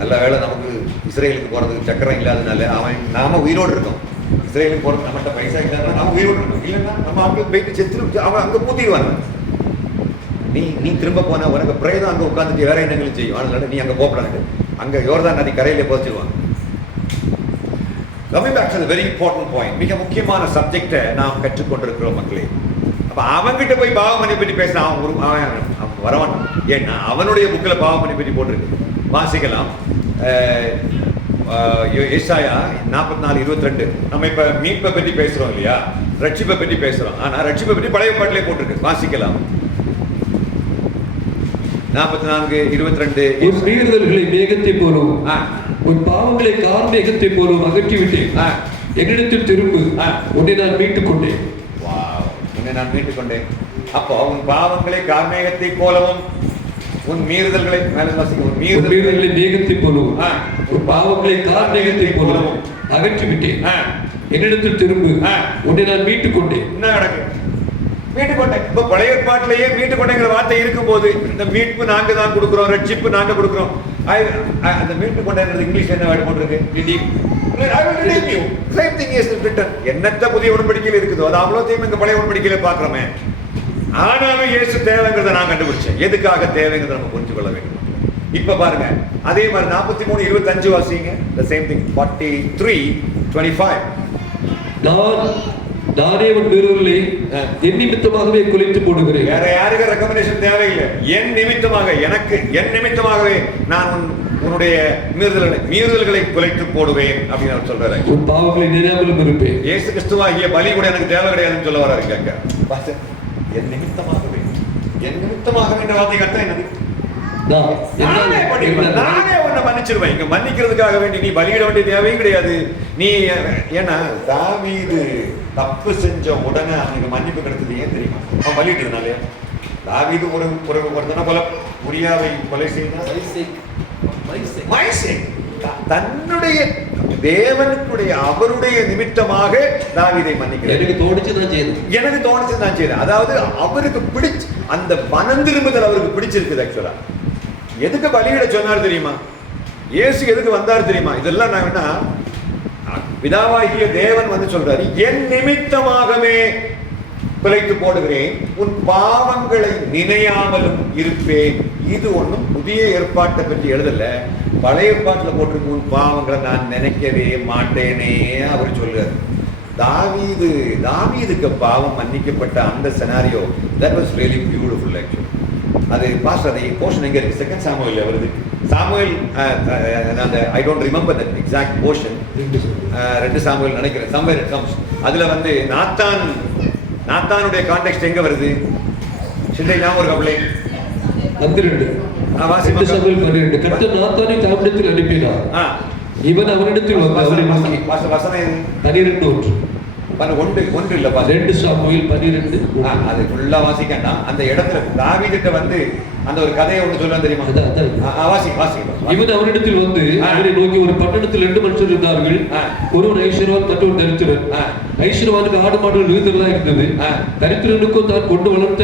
நல்ல வேலை நமக்கு இஸ்ரேலுக்கு போறதுக்கு சக்கரம் இல்லாதனால நாம உயிரோடு இருக்கோம். இஸ்ரேலுக்கு போறது நம்மகிட்ட பைசா இல்லாத நாம உயிரோடு இருக்கோம். இல்லைன்னா நம்ம அவங்க போயிட்டு செத்து அவங்க அங்க பூத்திடுவாங்க. நீ திரும்ப போனா உனக்கு பிரேதம் அங்க உட்காந்துட்டு வேற என்னங்களும் செய்யும். அதனால நீ அங்க போகக்கூடாது. அங்க யோர்தான் நதி கரையில போச்சிருவாங்க. Coming back to the very important point, மிக முக்கியமான சப்ஜெக்டை நாம் கற்றுக்கொண்டிருக்கிறோம் மக்களே. அப்ப அவங்கிட்ட போய் பாவ மன்னிப்பு பற்றி பேசினா அவன் வரவான். ஏன்னா அவனுடைய புக்கில் பாவ மன்னிப்பு பற்றி போட்டிருக்கு. வாசிக்கலாம். ஏசாயா 44:22. நம்ம இப்ப மீட்பை பற்றி பேசுறோம் இல்லையா, ரட்சிப்பை பற்றி பேசுறோம். ஆனா ரட்சிப்பை பற்றி பழைய பாட்டிலே போட்டிருக்கு. வாசிக்கலாம். 44:22. உன் மீறுதல்களை மேகத்தை போலவும் உன் பாவங்களை கார் மேகத்தை போலவும் அகற்றிவிட்டேன். என்னிடத்தில் திரும்பு, உன்னை நான் மீட்டுக் கொண்டேன். உன்னை நான் மீட்டுக் கொண்டேன். அப்போ உன் பாவங்களை கார்மேகத்தை போலவும் உன் மீறுதல்களை மீறுதல்களை மேகத்தை போலவும் உன் பாவங்களை கார் மேகத்தை போலவும் அகற்றிவிட்டேன். என்னிடத்தில் திரும்பு, உன்னை நான் மீட்டுக் கொண்டேன். என்ன நடக்குது? மீட்டுக்கொண்டேன். இப்ப பழைய ஏற்பாட்டிலேயே மீட்டுக்கொண்டேங்கிற வார்த்தை இருக்கும் போது இந்த மீட்பு நாங்க தான் கொடுக்கிறோம், ரட்சிப்பு நாங்க கொடுக்கிறோம். அந்த மீட்டுக்கொண்டேங்கிறது இங்கிலீஷ் என்ன வேர்ட் போட்டிருக்கு? என்னத்த புதிய உடன்படிக்கையில் இருக்குதோ அது அவ்வளோத்தையும் இந்த பழைய உடன்படிக்கையில பாக்குறோமே. ஆனாலும் இயேசு தேவைங்கிறத நான் கண்டுபிடிச்சேன். எதுக்காக தேவைங்கிறத நம்ம புரிஞ்சு கொள்ள வேண்டும். இப்ப பாருங்க, அதே மாதிரி 43:25 வாசிங்க. The same thing. 43:25. நானே உன் வேறொருளை என் நிமித்தமாகவே குலைத்து போடுகிறேன். வேற யாருக்கு ரெக்கமெண்டேஷன் தேவையில்லை. என் நிமித்தமாக, எனக்கு என் நிமித்தமாகவே நான் உன்னுடைய மீறுதல்களை குலைத்து போடுவேன் அப்படின்னு அவர் சொல்றாரு. உன் பாவங்களை நினையாமலும் இருப்பேன். இயேசு கிறிஸ்துவாகிய பலி கூட எனக்கு தேவை கிடையாதுன்னு சொல்ல வர்றாரு இங்க. என் நிமித்தமாகவே, என் நிமித்தமாகவே என்ற வார்த்தை அர்த்தம் என்னது? நானே உன்னை மன்னிச்சிருவேன். இங்க மன்னிக்கிறதுக்காக வேண்டி நீ பலியிட வேண்டிய தேவையும் கிடையாது. நீ ஏன்னா தாவீது தப்பு செஞ்ச உடனே அவனுக்கு மன்னிப்பு கிடைச்சது ஏன் தெரியுமா? அவன் பலியிட்டதுனாலே. தாவீது ஒருத்தனை போல உரியாவை கொலை செய்தான். தன்னுடைய தேவனுக்குடைய அவருடைய நிமித்தமாக தாவீதை மன்னிக்கிறார். எனக்கு தோணிச்சு நான் செய்தேன். அதாவது அவருக்கு பிடிச்சு அந்த மனம் திரும்புதல் அவருக்கு பிடிச்சிருக்குது. ஆக்சுவலா எதுக்கு பலியிட சொன்னார் தெரியுமா? இயேசு எதுக்கு வந்தார் தெரியுமா? இதெல்லாம் நான் என்ன பிதாவாகிய தேவன் வந்து சொல்றாரு, என் நிமித்தமாகவே பிழைத்து போடுகிறேன், உன் பாவங்களை நினையாமலும் இருப்பேன். இது ஒண்ணும் புதிய ஏற்பாட்டை பற்றி எழுதல, பழைய ஏற்பாட்டில் போட்டிருக்கு. உன் பாவங்களை நான் நினைக்கவே மாட்டேனே அவர் சொல்றாரு. தாவீதுக்கு பாவம் மன்னிக்கப்பட்ட அந்த scenario that was really beautiful actually. அது பாஸ்டர் அதை போர்ஷன் எங்க இருக்கு? 2 சாமுவேல் வருது. சாமுவேல் அந்த I don't remember that exact portion. 2 Samuel நினைக்கிறேன். somewhere it comes. அதுல வந்து நாத்தானுடைய கான்டெக்ஸ்ட் எங்க வருது? சிந்தை ஞாபகம் இருக்கா பிள்ளை? 12 சாமுவேல் 12. கர்த்தர் நாத்தானை தாவீதிடத்தில் அனுப்பினார். இவன் அவனிடத்தில் வந்து அவரை நோக்கி வசனம் 12 ஒன்று இல்லப்பா, 2 சாமுவேல் 12. அது ஃபுல்லா வாசிக்கன்னா அந்த இடத்துல தாவீதுட்ட வந்து அந்த ஒரு கதையை ஒன்று சொல்லுவான் தெரியுமா? வாசி. இவன் அவனிடத்தில் வந்து அவரை நோக்கி, ஒரு பட்டணத்தில் 2 மனுஷர் இருந்தார்கள். ஒருவன் ஐஸ்வர்யவான், மற்றொரு தரித்திரன். ஐஸ்வர்யவானுக்கு ஆடு மாடுகள் விருதெல்லாம் இருந்தது. தரித்திரனுக்கும் தான் கொண்டு வளர்த்த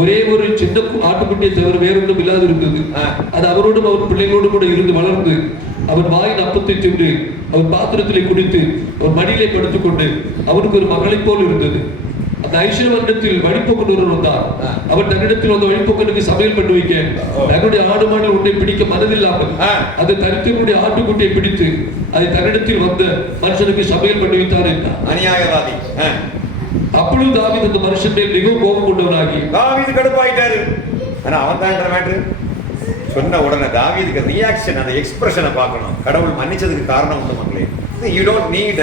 ஒரே ஒரு சின்ன ஆட்டுக்குட்டியை தவிர வேறொன்றும் இல்லாது இருந்தது. அது அவரோடும் அவர் பிள்ளைகளோடு கூட இருந்து வளர்ந்து அவன் வாயின் அப்பத்தை தின்று அவன் பாத்திரத்திலே குடித்து அவன் மடியிலே படுத்துக்கொண்டு அவனுக்கு ஒரு மகளை போல் இருந்தது. அந்த ஐஸ்வர்யவனிடத்தில் வழிபோக்கன் ஒருவர் வந்தார். அவன் தன்னிடத்தில் வந்த வழிபோக்கனுக்கு சமையல் பண்ணி வைக்க தன்னுடைய ஆடு மாடு உன்னை பிடிக்க மனதில்லாமல் அந்த தரித்திரனுடைய ஆட்டுக்குட்டியை பிடித்து அதை தன்னிடத்தில் வந்த மனுஷனுக்கு சமையல் பண்ணி வைத்தார் என்றார். அநியாயவாதி. அப்பொழுது தாவீது அந்த மனுஷன் மேல் மிகவும் கோபம் கொண்டவனாகி தாவீது கடுப்பாயிட்டாரு. ஆனா அவன் தான் மேட்ரு சொன்ன உடனே தாவீதுக்கு ரியாக்ஷன், அந்த எக்ஸ்பிரஷனை பார்க்கணும். கடவுள் மன்னிச்சதுக்கு காரணம் உண்டு மக்களே. யூ டோன்ட் நீட்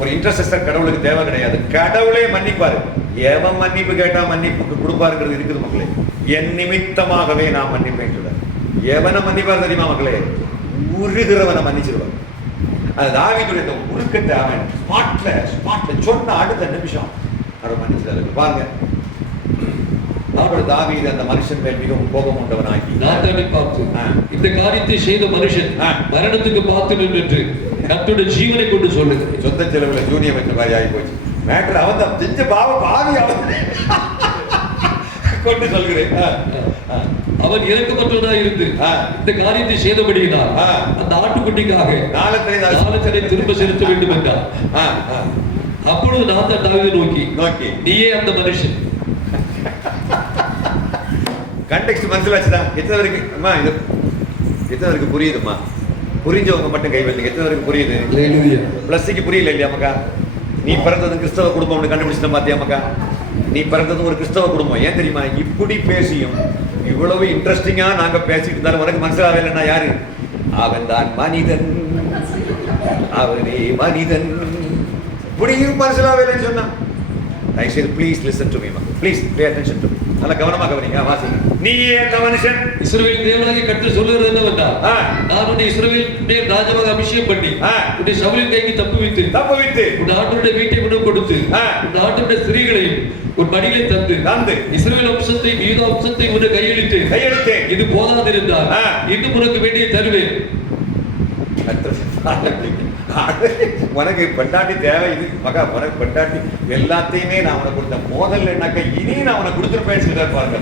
ஒரு இன்டர்செசர் கடவுளுக்கு தேவை கிடையாது. கடவுளே மன்னிப்பாரு. எவன் மன்னிப்பு கேட்டா மன்னிப்புக்கு கொடுப்பாருங்கிறது இருக்குது மக்களே. என் நிமித்தமாகவே நான் மன்னிப்பேன் சொல்ல. எவனை மன்னிப்பார் தெரியுமா மக்களே? உருகிறவனை மன்னிச்சிருவார். அது தாவீதுடைய உருக்கத்தை அவன் ஸ்பாட்ல சொன்ன அடுத்த நிமிஷம் அவரை மன்னிச்சிருவாரு. பாருங்க, தாவீது அந்த மனுஷன் மேல் மிகவும் கோபம் கொண்டவனாகி நாத்தானை பார்த்து, இந்த காரியத்தை செய்த மனுஷன் மரணத்துக்கு பார்த்து நின்று கர்த்தருடைய ஜீவனை கொண்டு சொல்லுங்க. சொந்த செலவுல ஜூனியர் வெட்ட மாதிரி ஆகி போச்சு மேட்டர். அவன் தான் செஞ்ச பாவி அவன் கொண்டு சொல்கிறேன். அவன் இறக்கப்பட்டவனாய் இருந்து இந்த காரியத்தை செய்தபடியினால் அந்த ஆட்டுக்குட்டிக்காக நாலத்தனை திரும்ப செலுத்த வேண்டும் என்றார். அப்பொழுது நாத்தான் தாவீதை நோக்கி, நீயே அந்த மனுஷன். கண்டெக்ஸ்ட் மனசிலாச்சுதான். எத்தனை வரைக்கும் அம்மா இது எத்தனை வரைக்கும் புரியுதுமா? புரிஞ்சவங்க மட்டும் கை வைங்க. எத்தனை வரைக்கும் புரியுது? பிளஸ்க்கு புரியல இல்லையா மக்கா? நீ பிறந்தது கிறிஸ்தவ குடும்பம்னு கண்டுபிடிச்சிட்ட பாத்தியா மக்கா? நீ பிறந்தது ஒரு கிறிஸ்தவ குடும்பம். ஏன் தெரியுமா? இப்படி பேசியும் இவ்வளவு இன்ட்ரெஸ்டிங்கா நாங்க பேசிட்டு இருந்தாலும் உனக்கு மனசிலாவே இல்லைன்னா யாரு? அவன் தான் மனிதன், அவனே மனிதன். இப்படியும் மனசிலாவே இல்லைன்னு சொன்னான். I said, please listen to me, please pay attention to me. நல்ல கவனமா கவனிங்க. வாசிங்க. நீயே அந்த மனுஷன். இஸ்ரவேல் தேவனாகிய கர்த்தர் சொல்லுகிறது என்னவென்றால், நான் உன்னை இஸ்ரவேல் மேல் ராஜாவாக அபிஷேகம் பண்ணி உன்னை சவுலின் கைக்கு தப்புவித்து உன் ஆட்டுடைய வீட்டை உணவு கொடுத்து உன் ஆட்டுடைய ஸ்திரீகளையும் உன் மடியிலே தந்து இஸ்ரவேல் வம்சத்தை யூதா வம்சத்தை உன்னை கையெழுத்து இது போதாதிருந்தால் இன்னும் உனக்கு வேண்டிய தருவேன். உனக்கு பெண்டாட்டி தேவை இது மகா, உனக்கு பெண்டாட்டி எல்லாத்தையுமே நான் உனக்கு கொடுத்த மோதல் என்னாக்க இனி நான் உனக்கு கொடுத்துருப்பேன் பாருங்க.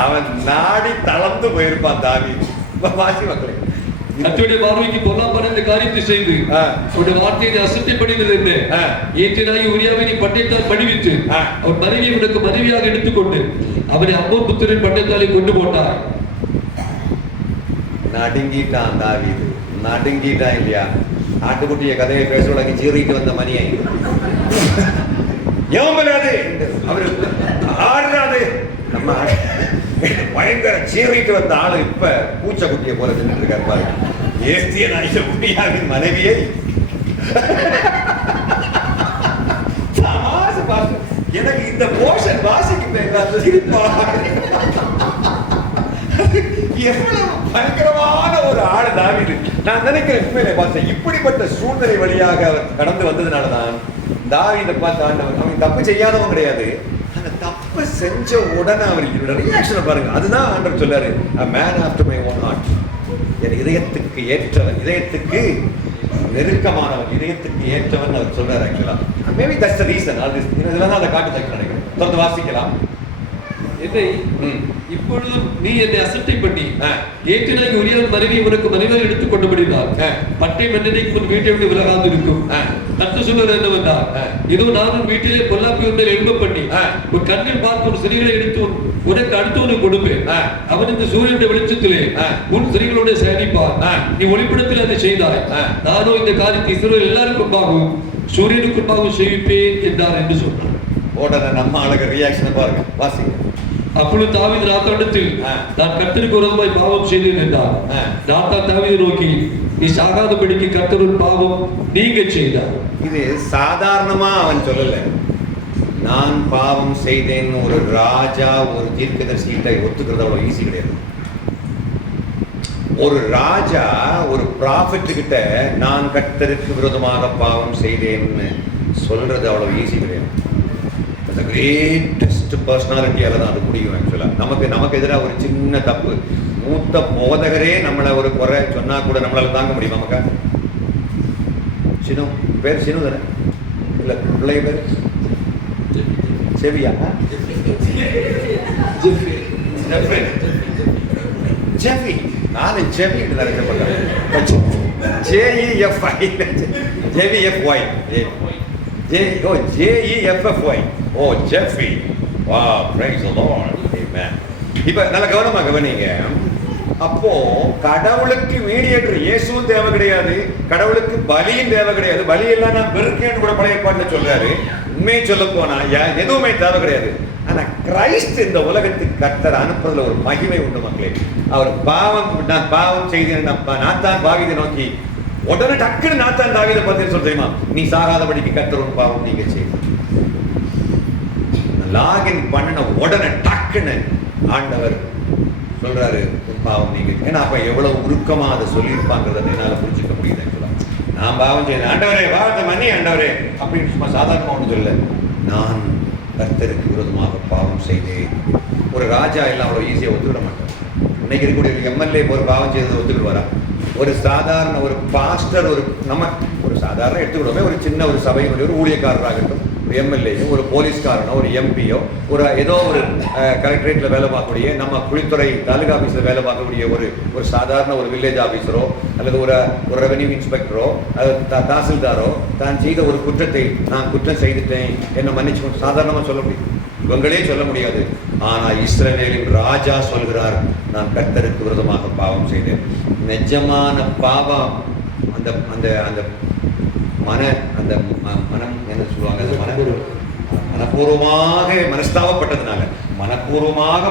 அவன் நாடி தளர்ந்து போயிருப்பான் தாவீது. வாசி மக்களே, கர்த்தருடைய பார்வைக்கு பொல்லாப்பான இந்த காரியத்தை செய்து உன்னுடைய வார்த்தையை அசட்டைப்படுகிறது என்று ஏற்றினாகி உரியாவை நீ பட்டயத்தால் படிவித்து அவன் மனைவியை உனக்கு மனைவியாக எடுத்துக்கொண்டு அவனை அம்மோன் புத்திரன் பட்டயத்தாலே கொண்டு போட்டார். நடுங்கிட்டான் தாவீது, நடுங்கிட்டான் இல்லையா? ஆட்டுக்குட்டிய கதையை பேசுவதற்கு சீறிட்டு வந்த மணியை ஏம்பலாது அவரு ஆடுறாது நம்ம பயங்கர சீறிட்டு வந்த ஆளு இப்ப பூச்சக்குட்டியை போல நின்று இருக்காரு பாருங்க. ஏஸ்திய நாய்க்க குட்டியாவின் மனைவியை எனக்கு இந்த போர்ஷன் வாசிக்க சிரிப்பா எவ்வளவு பயங்கரமான ஒரு ஆளு தாவீது. நான் நினைக்கிறேன் உண்மையிலே பார்த்தேன் இப்படிப்பட்ட சூழ்நிலை வழியாக அவர் கடந்து வந்ததுனாலதான் தாவீதை பார்த்து ஆண்டவர் அவன் தப்பு செய்யாதவன் கிடையாது, அந்த தப்பு செஞ்ச உடனே அவர் ரியாக்ஷனை பாருங்க. அதுதான் ஆண்டவர் சொல்லாரு, a man after my own heart, என் இதயத்துக்கு ஏற்றவன், இதயத்துக்கு நெருக்கமானவன், இதயத்துக்கு ஏற்றவன் அவர் சொல்றாரு. ஆக்சுவலா மேபி தட்ஸ் தி ரீசன். அது இதெல்லாம் தான் அதை காட்டு நினைக்கிறேன். தொடர்ந்து வாசிக்கலாம். என்னை இப்பொழுதும் நீ என்னை அசட்டை பண்ணி ஏற்றினாய் உரியவன் மனைவி உனக்கு மனைவியாக எடுத்துக் கொண்டபடினால் பட்டை மன்னனைக்கு உன் வீட்டை விட்டு விலகாது இருக்கும். கர்த்தர் சொல்வது என்னவென்றால், இதோ நான் உன் வீட்டிலே பொல்லாப்பி மேல் எழும்ப பண்ணி உன் கண்ணில் பார்த்து உன் சிறிகளை எடுத்து உனக்கு அடுத்தவனுக்கு கொடுப்பேன். அவன் இந்த சூரியனுடைய வெளிச்சத்திலே உன் சிறிகளோட சயனிப்பான். நீ ஒளிப்படத்தில் அதை செய்தாய். நானோ இந்த காரியத்தை இஸ்ரவேல் எல்லாருக்கும்பாகவும் சூரியனுக்கும்பாகவும் செய்விப்பேன் என்றார் என்று சொன்னார். உடனே நம்ம ஆளுக்கு ரியாக்ஷன் பாருங்க, வாசிங்க. அப்பொழுது தாவீது நாத்தானிடத்தில், நான் கர்த்தருக்கு விரோதமாய் பாவம் செய்தேன் என்றார். நாத்தான் தாவீதை நோக்கி, நீ சாகாதபடிக்கு கர்த்தரின் பாவம் நீங்க செய்தார். இது சாதாரணமா அவன் சொல்லல. நான் பாவம் செய்தேன் ஒரு ராஜா ஒரு தீர்க்கதரிசிகிட்ட ஒத்துக்கிறது அவ்வளவு ஈஸி கிடையாது. ஒரு ராஜா ஒரு ப்ராஃபெட் கிட்ட நான் கர்த்தருக்கு விரோதமாக பாவம் செய்தேன்னு சொல்றது அவ்வளவு ஈஸி கிடையாது. கிரேட்டஸ்ட் பர்சனாலிட்டியால தான் அது முடியும். ஆக்சுவலா நமக்கு எதிராக ஒரு சின்ன தப்பு, மூத்த போதகரே நம்மளை ஒரு குறை சொன்னா கூட நம்மளால தாங்க முடியும். நமக்கு சினு பேர் சினு தானே, இல்ல பிள்ளைய பேர் செவியா, ஜெஃபி. நானும் ஜெஃபி நினைக்கப்பட்டேன். JEFI JVFY JEFFY. Oh, Jeffrey. Wow, praise the Lord. Amen. இப்ப நல்ல கவனமா கவனிங்க. அப்போ கடவுளுக்கு மீடியேட்டர் இயேசுவும் தேவை கிடையாது, கடவுளுக்கு பலியும் தேவை கிடையாது. பலி எல்லாம் நான் வெறுக்கேன்னு கூட பழைய ஏற்பாட்டுல சொல்றாரு. உண்மையை சொல்ல போனா எதுவுமே தேவை கிடையாது. ஆனா கிரைஸ்ட் இந்த உலகத்துக்கு கர்த்தர் அனுப்புறதுல ஒரு மகிமை உண்டு மக்களே. அவர் நான் பாவம் செய்தேன், நான் தான் தாவீதை நோக்கி உடனே டக்குன்னு நாத்தான் தாவீதை பத்தி சொல்ல தெரியுமா, நீ சாகாதபடிக்கு கர்த்தர் ஒரு பாவம் நீங்க செய்த. லாகின் பண்ணின உடனே டக்குன்னு ஆண்டவர் சொல்றாரு உன் பாவம் நீங்க. ஏன்னா அப்ப எவ்வளவு உருக்கமா அதை சொல்லியிருப்பாங்கிறத என்னால புரிஞ்சுக்க முடியுது. நான் பாவம் செய்தேன் ஆண்டவரே, பாவத்தை மன்னி ஆண்டவரே அப்படின்னு சும்மா சாதாரணமா ஒன்று சொல்ல, நான் கர்த்தருக்கு விரோதமாக பாவம் செய்தேன். ஒரு ராஜா எல்லாம் அவ்வளவு ஈஸியா ஒத்துக்கிட மாட்டார். இன்னைக்கு இருக்கக்கூடிய ஒரு எம்எல்ஏ ஒரு பாவம் செய்ததை ஒத்துக்கிடுவாரா? ஒரு சாதாரண ஒரு பாஸ்டர், ஒரு சாதாரண எடுத்துக்கிடுவோமே, ஒரு சின்ன ஒரு சபையினுடைய ஒரு ஊழியக்காரராகட்டும், ஒரு எம்எல்ஏயோ ஒரு போலீஸ்காரனோ ஒரு எம்பியோ ஒரு ஏதோ ஒரு கலெக்டரேட்ல வேலை பார்க்கக்கூடிய, நம்ம குளித்துறை தாலுகா ஆஃபீஸில் வேலை பார்க்கக்கூடிய ஒரு சாதாரண ஒரு வில்லேஜ் ஆஃபீஸரோ அல்லது ஒரு ரெவென்யூ இன்ஸ்பெக்டரோ தாசில்தாரோ தான் செய்த ஒரு குற்றத்தை நான் குற்றம் செய்துட்டேன் என்ன மன்னிச்சு சாதாரணமாக சொல்ல முடியும், இவங்களே சொல்ல முடியாது. ஆனால் இஸ்ரவேலின் ராஜா சொல்கிறார், நான் கர்த்தருக்கு விரோதமாக பாவம் செய்தேன். நிஜமான பாவம் அந்த அந்த அந்த மனம் என்ன சொல்லுவாங்க, மனப்பூர்வமாக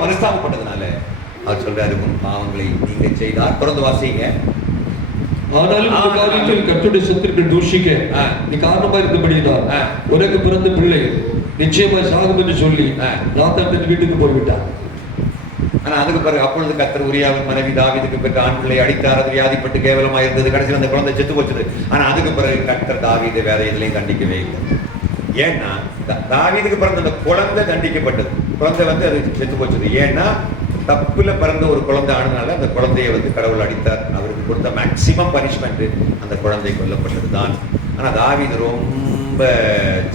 மனஸ்தாபப்பட்டதுனால அவர் சொல்றாரு, உன் பாவங்களை நீங்க செய்தார். தொடர்ந்து வாசிங்க. ஆனாலும் கர்த்தருடைய சத்துருக்கள் தூஷிக்க நீ காரணமா இருந்தபடிதான் உனக்கு பிறந்த பிள்ளை நிச்சயமா சாகும் என்று சொல்லி நாத்தான் வீட்டுக்கு போய்விட்டார். ஆனா அதுக்கு பிறகு அப்பொழுது கர்த்தர் உரியாவின் மனைவி தாவீதுக்கு பெற்ற ஆண் பிள்ளை அடித்தார், அது வியாதிப்பட்டு கேவலமா இருந்தது, கடைசியில் அந்த குழந்தை செத்து போச்சது. ஆனா அதுக்கு பிறகு கர்த்தர் தாவீதை வேற எதுலையும் தண்டிக்கவே இல்லை. ஏன்னா தாவீதுக்கு பிறந்த அந்த குழந்தை தண்டிக்கப்பட்டது, குழந்தை அது செத்து போச்சது. ஏன்னா தப்புல பிறந்த ஒரு குழந்தை ஆனதுனால அந்த குழந்தையை கடவுள் அடித்தார். அவருக்கு கொடுத்த மேக்சிமம் பனிஷ்மெண்ட் அந்த குழந்தை கொல்லப்பட்டது தான். ஆனா தாவீது ரொம்ப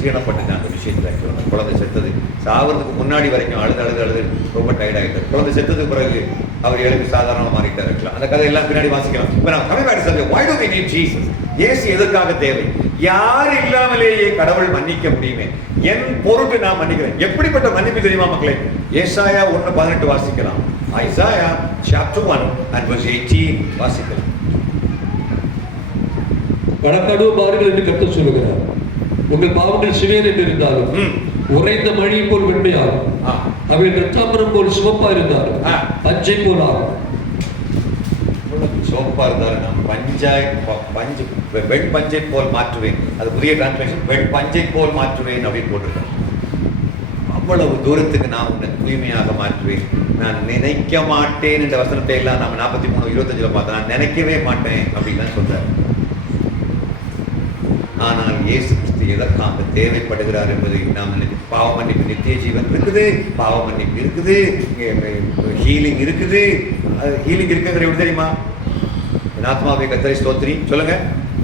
சீனப்பட்டது அந்த விஷயத்துல. அந்த குழந்தை செத்தது, சாவறதுக்கு முன்னாடி வரைக்கும் அழுது ரொம்ப டயர்ட் ஆகிட்டார். குழந்தை செத்ததுக்கு பிறகு அவர் எழுதி சாதாரணமாக மாறிட்டார் இருக்கலாம். அந்த கதை எல்லாம் பின்னாடி வாசிக்கலாம். இப்போ நான் கமிங் சொல்ல, why do we need Jesus? இயேசு எதற்காக தேவை? யார் இல்லாமலேயே கடவுள் மன்னிக்க முடியுமே, என் பொருட்டு நான் மன்னிக்கிறேன். எப்படிப்பட்ட மன்னிப்பு தெரியுமா மக்களே? ஏசாயா 1:18 வாசிக்கலாம். Isaiah chapter 1 and verse 18 வாசிக்கலாம். கடக்கடுவு பாருங்கள் என்று கர்த்தர் சொல்லுகிறார். உங்கள் பாவங்கள் சிவேர் என்று இருந்தாலும் உறைந்த மழையை போல் வெண்மையாகும். அவை ரத்தாம்பரம் போல் சிவப்பா இருந்தாலும் பஞ்சை போல் ஆகும். சிவப்பா இருந்தாலும் நான் பஞ்சு வெண் பஞ்சை போல் மாற்றுவேன். அது புதிய டிரான்ஸ்லேஷன், வெண் பஞ்சை போல் மாற்றுவேன் அப்படின்னு போட்டிருக்கேன். அவ்வளவு தூரத்துக்கு நான் உன்னை தூய்மையாக மாற்றுவேன். நான் நினைக்க மாட்டேன் என்ற வசனத்தை எல்லாம் நம்ம 43:25 பார்த்தோம். நான் நினைக்கவே மாட்டேன் அப்படின்னு தான் சொல்றாரு. ஆனால் இயேசு கிறிஸ்து எதற்காக தேவைப்படுகிறார் என்பதை நாம் பாவ மன்னிப்பு, நித்திய ஜீவன் இருக்குது, பாவ மன்னிப்பு இருக்குது, ஹீலிங் இருக்குது. ஹீலிங் இருக்குங்கிற எப்படி தெரியுமா? என் ஆத்மாவை கர்த்தரை ஸ்தோத்திரி சொல்லுங்க.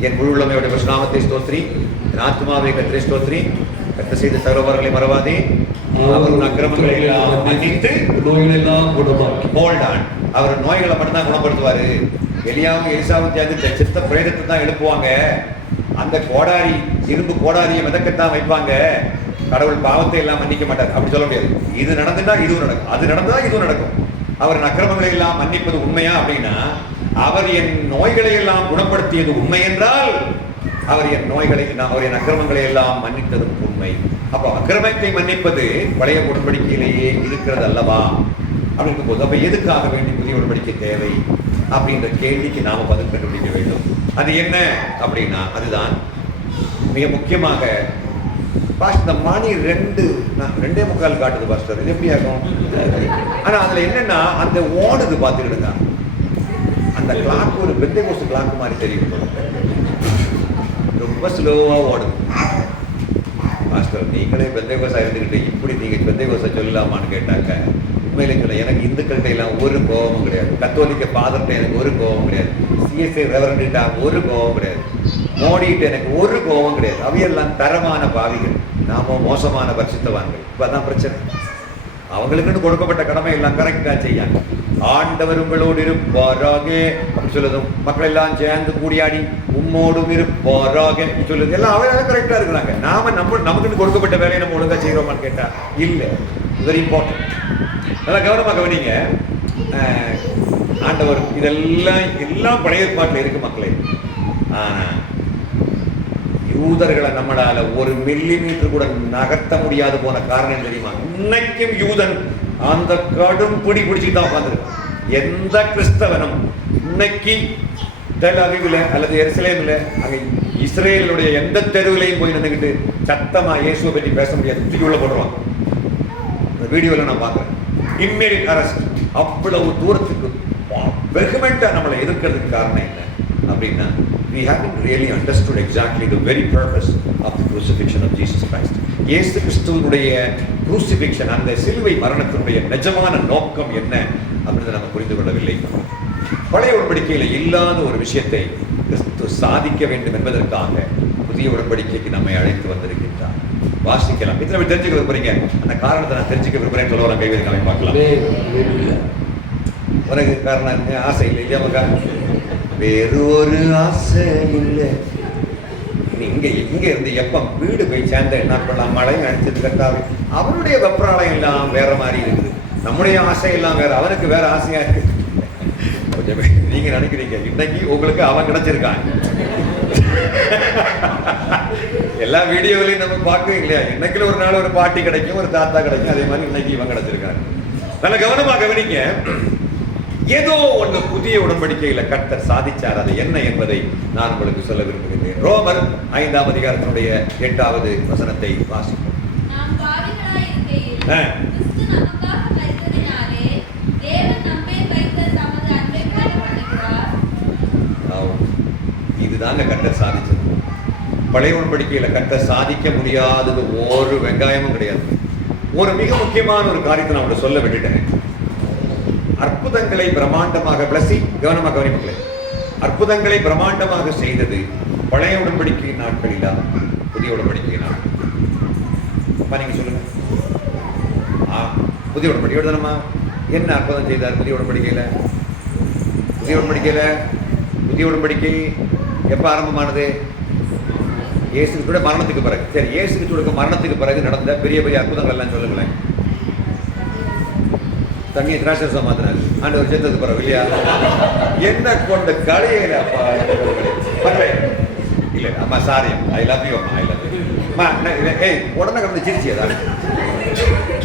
என் முழு உள்ளமையோட நாமத்தை ஸ்தோத்திரி. என் ஆத்மாவை கர்த்தரை ஸ்தோத்திரி. கர்த்தர் செய்த சகோதரர்களை மறவாதே. அவர் அக்கிரமங்களை எல்லாம் மன்னித்து நோய்கள் எல்லாம் குணமாக்கி. Hold on. அவர் நோய்களை மட்டும்தான் குணப்படுத்துவாரு. எலியாவும் எலிசாவும் சேர்ந்து சித்த பிரேதத்தை தான் எழுப்புவாங்க. அந்த கோடாரி, இரும்பு கோடாரியை மிதக்கத்தான் வைப்பாங்க. கடவுள் பாவத்தை எல்லாம் மன்னிக்க மாட்டார் அப்படி சொல்ல முடியாது. இது நடந்துட்டா இதுவும் நடக்கும், அது நடந்தா இதுவும் நடக்கும். அவர் அக்கிரமங்களை எல்லாம் மன்னிப்பது உண்மையா அப்படின்னா, அவர் என் நோய்களை எல்லாம் குணப்படுத்தியது உண்மை என்றால், அவர் என் நோய்களை, அவர் என் அக்கிரமங்களை எல்லாம் மன்னித்ததும் உண்மை. அப்போ அக்கிரமத்தை மன்னிப்பது பழைய உடன்படிக்கையிலேயே இருக்கிறது அல்லவா அப்படிங்கும் போது, அப்ப எதுக்காக வேண்டி புதிய உடன்படிக்கை தேவை அப்படின்ற கேள்விக்கு நாம பதில் கண்டுபிடிக்க வேண்டும். அது என்ன அப்படின்னா, அதுதான் மிக முக்கியமாக. இந்த மணி 2:45 காட்டுது பாஸ்டர். இது எப்படி ஆகும்? ஆனா அதுல என்னன்னா, அந்த ஓடுது பார்த்துக்கிடுங்க. அந்த கிளாக் ஒரு பெந்தேகோஸ்து கிளாக் மாதிரி தெரியும். ரொம்ப ஸ்லோவா ஓடுது. பாஸ்டர் நீங்களே பெந்தேகோஸா இருந்துக்கிட்டு இப்படி நீங்க பெந்தேகோஸை சொல்லலாமான்னு கேட்டாங்க. உண்மையிலே சொல்ல, எனக்கு இந்துக்கள்கிட்ட எல்லாம் ஒரு கோபமும் கிடையாது. கத்தோலிக்க ஃபாதர்கிட்ட எனக்கு ஒரு கோபம் கிடையாது. சிஎஸ்ஐ ரெவரண்ட்டா ஒரு கோபம் கிடையாது. மோடிகிட்ட எனக்கு ஒரு கோபம் கிடையாது. அவையெல்லாம் தரமான பாவிகள், நாம மோசமான பரிசுத்தவான்கள். இப்பதான் பிரச்சனை. அவங்களுக்குன்னு கொடுக்கப்பட்ட கடமை எல்லாம் கரெக்டா செய்யாங்க. ஆண்டவர் உங்களோடு இருப்பாராக அப்படி சொல்லுதும். மக்கள் எல்லாம் சேர்ந்து கூடியாடி உம்மோடும் இருப்பாராக சொல்லுது. எல்லாம் அவங்க கரெக்டா இருக்கிறாங்க. நமக்குன்னு கொடுக்கப்பட்ட வேலையை நம்ம ஒழுங்கா செய்யறோமான்னு கேட்டா இல்ல. Very important. நல்லா கவனமா கவனிங்க. ஆண்டவர் இதெல்லாம் பழைய ஏற்பாட்டில் இருக்கு மக்களே. ஆனா யூதர்களை நம்மளால 1 மில்லிமீட்டர் கூட நகர்த்த முடியாது போன காரணம் தெரியுமா? இன்னைக்கும் யூதன் அந்த கடும் பிடிச்சிட்டு தான் உட்காந்துருக்கான். எந்த கிறிஸ்தவனும் இன்னைக்கு டெல் அவிவ்ல அல்லது எருசலேம்ல அங்க இஸ்ரேலுடைய எந்த தெருவிலையும் போய் நின்றுக்கிட்டு சத்தமா இயேசுவை பற்றி பேச முடியாது. தூக்கி உள்ள போடுவாங்க. இந்த வீடியோல நான் பார்க்குறேன். Immediate arrest. அவ்வளவு தூரத்துக்கு வெகுமெண்டா நம்மளை எதிர்க்கிறதுக்கு காரணம் என்ன அப்படின்னா, we haven't really understood exactly the very purpose of the crucifixion of Jesus Christ. இயேசு கிறிஸ்துவினுடைய crucifixion, அந்த சிலுவை மரணத்தினுடைய நிஜமான நோக்கம் என்ன அப்படின்றத நம்ம புரிந்து கொள்ளவில்லை. பழைய உடன்படிக்கையில் இல்லாத ஒரு விஷயத்தை கிறிஸ்து சாதிக்க வேண்டும் என்பதற்காக புதிய உடன்படிக்கைக்கு நம்மை அழைத்து வந்திருக்கின்றார். வாசிக்கலாம். இத்தனை பேர் தெரிஞ்சுக்க விரும்புறீங்க? அந்த காரணத்தை நான் தெரிஞ்சுக்க விரும்புறேன்னு சொல்லுவாங்க. கை வைக்காம பார்க்கலாம். உனக்கு காரணம் ஆசை இல்லை இல்லையா மகா? வேறு ஒரு ஆசை இல்லை. இங்க இருந்து எப்ப வீடு போய் சேர்ந்த என்ன பண்ணலாம்? மழை அடிச்சது கட்டாவே அவனுடைய வெப்பராலயம் எல்லாம் வேற மாதிரி இருக்குது. நம்முடைய ஆசை எல்லாம் வேற, அவனுக்கு வேற ஆசையா இருக்கு. கொஞ்சம் நீங்க நினைக்கிறீங்க இன்னைக்கு உங்களுக்கு அவன் கிடைச்சிருக்கான். எல்லா வீடியோவிலையும் நம்ம பார்க்குறோம் இல்லையா? இன்னைக்குல ஒரு நாள் ஒரு பாட்டி கிடைக்கும், ஒரு தாத்தா கிடைக்கும். அதே மாதிரி இன்னைக்கு இவன் கிடைச்சிருக்காங்க. நல்ல கவனமா கவனிங்க. ஏதோ ஒன்று புதிய உடன்படிக்கையில கர்த்தர் சாதிச்சார். அது என்ன என்பதை நான் உங்களுக்கு சொல்ல விரும்புகிறேன். ரோமர் 5ஆம் அதிகாரத்தினுடைய 8வது வசனத்தை வாசிப்போம். இதுதாங்க கர்த்தர் சாதிச்சது. பழைய உடன்படிக்கையில கர்த்தர் சாதிக்க முடியாதது ஒரு வெங்காயமும் கிடையாது. ஒரு மிக முக்கியமான ஒரு காரியத்தை நான் உங்களுக்கு சொல்ல விட்டுட்டேன். அற்புதங்களை பிரம்மாண்டமாக கவனமாக கவனிப்புகளே, அற்புதங்களை பிரம்மாண்டமாக செய்தது பழைய உடன்படிக்கை நாட்களிலா புதிய உடன்படிக்கை நாட்கள்? நீங்க சொல்லுங்க. புதிய உடன்படிக்கையோட தானம்மா என்ன அற்புதம் செய்தார் புதிய உடன்படிக்கையில? புதிய உடன்படிக்கை எப்ப ஆரம்பமானது? இயேசு கிறிஸ்துவோட மரணத்துக்கு பிறகு. சரி, இயேசு கிறிஸ்துவோட மரணத்துக்கு பிறகு நடந்த பெரிய பெரிய அற்புதங்கள் எல்லாம் சொல்லுங்களேன். தண்ணியை திராட்சரசமா மாத்தினாரு ஆண்டவர் செத்ததுக்கு பிறகு இல்லையா? என்ன கொண்ட கடையில இல்ல அம்மா சாரி ஐ லவ் யூ அம்மா ஐ லவ் யூ அம்மா ஏய் உடனே கடந்து சிரிச்சி அதான்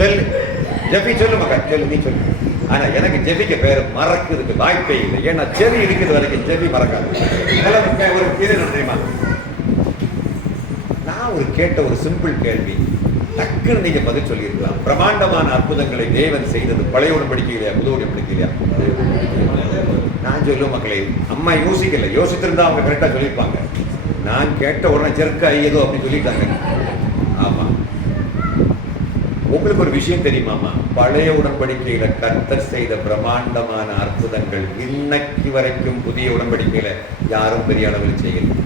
சொல்லு ஜெஃபி சொல்லு மக்கா சொல்லு நீ சொல்லு ஆனா எனக்கு ஜெஃபிக்கு பேர் மறக்குறதுக்கு வாய்ப்பே இல்லை ஏன்னா செவி இருக்கிறது வரைக்கும் ஜெஃபி மறக்காது ஒரு இது தெரியுமா நான் ஒரு கேட்ட ஒரு சிம்பிள் கேள்வி டக்குன்னு நீங்க பதில் சொல்லியிருக்கலாம் பிரம்மாண்டமான அற்புதங்களை தேவன் செய்தது பழைய உடன்படிக்கையிலையா புது உடன்படிக்கையிலையா நான் சொல்லுவேன் மக்களே அம்மா யோசிக்கல யோசித்திருந்தா அவங்க கரெக்டா சொல்லியிருப்பாங்க நான் கேட்ட உடனே செருக்க ஐயதோ அப்படின்னு சொல்லிட்டாங்க ஆமா உங்களுக்கு ஒரு விஷயம் தெரியுமாமா பழைய உடன்படிக்கையில கர்த்தர் செய்த பிரம்மாண்டமான அற்புதங்கள் இன்னைக்கு வரைக்கும் புதிய உடன்படிக்கையில யாரும் பெரிய அளவில் செய்யல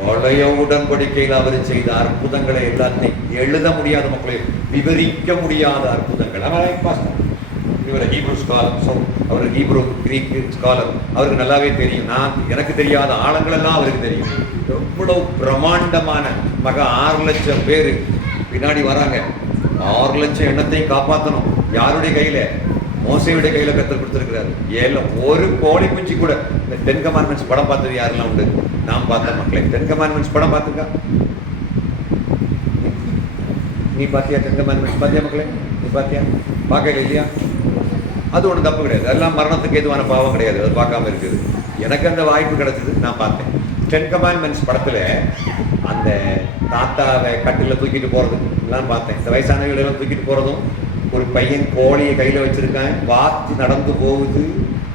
பழைய உடன்படிக்கையில் அவர் செய்த அற்புதங்களை எல்லாத்தையும் எழுத முடியாத மக்களை விவரிக்க முடியாத அற்புதங்கள் இவர் ஹீப்ரூ ஸ்காலர் அவர் ஹீப்ரூ கிரீக் ஸ்காலர் அவருக்கு நல்லாவே தெரியும் எனக்கு தெரியாத ஆழங்கள் எல்லாம் அவருக்கு தெரியும் எவ்வளவு பிரம்மாண்டமான 6 லட்சம் பேர் பின்னாடி வராங்க 6 லட்சம் எண்ணத்தையும் காப்பாற்றணும் யாருடைய கையில மோசையுடைய கையில கத்தர் கொடுத்திருக்கிறாரு ஏல ஒரு கோழி குஞ்சு கூட இந்த 10 கமாண்ட்மெண்ட்ஸ் படம் பார்த்தது யாரெல்லாம் உண்டு நாம் பார்த்த மக்களே 10 கமாண்ட்மெண்ட்ஸ் படம் பார்த்துக்கா நீ பாத்தியா 10 கமாண்ட்மெண்ட்ஸ் பாத்தியா மக்களே நீ பாத்தியா பார்க்கல இல்லையா அது ஒன்றும் தப்பு கிடையாது அதெல்லாம் மரணத்துக்கு எதுவான பாவம் கிடையாது அது பார்க்காம இருக்குது எனக்கு அந்த வாய்ப்பு கிடைச்சது நான் பார்த்தேன் 10 கமாண்ட்மெண்ட்ஸ் படத்துல அந்த தாத்தாவை கட்டில தூக்கிட்டு போறது எல்லாம் பார்த்தேன் இந்த வயசானவங்களெல்லாம் தூக்கிட்டு போறதும் ஒரு பையன் கோழியை கையில வச்சிருக்கான் வாத்து நடந்து போகுது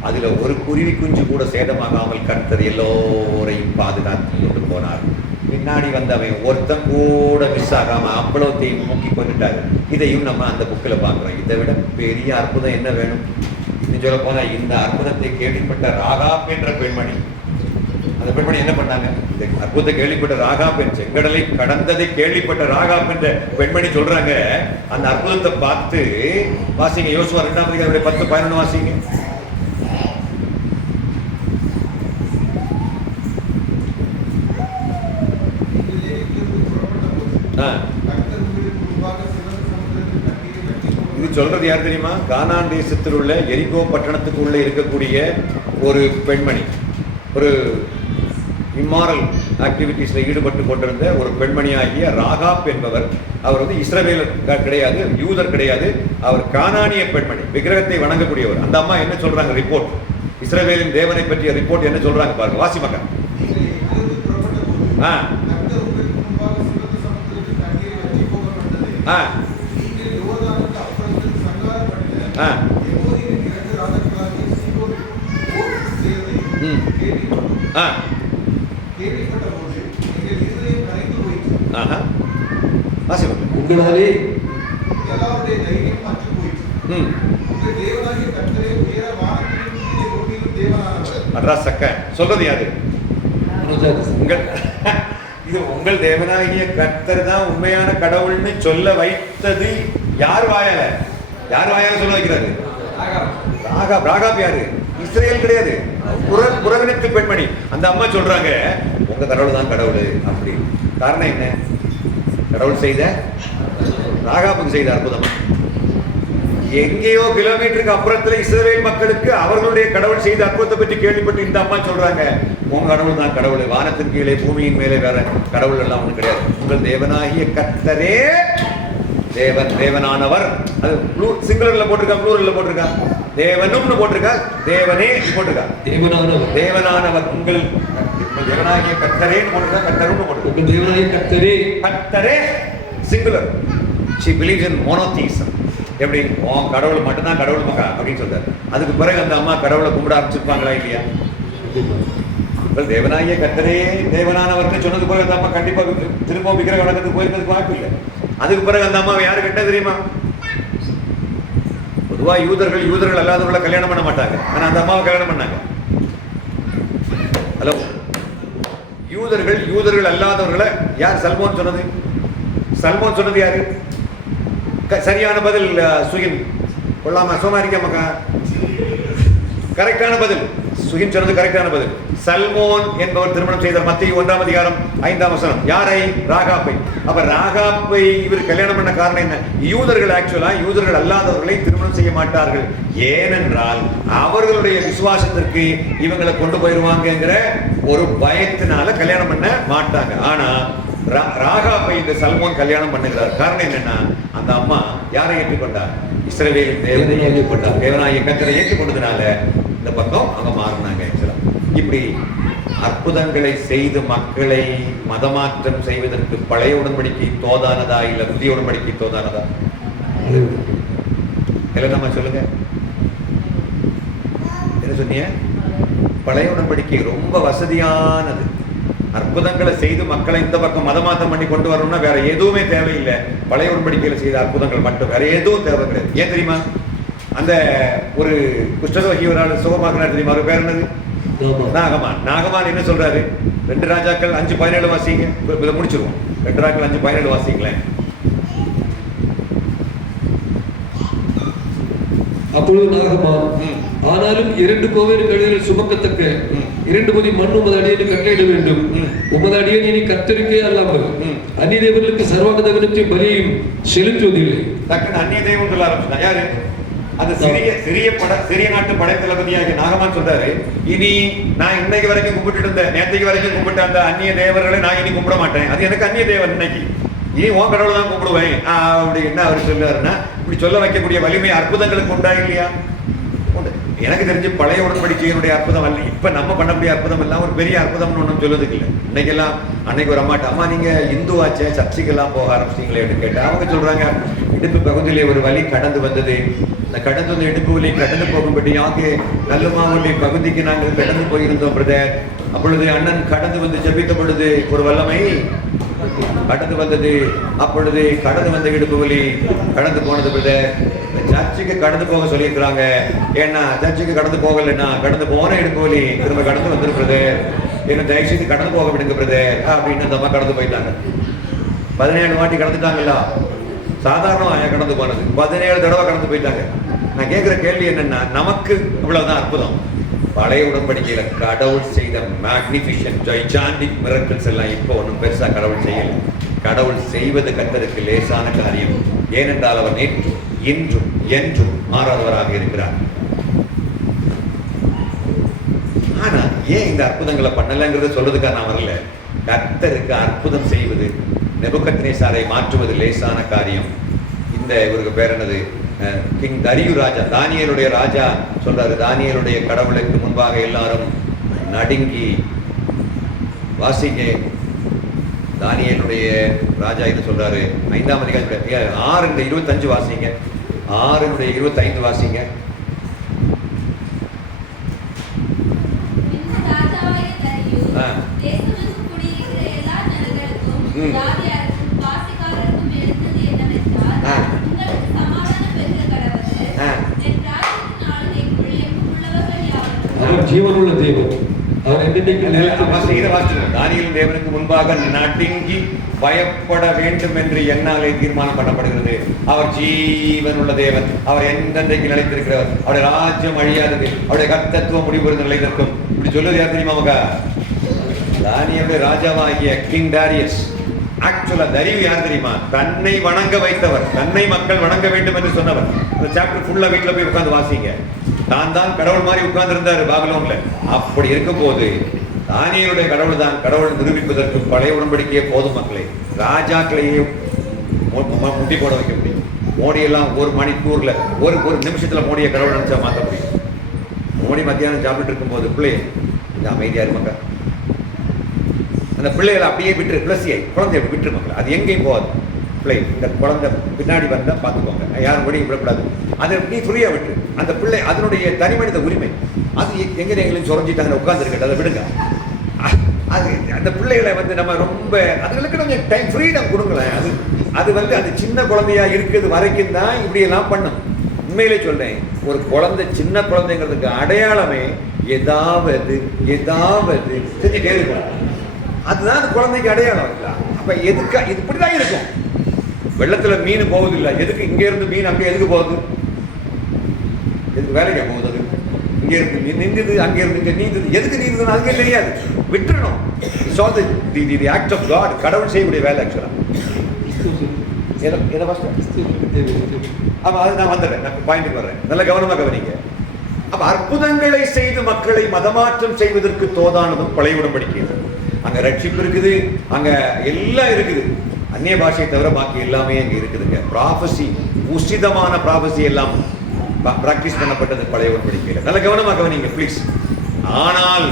அதுல ஒரு குருவி குஞ்சு கூட சேதமாகாமல் கர்த்தர் எல்லோரையும் பாதுகாத்து கொண்டு போனார் பின்னாடி வந்தவன் ஒருத்தன் கூட மிஸ் ஆகாம அவ்வளோத்தையும் மூக்கி கொண்டுட்டாரு இதையும் நம்ம அந்த புக்கில் பார்க்குறோம் இதை விட பெரிய அற்புதம் என்ன வேணும் இன்னும் சொல்ல போனா இந்த அற்புதத்தை கேள்விப்பட்ட ராகாப் என்ற பெண்மணி அந்த பெண்மணி என்ன பண்ணாங்க இந்த அற்புதத்தை கேள்விப்பட்ட ராகாப் என்ற செங்கடலை கடந்ததை கேள்விப்பட்ட ராகாப் என்ற பெண்மணி சொல்றாங்க அந்த அற்புதத்தை பார்த்து வாசிங்க யோசுவா 2ஆம் அதிகாரம் 10-11 வாசிங்க இது சொல்றது யார் தெரியுமா கானான் தேசத்தில் உள்ள எரிகோ பட்டணத்துக்குள்ள இருக்கக்கூடிய ஒரு பெண்மணி ஒரு இம்மாரல் ஆக்டிவிட்டீஸ்ல ஈடுபட்டு கொண்டிருந்த ஒரு பெண்மணியாகிய ராகாப் என்பவர் அவர் வந்து இஸ்ரவேலர் கிடையாது யூதர் கிடையாது அவர் கானானிய பெண்மணி விக்கிரகத்தை வணங்கக்கூடியவர் அந்த அம்மா என்ன சொல்றாங்க ரிப்போர்ட் இஸ்ரவேலின் தேவனை பற்றிய ரிப்போர்ட் என்ன சொல்றாங்க பாருங்க வாசி மக்கள் உங்களாலே சொல்றது யாரு இது உங்கள் தேவனாகிய கர்த்தர் தான் உண்மையான கடவுள்னு சொல்ல வைத்தது யார் வாயால சொல்ல வைக்கிறாரு ராகாப் யாரு இஸ்ரேல் கிடையாது புறவினத்து பெண்மணி அந்த அம்மா சொல்றாங்க உங்க கடவுள் தான் கடவுள் அப்படி காரணம் என்ன கடவுள் செய்த ராகாப்புக்கு செய்த அற்புதமா எங்கேயோ கிலோமீட்டருக்கு அப்புறத்துல இஸ்ரவேல் மக்களுக்கு அவர்களுடைய கடவுள் செய்த அற்புதத்தை பற்றி கேள்விப்பட்டு இந்த அம்மா சொல்றாங்க உங்க கடவுள் தான் கடவுள் வானத்தின் கீழே பூமியின் மேலே வேற கடவுள் எல்லாம் ஒன்றும் கிடையாது உங்கள் தேவனாகிய கர்த்தரே தேவனானவர் அது சிங்குலர்ல போட்டிருக்கா ப்ளூரல்ல போட்டிருக்கா தேவனும்னு போட்டிருக்கா தேவனே போட்டிருக்கா தேவனானவர் உங்கள் தேவனாகிய கர்த்தரேன்னு போட்டிருக்கா கர்த்தரும்னு போட்டிருக்கா உங்கள் தேவனாகிய கர்த்தரே singular she believes in monotheism எப்படி கடவுள் மட்டும்தான் கடவுள் மக்கா அப்படின்னு சொல்றாரு அதுக்கு பிறகு அந்த அம்மா கடவுளை கும்பிட ஆரம்பிச்சிருப்பாங்களா இல்லையா தேவனாகிய கர்த்தரே தேவனானவர்னு சொன்னது பிறகு அந்த அம்மா கண்டிப்பா திரும்ப விக்கிரக வணக்கத்துக்கு போயிருக்கிறதுக்கு வாய்ப்பு இல்லை அதுக்கு பிறகு அந்த அம்மாவை யாரு கிட்ட தெரியுமா பொதுவா யூதர்கள் அல்லாதவர்களை கல்யாணம் பண்ண மாட்டாங்க ஆனா அந்த அம்மாவை கல்யாணம் பண்ணாங்க ஹலோ யூதர்கள் அல்லாதவர்களை யார் சல்மோன் சொன்னது யாரு சரியான பதில் சுகின் கொள்ளாம சோமாரிக்கா மக்கா கரெக்டான பதில் சுகின் சொன்னது கரெக்டான பதில். சல்மோன் என்பவர் திருமணம் செய்தார். மத்திய 1ஆம் அதிகாரம் 5ஆம் வசனம். யாரை? ராகாப்பை. அப்ப ராகாப்பை இவர் கல்யாணம் பண்ண காரணம் என்ன? யூதர்கள் ஆக்சுவலா யூதர்கள் அல்லாதவர்களை திருமணம் செய்ய மாட்டார்கள். ஏனென்றால் அவர்களுடைய விசுவாசத்திற்கு இவங்களை கொண்டு போயிருவாங்கங்கிற ஒரு பயத்தினால கல்யாணம் பண்ண மாட்டாங்க. ஆனா ராகாப்பை இந்த சல்மோன் கல்யாணம் பண்ணுகிறார். காரணம் என்னன்னா, அந்த அம்மா யாரை ஏற்றுக்கொண்டார்? இஸ்ரவேலின் தேவனை ஏற்றுக்கொண்டார். தேவனாகிய கர்த்தரை ஏற்றுக்கொண்டதுனால இந்த பக்கம் அவங்க மாறினாங்க. இப்படி அற்புதங்களை செய்து மக்களை மதமாற்றம் செய்வதற்கு பழைய உடன்படிக்கை தோதானதா இல்ல புதிய உடன்படிக்கை தோதானதா? நம்ம சொல்லுங்க, என்ன சொன்னீங்க? பழைய உடன்படிக்கை ரொம்ப வசதியானது. அற்புதங்களை செய்து மக்களை இந்த பக்கம் மதமாற்றம் பண்ணி கொண்டு வரணும்னா வேற எதுவுமே தேவையில்லை. பழைய உடன்படிக்கையில செய்த அற்புதங்கள் மட்டும், வேற எதுவும் தேவை கிடையாது. ஏன் தெரியுமா? அந்த ஒரு குஷ்டரோகி ஒரு ஆள் சுகமாக்குறாரு தெரியுமா? அவர் பேர் என்னது? நாகமான். நாகமான் என்ன சொல்றாரு? 2 ராஜாக்கள் 5:17 வாசிங்க. இதை முடிச்சிருவோம். 2 ராஜாக்கள் 5:17 வாசிங்களேன். அப்பொழுது நாகமான், ஆனாலும் 2 கோவேறு கழுதைகளை சுமக்கத்தக்க 2 பொதி மண் உமது அடியேனு கட்டளையிட வேண்டும். உமது அடியேன் இனி கர்த்தருக்கே அல்லாமல் அந்நிய தேவர்களுக்கு சர்வாங்க தகனத்தை பலியையும் செலுத்துவதில்லை. டக்குன்னு அந்நிய தெய்வம் சொல்ல ஆரம்பிச்சான். யாரு? அந்த சிறிய நாட்டு படைத்தளபதியாகிய நாகமான் சொல்றாரு, இனி நான் இன்னைக்கு வரைக்கும் கும்பிட்டு இருந்தேன், நேற்றைக்கு வரைக்கும் கும்பிட்ட அந்த அந்நிய தேவர்களை நான் இனி கும்பிட மாட்டேன். அது எனக்கு அந்நிய தேவன், இன்னைக்கு இனி உன் கடவுளை தான் கும்பிடுவேன் அப்படின்னு அவர் சொல்லுவாருன்னா, இப்படி சொல்ல வைக்கக்கூடிய வலிமை அற்புதங்களுக்கு உண்டா இல்லையா? உண்டு. எனக்கு தெரிஞ்சு பழைய உடன்படிக்கையினுடைய அற்புதம் அல்ல, இப்ப நம்ம பண்ணக்கூடிய அற்புதம் எல்லாம் ஒரு பெரிய அற்புதம்னு ஒன்றும் சொல்லுறதுக்கு இல்லை. இன்னைக்கெல்லாம் அன்னைக்கு ஒரு அம்மாட்ட, அம்மா நீங்க இந்து ஆச்சே, சர்ச்சைக்கெல்லாம் போக ஆரம்பிச்சிங்களே அப்படின்னு கேட்டா அவங்க சொல்றாங்க, இடுப்பு பகுதியிலே ஒரு வலி கடந்து வந்தது, இந்த கடந்து வந்த இடுப்பு வலி கடந்து போகும்படியாக நல்லமாவுடைய பகுதிக்கு நாங்கள் கடந்து போயிருந்தோம் பிரதர். அப்பொழுது அண்ணன் கடந்து வந்து ஜெபித்த பொழுது ஒரு வல்லமை கடந்து வந்தது. அப்பொழுது கடந்து வந்த இடுப்பு வலி கடந்து போனது பிரதர். சர்ச்சுக்கு கடந்து போக சொல்லியிருக்கிறாங்க. ஏன்னா சர்ச்சுக்கு கடந்து போகலைன்னா கடந்து போன இடுப்பு வலி திரும்ப கடந்து வந்துருக்குறது. என்ன தயவுசெய்து கடந்து போக விடுங்க பிரதர் அப்படின்னு அந்த அம்மா கடந்து போயிட்டாங்க. 17 வாட்டி கடந்துட்டாங்களா? சாதாரணமாக கடந்து போனது 17 தடவை கடந்து போயிட்டாங்க. நான் கேட்கிற கேள்வி என்னன்னா, நமக்கு இவ்வளவுதான் அற்புதம். பழைய உடன்படிக்கையில கடவுள் செய்த மேக்னிஃபிஷன்ட் ஜைஜாண்டிக் மிரக்கிள்ஸ் எல்லாம் இப்போ ஒன்றும் பெருசா கடவுள் செய்யல. கடவுள் செய்வது கர்த்தருக்கு லேசான காரியம். ஏனென்றால் அவர் நேற்றும் இன்றும் என்றும் மாறாதவராக இருக்கிறார். ஆனா ஏன் இந்த அற்புதங்களை பண்ணலங்கிறத சொல்றதுக்காக நான் வரல. கர்த்தருக்கு அற்புதம் செய்வது, நெபுகத்நேசாரை மாற்றுவது லேசான காரியம். இந்த இவருக்கு பேர் என்னது? கிங் தரியு ராஜா, தானியேலுடைய ராஜா சொல்றாரு, தானியேலுடைய கடவுளுக்கு முன்பாக எல்லாரும் நடுங்கி வாசிங்க. தானியேலுடைய ராஜா என்ன சொல்றாரு? 5ஆம் அதிகாரம் 6:25 வாசிங்க. 6:25 வாசிங்க. ஜீவனுள்ள தேவன், தானியேல் தேவனுக்கு முன்பாக நடுங்கி பயப்பட வேண்டும் என்று என்னாலே தீர்மானம் பண்ணப்படுகிறது. அவர் ஜீவனுள்ள தேவன், அவர் என்றென்றைக்கு நிலைத்திருக்கிறவர், அவருடைய ராஜ்யம் அழியாதது, அவருடைய கர்த்தத்துவம் முடிவு நிலைத்திருக்கும். இப்படி சொல்லுவது யார் தெரியுமா? அவங்க தானியேலுடைய ராஜாவாகிய கிங் டாரியஸ். ஆக்சுவலா தரியு யார் தெரியுமா? தன்னை வணங்க வைத்தவர், தன்னை மக்கள் வணங்க வேண்டும் என்று சொன்னவர். அந்த சாப்டர் ஃபுல்லா வீட்டுல போய் உட்கார்ந்து வாசிங்க. தான் கடவுள் மாதிரி உட்கார்ந்து இருந்தாரு பாபிலோன்ல. அப்படி இருக்கும் போது தானியேலுடைய கடவுள் தான் கடவுள் நிரூபிப்பதற்கு பழைய உடன்படிக்கையே போதும் மக்களே. ராஜாக்களையே முட்டி போட வைக்க முடியும். மோடியெல்லாம் ஒரு மணிக்கூர்ல ஒரு நிமிஷத்துல மோடியை கடவுள் நினைச்சா மாற்ற முடியும். மோடி மத்தியானம் சாப்பிட்டு இருக்கும் போது பிள்ளைய இந்த அமைதியா இருமாங்க, அந்த பிள்ளைகளை அப்படியே விட்டுரு, பிளஸியை குழந்தைய விட்டுரு மக்கள், அது எங்கேயும் போகாது. பிள்ளை இந்த குழந்தை பின்னாடி வந்தா பார்த்துக்கோங்க, யாரும் ஓடி விடக்கூடாது, அதை எப்படி ஃப்ரீயா விட்டு அந்த பிள்ளை அதனுடைய தனி மனித உரிமை, அது எங்க எங்களையும் சுரஞ்சிட்டாங்க உட்கார்ந்துருக்கட்டும், அதை விடுங்க. அது அந்த பிள்ளைகளை வந்து நம்ம ரொம்ப அதுகளுக்கு கொஞ்சம் டைம் ஃப்ரீடம் கொடுங்களேன். அது அது சின்ன குழந்தையா இருக்குது வரைக்கும் தான் இப்படி எல்லாம் பண்ணும். உண்மையிலே சொல்றேன், ஒரு குழந்தை சின்ன குழந்தைங்கிறதுக்கு அடையாளமே ஏதாவது செஞ்சுட்டே இருக்கும். அதுதான் அந்த குழந்தைக்கு அடையாளம் இல்லை. அப்ப எதுக்கு இது இப்படிதான் இருக்கும். வெள்ளத்துல மீன் போகுது இல்லை, எதுக்கு இங்க இருந்து மீன் அங்கே எதுக்கு போகுது? எதுக்கு வேலைக்கா போகுது? அது இங்க இருந்து நின்றுது, அங்க இருந்து இங்க நீந்தது. எதுக்கு நீந்ததுன்னு அதுக்கே தெரியாது, விட்டுறணும். தி ஆக்ட் ஆஃப் காட், கடவுள் செய்யக்கூடிய வேலை ஆக்சுவலா. ஆமா, அது நான் வந்துடுறேன், நான் பாயிண்ட்டுக்கு வர்றேன், நல்ல கவனமா கவனிங்க. அப்ப அற்புதங்களை செய்து மக்களை மதமாற்றம் செய்வதற்கு தோதானதும் பழைய உடன்படிக்கை. அங்க ரட்சிப்பு இருக்குது, அங்க எல்லாம் இருக்குது. அந்நிய பாஷையை தவிர பாக்கி எல்லாமே அங்க இருக்குதுங்க. ப்ராபசி, உசிதமான ப்ராபசி எல்லாம் பிராக்டிஸ் பண்ணப்பட்டது பழைய உடன்படிக்கையில. நல்ல கவனமா கவனிங்க ப்ளீஸ். ஆனால்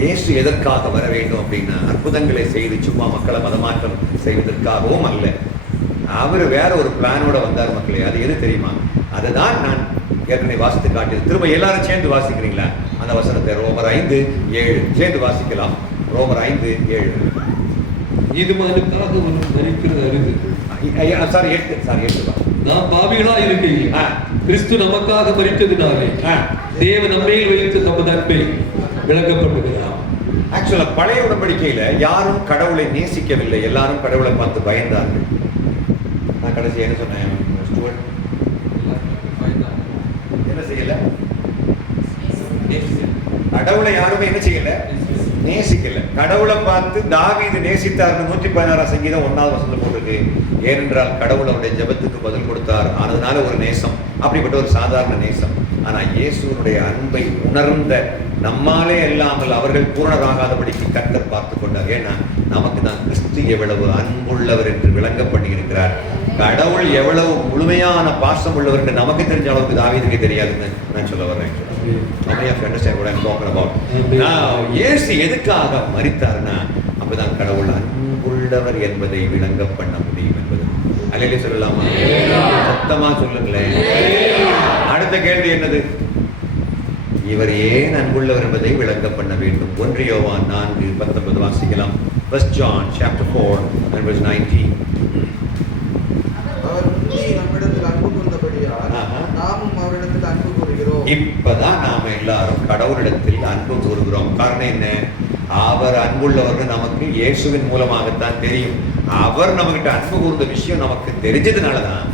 இயேசு எதற்காக வர வேண்டும் அப்படின்னா, அற்புதங்களை செய்து சும்மா மக்களை மதமாற்றம் செய்வதற்காகவும் அல்ல. அவர் வேற ஒரு பிளானோட வந்தார் மக்களே. அது எது தெரியுமா? அதுதான் நான் ஏற்கனவே வாசித்து காட்டியது. திரும்ப எல்லாரும் சேர்ந்து வாசிக்கிறீங்களா அந்த வசனத்தை? ரோமர் 5:7 சேர்ந்து வாசிக்கலாம். ரோமர் 5:7. நீதிமானுக்காக ஒரு மரிக்கிறது அரிது. சாரி 8 நாம் பாவிகளா இருக்கையில் கிறிஸ்து நமக்காக மரித்ததினாலே தேவன் நம்மையில் வைத்து தமது அன்பை விளங்கப்படுகிறார். ஆக்சுவலா பழைய உடன்படிக்கையில யாரும் கடவுளை நேசிக்கவில்லை, எல்லாரும் கடவுளை பார்த்து பயந்தார்கள். நான் கடைசி என்ன சொன்னேன்? என்ன செய்யல? கடவுளை யாருமே என்ன செய்யல? நேசிக்கல. கடவுளை பார்த்து தாவீது நேசித்தார். 116 சங்கீதம் 1வது வசனம் போட்டிருக்கு. ஏனென்றால் கடவுள் அவருடைய ஜெபத்துக்கு பதில் கொடுத்தார், அதனால ஒரு நேசம். அப்படிப்பட்ட ஒரு சாதாரண நேசம். ஆனா இயேசுனுடைய அன்பை உணர்ந்த நம்மாலே அல்லாமல் அவர்கள் பூரணராகாதபடிக்கு கர்த்தர் பார்த்து கொண்டார். ஏன்னா நமக்கு தான் கிறிஸ்து எவ்வளவு அன்புள்ளவர் என்று விளங்க பண்ணி இருக்கிறார். கடவுள் எவ்வளவு முழுமையான பாசம் உள்ளவர் என்று நமக்கு தெரிஞ்ச அளவுக்கு தாவீதுக்கு தெரியாதுன்னு நான் சொல்ல வர்றேன். இயேசு எதுக்காக மரித்தார்னா, அப்பதான் கடவுள் அன்புள்ளவர் என்பதை விளங்க பண்ண முடியும் என்பது. அல்லேலூயா சொல்லலாமா? சத்தமா சொல்லுங்களேன். அடுத்த கேள்வி என்னது? இவர் ஏன் அன்புள்ளவர் என்பதை விளங்க பண்ண வேண்டும். 1 யோவான் 4:19 வாசிக்கலாம். 1 John chapter 4 and verse 19. அவர் முந்தி நம்மிடத்தில் அன்பு கூர்ந்தபடியால் நாமும் அவரிடத்தில் அன்பு கூறுகிறோம். இப்பதான் நாம எல்லாரும் கடவுளிடத்தில் அன்பு கூறுகிறோம். காரணம் என்ன? அவர் அன்புள்ளவர்கள் நமக்கு இயேசுவின் மூலமாகத்தான் தெரியும். அவர் நம்மகிட்ட அன்பு கூர்ந்த விஷயம் நமக்கு தெரிஞ்சதுனாலதான்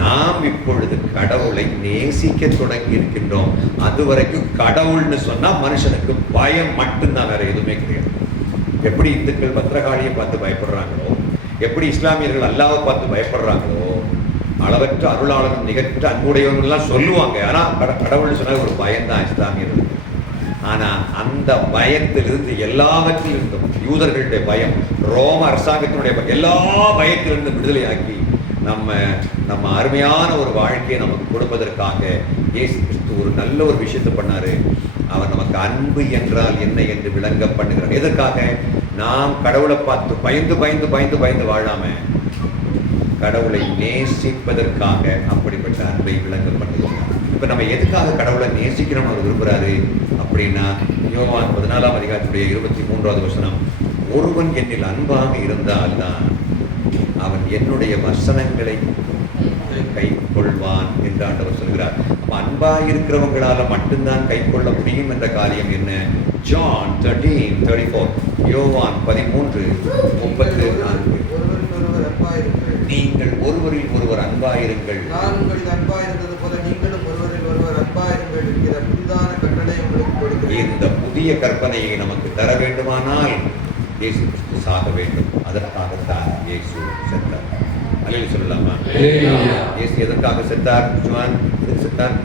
நாம் இப்பொழுது கடவுளை நேசிக்க தொடங்கி இருக்கின்றோம். அதுவரைக்கும் கடவுள்னு சொன்னா மனுஷனுக்கு பயம் மட்டும்தான், வேற எதுவுமே கிடையாது. எப்படி இந்துக்கள் பத்திரகாளியை பார்த்து பயப்படுறாங்களோ, எப்படி இஸ்லாமியர்கள் அல்லாவை பார்த்து பயப்படுறாங்களோ, அளவற்ற அருளாளரும் நிகழ்ற்ற அன்புடையவர்கள்லாம் சொல்லுவாங்க. ஆனா கடவுள்னு சொன்னா ஒரு பயம்தான் இஸ்லாமியர்களுக்கு. ஆனா அந்த பயத்திலிருந்து, எல்லாவற்றிலிருந்தும், யூதர்களுடைய பயம், ரோம அரசாங்கத்தினுடைய எல்லா பயத்திலிருந்து விடுதலையாக்கி நம்ம அருமையான ஒரு வாழ்க்கையை நமக்கு கொடுப்பதற்காக இயேசு கிறிஸ்து ஒரு நல்ல ஒரு விஷயத்தை பண்ணாரு. அவர் நமக்கு அன்பு என்றால் என்ன என்று விளங்க பண்ணுகிறார். எதற்காக? நாம் கடவுளை பார்த்து பயந்து பயந்து பயந்து பயந்து வாழாம கடவுளை நேசிப்பதற்காக அப்படிப்பட்ட அன்பை விளங்க பண்ணுகிறார். இப்ப நம்ம எதுக்காக கடவுளை நேசிக்கணும்னு அவர் விரும்புறாரு அப்படின்னா, யோவான் 14ஆம் அதிகாரத்துடைய 23வது வசனம், ஒருவன் என்னில் அன்பாக இருந்தால்தான் அவன் என்னுடைய வசனங்களை கை கொள்வான் என்று ஆண்டவர் சொல்கிறார். அப்ப அன்பா இருக்கிறவங்களால மட்டும்தான் கை கொள்ள முடியும் என்ற காரியம் என்ன? ஜான் 13:34, யோவான் 13:34. நீங்கள் ஒருவரில் ஒருவர் அன்பாயிருங்கள். நான் உங்களில் அன்பாயிருந்தது போல நீங்களும் ஒருவரில் ஒருவர் அன்பாயிருங்கள் என்கிற புதிதான கட்டளை உங்களுக்கு கொடுக்கிறேன். இந்த புதிய கற்பனையை நமக்கு தர வேண்டுமானால் இயேசு கிறிஸ்து சாக வேண்டும். அதற்காகத்தான் இயேசு செத்தார். அல்லேலூயா சொல்லலாமா? இயேசு எதற்காக செத்தார்? எதுக்கு செத்தார்?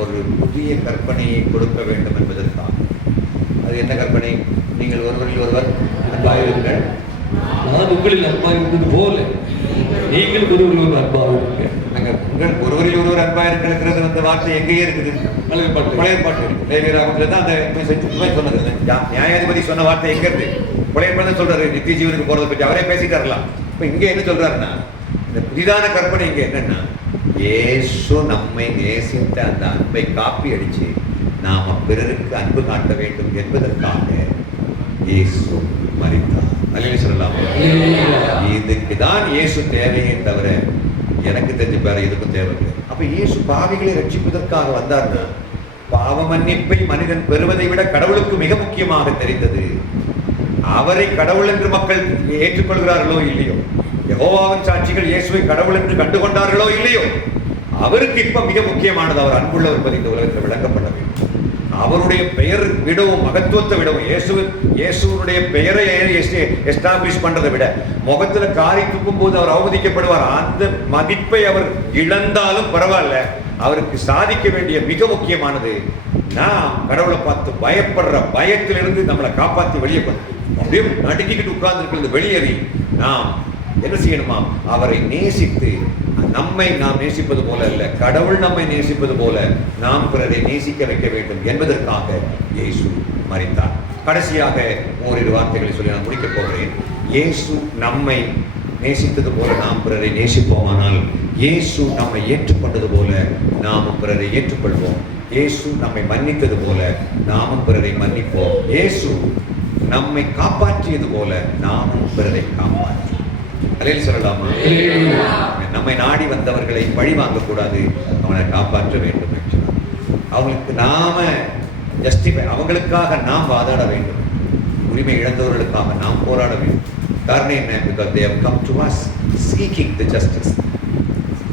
ஒரு புதிய கற்பனையை கொடுக்க வேண்டும் என்பதற்காக. அது என்ன கற்பனை? நீங்கள் ஒருவரில் ஒருவர் அன்பாயிருங்கள். நான் உங்களில் அன்பாயிருந்தது போல நீங்கள் ஒருவரில் ஒருவர் அன்பாயிருங்க. அங்க உங்கள் ஒருவரில் ஒருவர் அன்பாயிருக்கிறது அந்த வார்த்தை எங்கேயே இருக்குது? பழைய பாட்டு இருக்கு. லேவியராகமத்துல தான் அந்த சொன்னது. நியாயாதிபதி சொன்ன வார்த்தை எங்க இருக்கு? பழைய பாட்டு சொல்றாரு, நித்திய ஜீவனுக்கு போறதை பற்றி அவரே பேசிட்டாரலாம். இப்ப இங்க என்ன சொல்றாருன்னா, இந்த புதிதான கற்பனை இங்க என்னன்னா, இயேசு நம்மை நேசித்த அந்த அன்பை காப்பி அடிச்சு நாம பிறருக்கு அன்பு காட்ட வேண்டும் என்பதற்காக இயேசு மரித்தார். அல்லேலூயா சொல்லலாமா? இதுக்கு தான் இயேசு தேவையே தவிர எனக்கு தெரிஞ்ச வேற எதுக்கும் தேவையில்லை. அப்ப இயேசு பாவிகளை ரட்சிப்பதற்காக வந்தார்னா, பாவ மன்னிப்பை மனிதன் பெறுவதை விட கடவுளுக்கு மிக முக்கியமாக தெரிந்தது. அவரை கடவுள் என்று மக்கள் ஏற்றுக்கொள்கிறார்களோ இல்லையோ, யெகோவாவின் சாட்சிகள் இயேசுவை கடவுள் என்று கண்டுகொண்டார்களோ இல்லையோ, அவருக்கு இப்ப மிக முக்கியமானது அவர் அன்புள்ளவர் என்பது இந்த உலகத்தில் விளக்கப்பட வேண்டும். அவருடைய பெயர் விடவும் மகத்துவத்தை விடவும் இயேசுவனுடைய பெயரை எஸ்டாப்ளிஷ் பண்றதை விட முகத்துல காரி துப்பும் போது அவர் அவமதிக்கப்படுவார். அந்த மதிப்பை அவர் இழந்தாலும் பரவாயில்ல, அவருக்கு சாதிக்க வேண்டிய மிக முக்கியமானது நாம் கடவுளை பார்த்து பயப்படுற பயத்திலிருந்து நம்மளை காப்பாற்றி வெளியே அப்படியே நடுக்கிட்டு உட்கார்ந்து இருக்கிறது வெளியேறி நாம் என்ன செய்யணுமா? அவரை நேசித்து, நம்மை நாம் நேசிப்பது போல அல்ல, கடவுள் நம்மை நேசிப்பது போல நாம் பிறரை நேசிக்க வைக்க வேண்டும் என்பதற்காக இயேசு மரித்தார். கடைசியாக ஓரிரு வார்த்தைகளை சொல்லி நான் முடிக்கப் போகிறேன். இயேசு நம்மை நேசித்தது போல நாம் பிறரை நேசிப்போமானால், இயேசு நம்மை ஏற்றுக்கொண்டது போல நாமும் பிறரை ஏற்றுக்கொள்வோம். இயேசு நம்மை மன்னித்தது போல நாமும் பிறரை மன்னிப்போம். இயேசு நம்மை காப்பாற்றியது போல நாமும் பிறரை காப்பாற்றுவோம். அல்லேலூயா சொல்லலாமா? நம்மை நாடி வந்தவர்களை பழி வாங்கக்கூடாது, அவனை காப்பாற்ற வேண்டும். அவங்களுக்கு நாம ஜஸ்டிஃபை, அவங்களுக்காக நாம் வாதாட வேண்டும். உரிமை இழந்தவர்களுக்காக நாம் போராட வேண்டும். காரணம் என்ன? because they have come to us seeking the justice.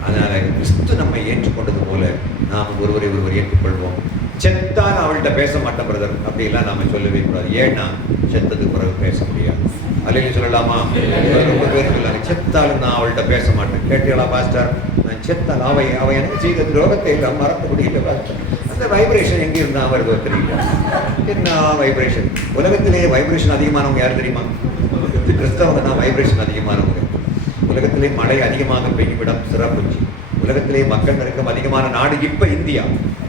அதனால கிறிஸ்து நம்மை ஏற்றுக்கொண்டது போல நாம் ஒருவரை ஒருவர் ஏற்றுக்கொள்வோம். செத்தான் அவள்கிட்ட பேச மாட்டேன் பிரதர் அப்படிலாம் நாம சொல்லவே கூடாது. ஏன்னா செத்ததுக்கு பிறகு பேச முடியாது. அல்லேலூயா சொல்லலாமா? ரொம்ப பேர் சொல்லாங்க, செத்தாலும் நான் அவள்கிட்ட பேச மாட்டேன். கேட்டீங்களா பாஸ்டர்? நான் செத்தால் அவ எனக்கு செய்த துரோகத்தை எல்லாம் மறக்க முடியல பாஸ்டர். அந்த வைப்ரேஷன் எங்கே இருந்தா வருதோ தெரியல. என்ன வைப்ரேஷன்? உலகத்திலே வைப்ரேஷன் அதிகமானவங்க யார் தெரியுமா? கிறிஸ்தவங்க தான் வைப்ரேஷன் அதிகமானவங்க. உலகத்திலே மழை அதிகமாக பெய்யும் இடம் சிறப்புச்சி. உலகத்திலே மக்கள் நெருக்கம் அதிகமான நாடு இப்ப இந்தியா.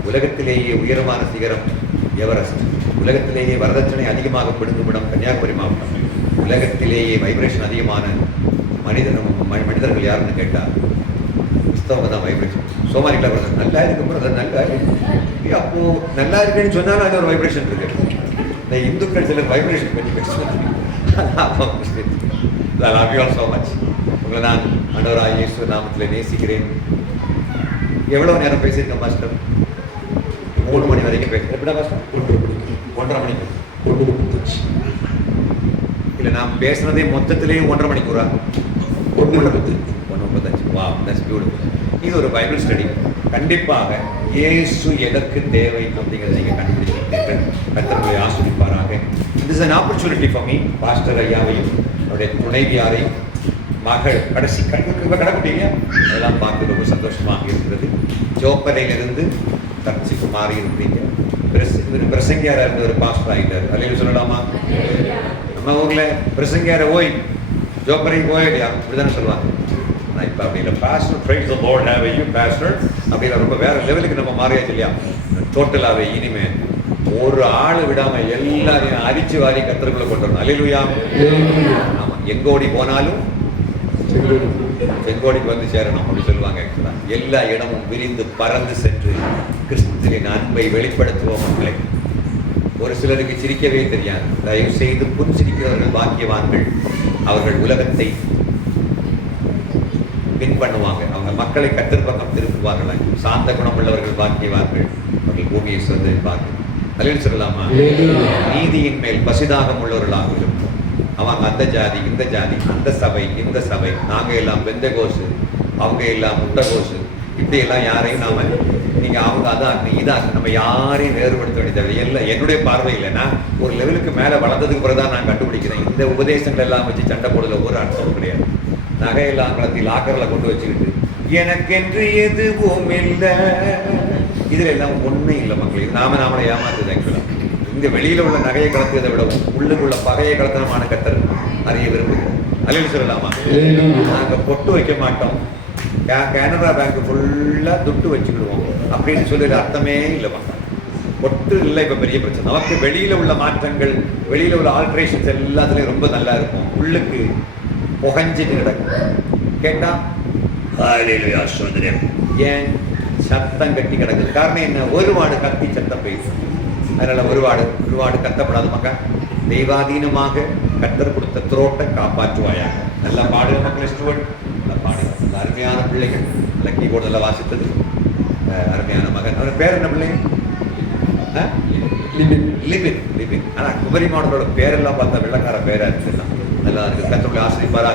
உலகத்திலேயே உயரமான சிகரம் எவரெஸ்ட். உலகத்திலேயே வரதட்சணை அதிகமாக பிடுங்கும் இடம் கன்னியாகுமரி மாவட்டம். உலகத்திலேயே வைப்ரேஷன் அதிகமான மனிதர்கள் யாருன்னு கேட்டா கிறிஸ்தவங்க தான் வைப்ரேஷன். சோமாரிக்கலா பிரதர் நல்லா இருக்கு பிரதர், நல்லா இருக்கு. அப்போ நல்லா இருக்குன்னு சொன்னாலும் அது ஒரு வைப்ரேஷன் இருக்கு. இந்த இந்துக்கள் சிலர் வைப்ரேஷன் பற்றி பேசுவாங்க. உங்களை நான் ஆண்டவராகிய இயேசு நாமத்தில் நேசிக்கிறேன். எவ்வளவு நேரம் பேசியிருக்கேன் மாஸ்டர்? 3 மணி வரைக்கும் பேசுகிறேன். எப்படா மாஸ்டர்? 1:30 மணிக்கு. இல்லை நான் பேசுனதே மொத்தத்திலேயே 1:30 மணிக்கூறா? 1:35. வா, தட்ஸ் பியூட்டிஃபுல். இது ஒரு பைபிள் ஸ்டடி. கண்டிப்பாக இயேசு எதற்கு தேவை அப்படிங்கிறத நீங்கள் கண்டுபிடிச்சிருக்கீர்கள். கர்த்தர்களை ஆசீர்வதிப்பாராக. This is an opportunity for me. Pastor ஐயாவையும் அவருடைய துணைவியாரையும் மகள் கடைசி கடக்குட்டீங்க அதெல்லாம் பார்த்து ரொம்ப சந்தோஷமாக இருக்கிறது. ஜோப்பரையிலிருந்து தர்ச்சிக்கு மாறி இருந்தீங்க. பிரசங்கியாரா இருந்த ஒரு பாஸ்டர் ஆகிட்டார். அல்லேலூயா சொல்லலாமா? நம்ம ஊர்ல பிரசங்கியார ஓய் ஜோப்பரை போயிடுயா இப்படிதானே சொல்லுவாங்க. நான் இப்போ அப்படி இல்லை. Pastor praise the Lord have you pastor அப்படின்னா ரொம்ப வேற லெவலுக்கு நம்ம மாறியாச்சு இல்லையா? டோட்டலாகவே இனிமே ஒரு ஆள் விடாம எல்லாரையும் அரிச்சு வாரி கர்த்தருக்குள்ள கொண்டு வரணும். அல்லேலூயா. ஆமா, எங்கோடி போனாலும் செங்கோடிக்கு வந்து சேரணும் அப்படி சொல்லுவாங்க. ஆக்சுவலா எல்லா இடமும் விரிந்து பறந்து சென்று கிறிஸ்துவின் அன்பை வெளிப்படுத்துவோம். மக்களை ஒரு சிலருக்கு சிரிக்கவே தெரியாது. தயவு செய்து புன் சிரிக்கிறவர்கள் பாக்கியவான்கள். அவர்கள் உலகத்தை பின் பண்ணுவாங்க. அவங்க மக்களை கர்த்தர் பக்கம் திருப்புவார்கள். சாந்த குணம் உள்ளவர்கள் பாக்கியவான்கள். அவர்கள் பூமியை சுதந்திரிப்பார்கள். அல்லேலூயா சொல்லலாமா? நீதியின் மேல் பசிதாகம் உள்ளவர்களாக இருக்கும். அவங்க அந்த ஜாதி இந்த ஜாதி, அந்த சபை இந்த சபை, நாங்க எல்லாம் பெந்தகோசு, அவங்க எல்லாம் முட்டகோசு, இப்படி எல்லாம் யாரையும் நாம நீங்க அவங்க அதான் இதான் நம்ம யாரையும் வேறுபடுத்த வேண்டியது எல்லாம் என்னுடைய பார்வை இல்லைன்னா ஒரு லெவலுக்கு மேல வளர்ந்ததுக்கு பிறகுதான் நான் கண்டுபிடிக்கிறேன். இந்த உபதேசங்கள் எல்லாம் வச்சு சண்டை போடுறதுல ஒரு அர்த்தமும் கிடையாது. நகையெல்லாம் கலத்தி லாக்கர்ல கொண்டு வச்சுக்கிட்டு எனக்கென்று எதுவும் இல்லை, இதுல எல்லாம் ஒண்ணும் இல்லை மக்கள். இது நாமளை ஏமாத்துது. ஆக்சுவலா இங்க வெளியில உள்ள நகையை கலத்துவதை விடவும் உள்ளுக்குள்ள பகையை கலத்தனமான கர்த்தர் அறிய விரும்புகிறோம். அல்லேலூயா சொல்லலாமா? நாங்க பொட்டு வைக்க மாட்டோம், கனரா பேங்க் ஃபுல்லா துட்டு வச்சுக்கிடுவோம் அப்படின்னு சொல்லி அர்த்தமே இல்லைமா. பொட்டு இல்லை இப்ப பெரிய பிரச்சனை. நமக்கு வெளியில உள்ள மாற்றங்கள், வெளியில உள்ள ஆல்ட்ரேஷன்ஸ் எல்லாத்துலயும் ரொம்ப நல்லா இருக்கும். உள்ளுக்கு புகஞ்சிட்டு கிடக்கும். கேட்டா அல்லேலூயா சோதரே ஏன் சத்தம் கட்டி கிடக்குது? காரணம் என்ன? ஒருவாடு கத்தி சத்தம் பெய்யுது. அதனால ஒருவாடு கத்தப்படாத மக்கள் தெய்வாதீனமாக கர்த்தர் கொடுத்த த்ரோட்டை காப்பாற்றுவாயாக. நல்லா பாடுற மக்கள் ஸ்டூடெண்ட் நல்லா பாடு. அருமையான பிள்ளைகள் நல்லா கீபோர்டு நல்லா வாசித்தது அருமையான மகன். அவரோட பேர் என்ன பிள்ளைங்க? லிபின். ஆனா குமரி மாவட்டத்தோட பேரெல்லாம் பார்த்தா வெள்ளக்கார பேரா இருக்குன்னா நல்லா இருக்கு. கர்த்தருடைய ஆசீர்வாதம்.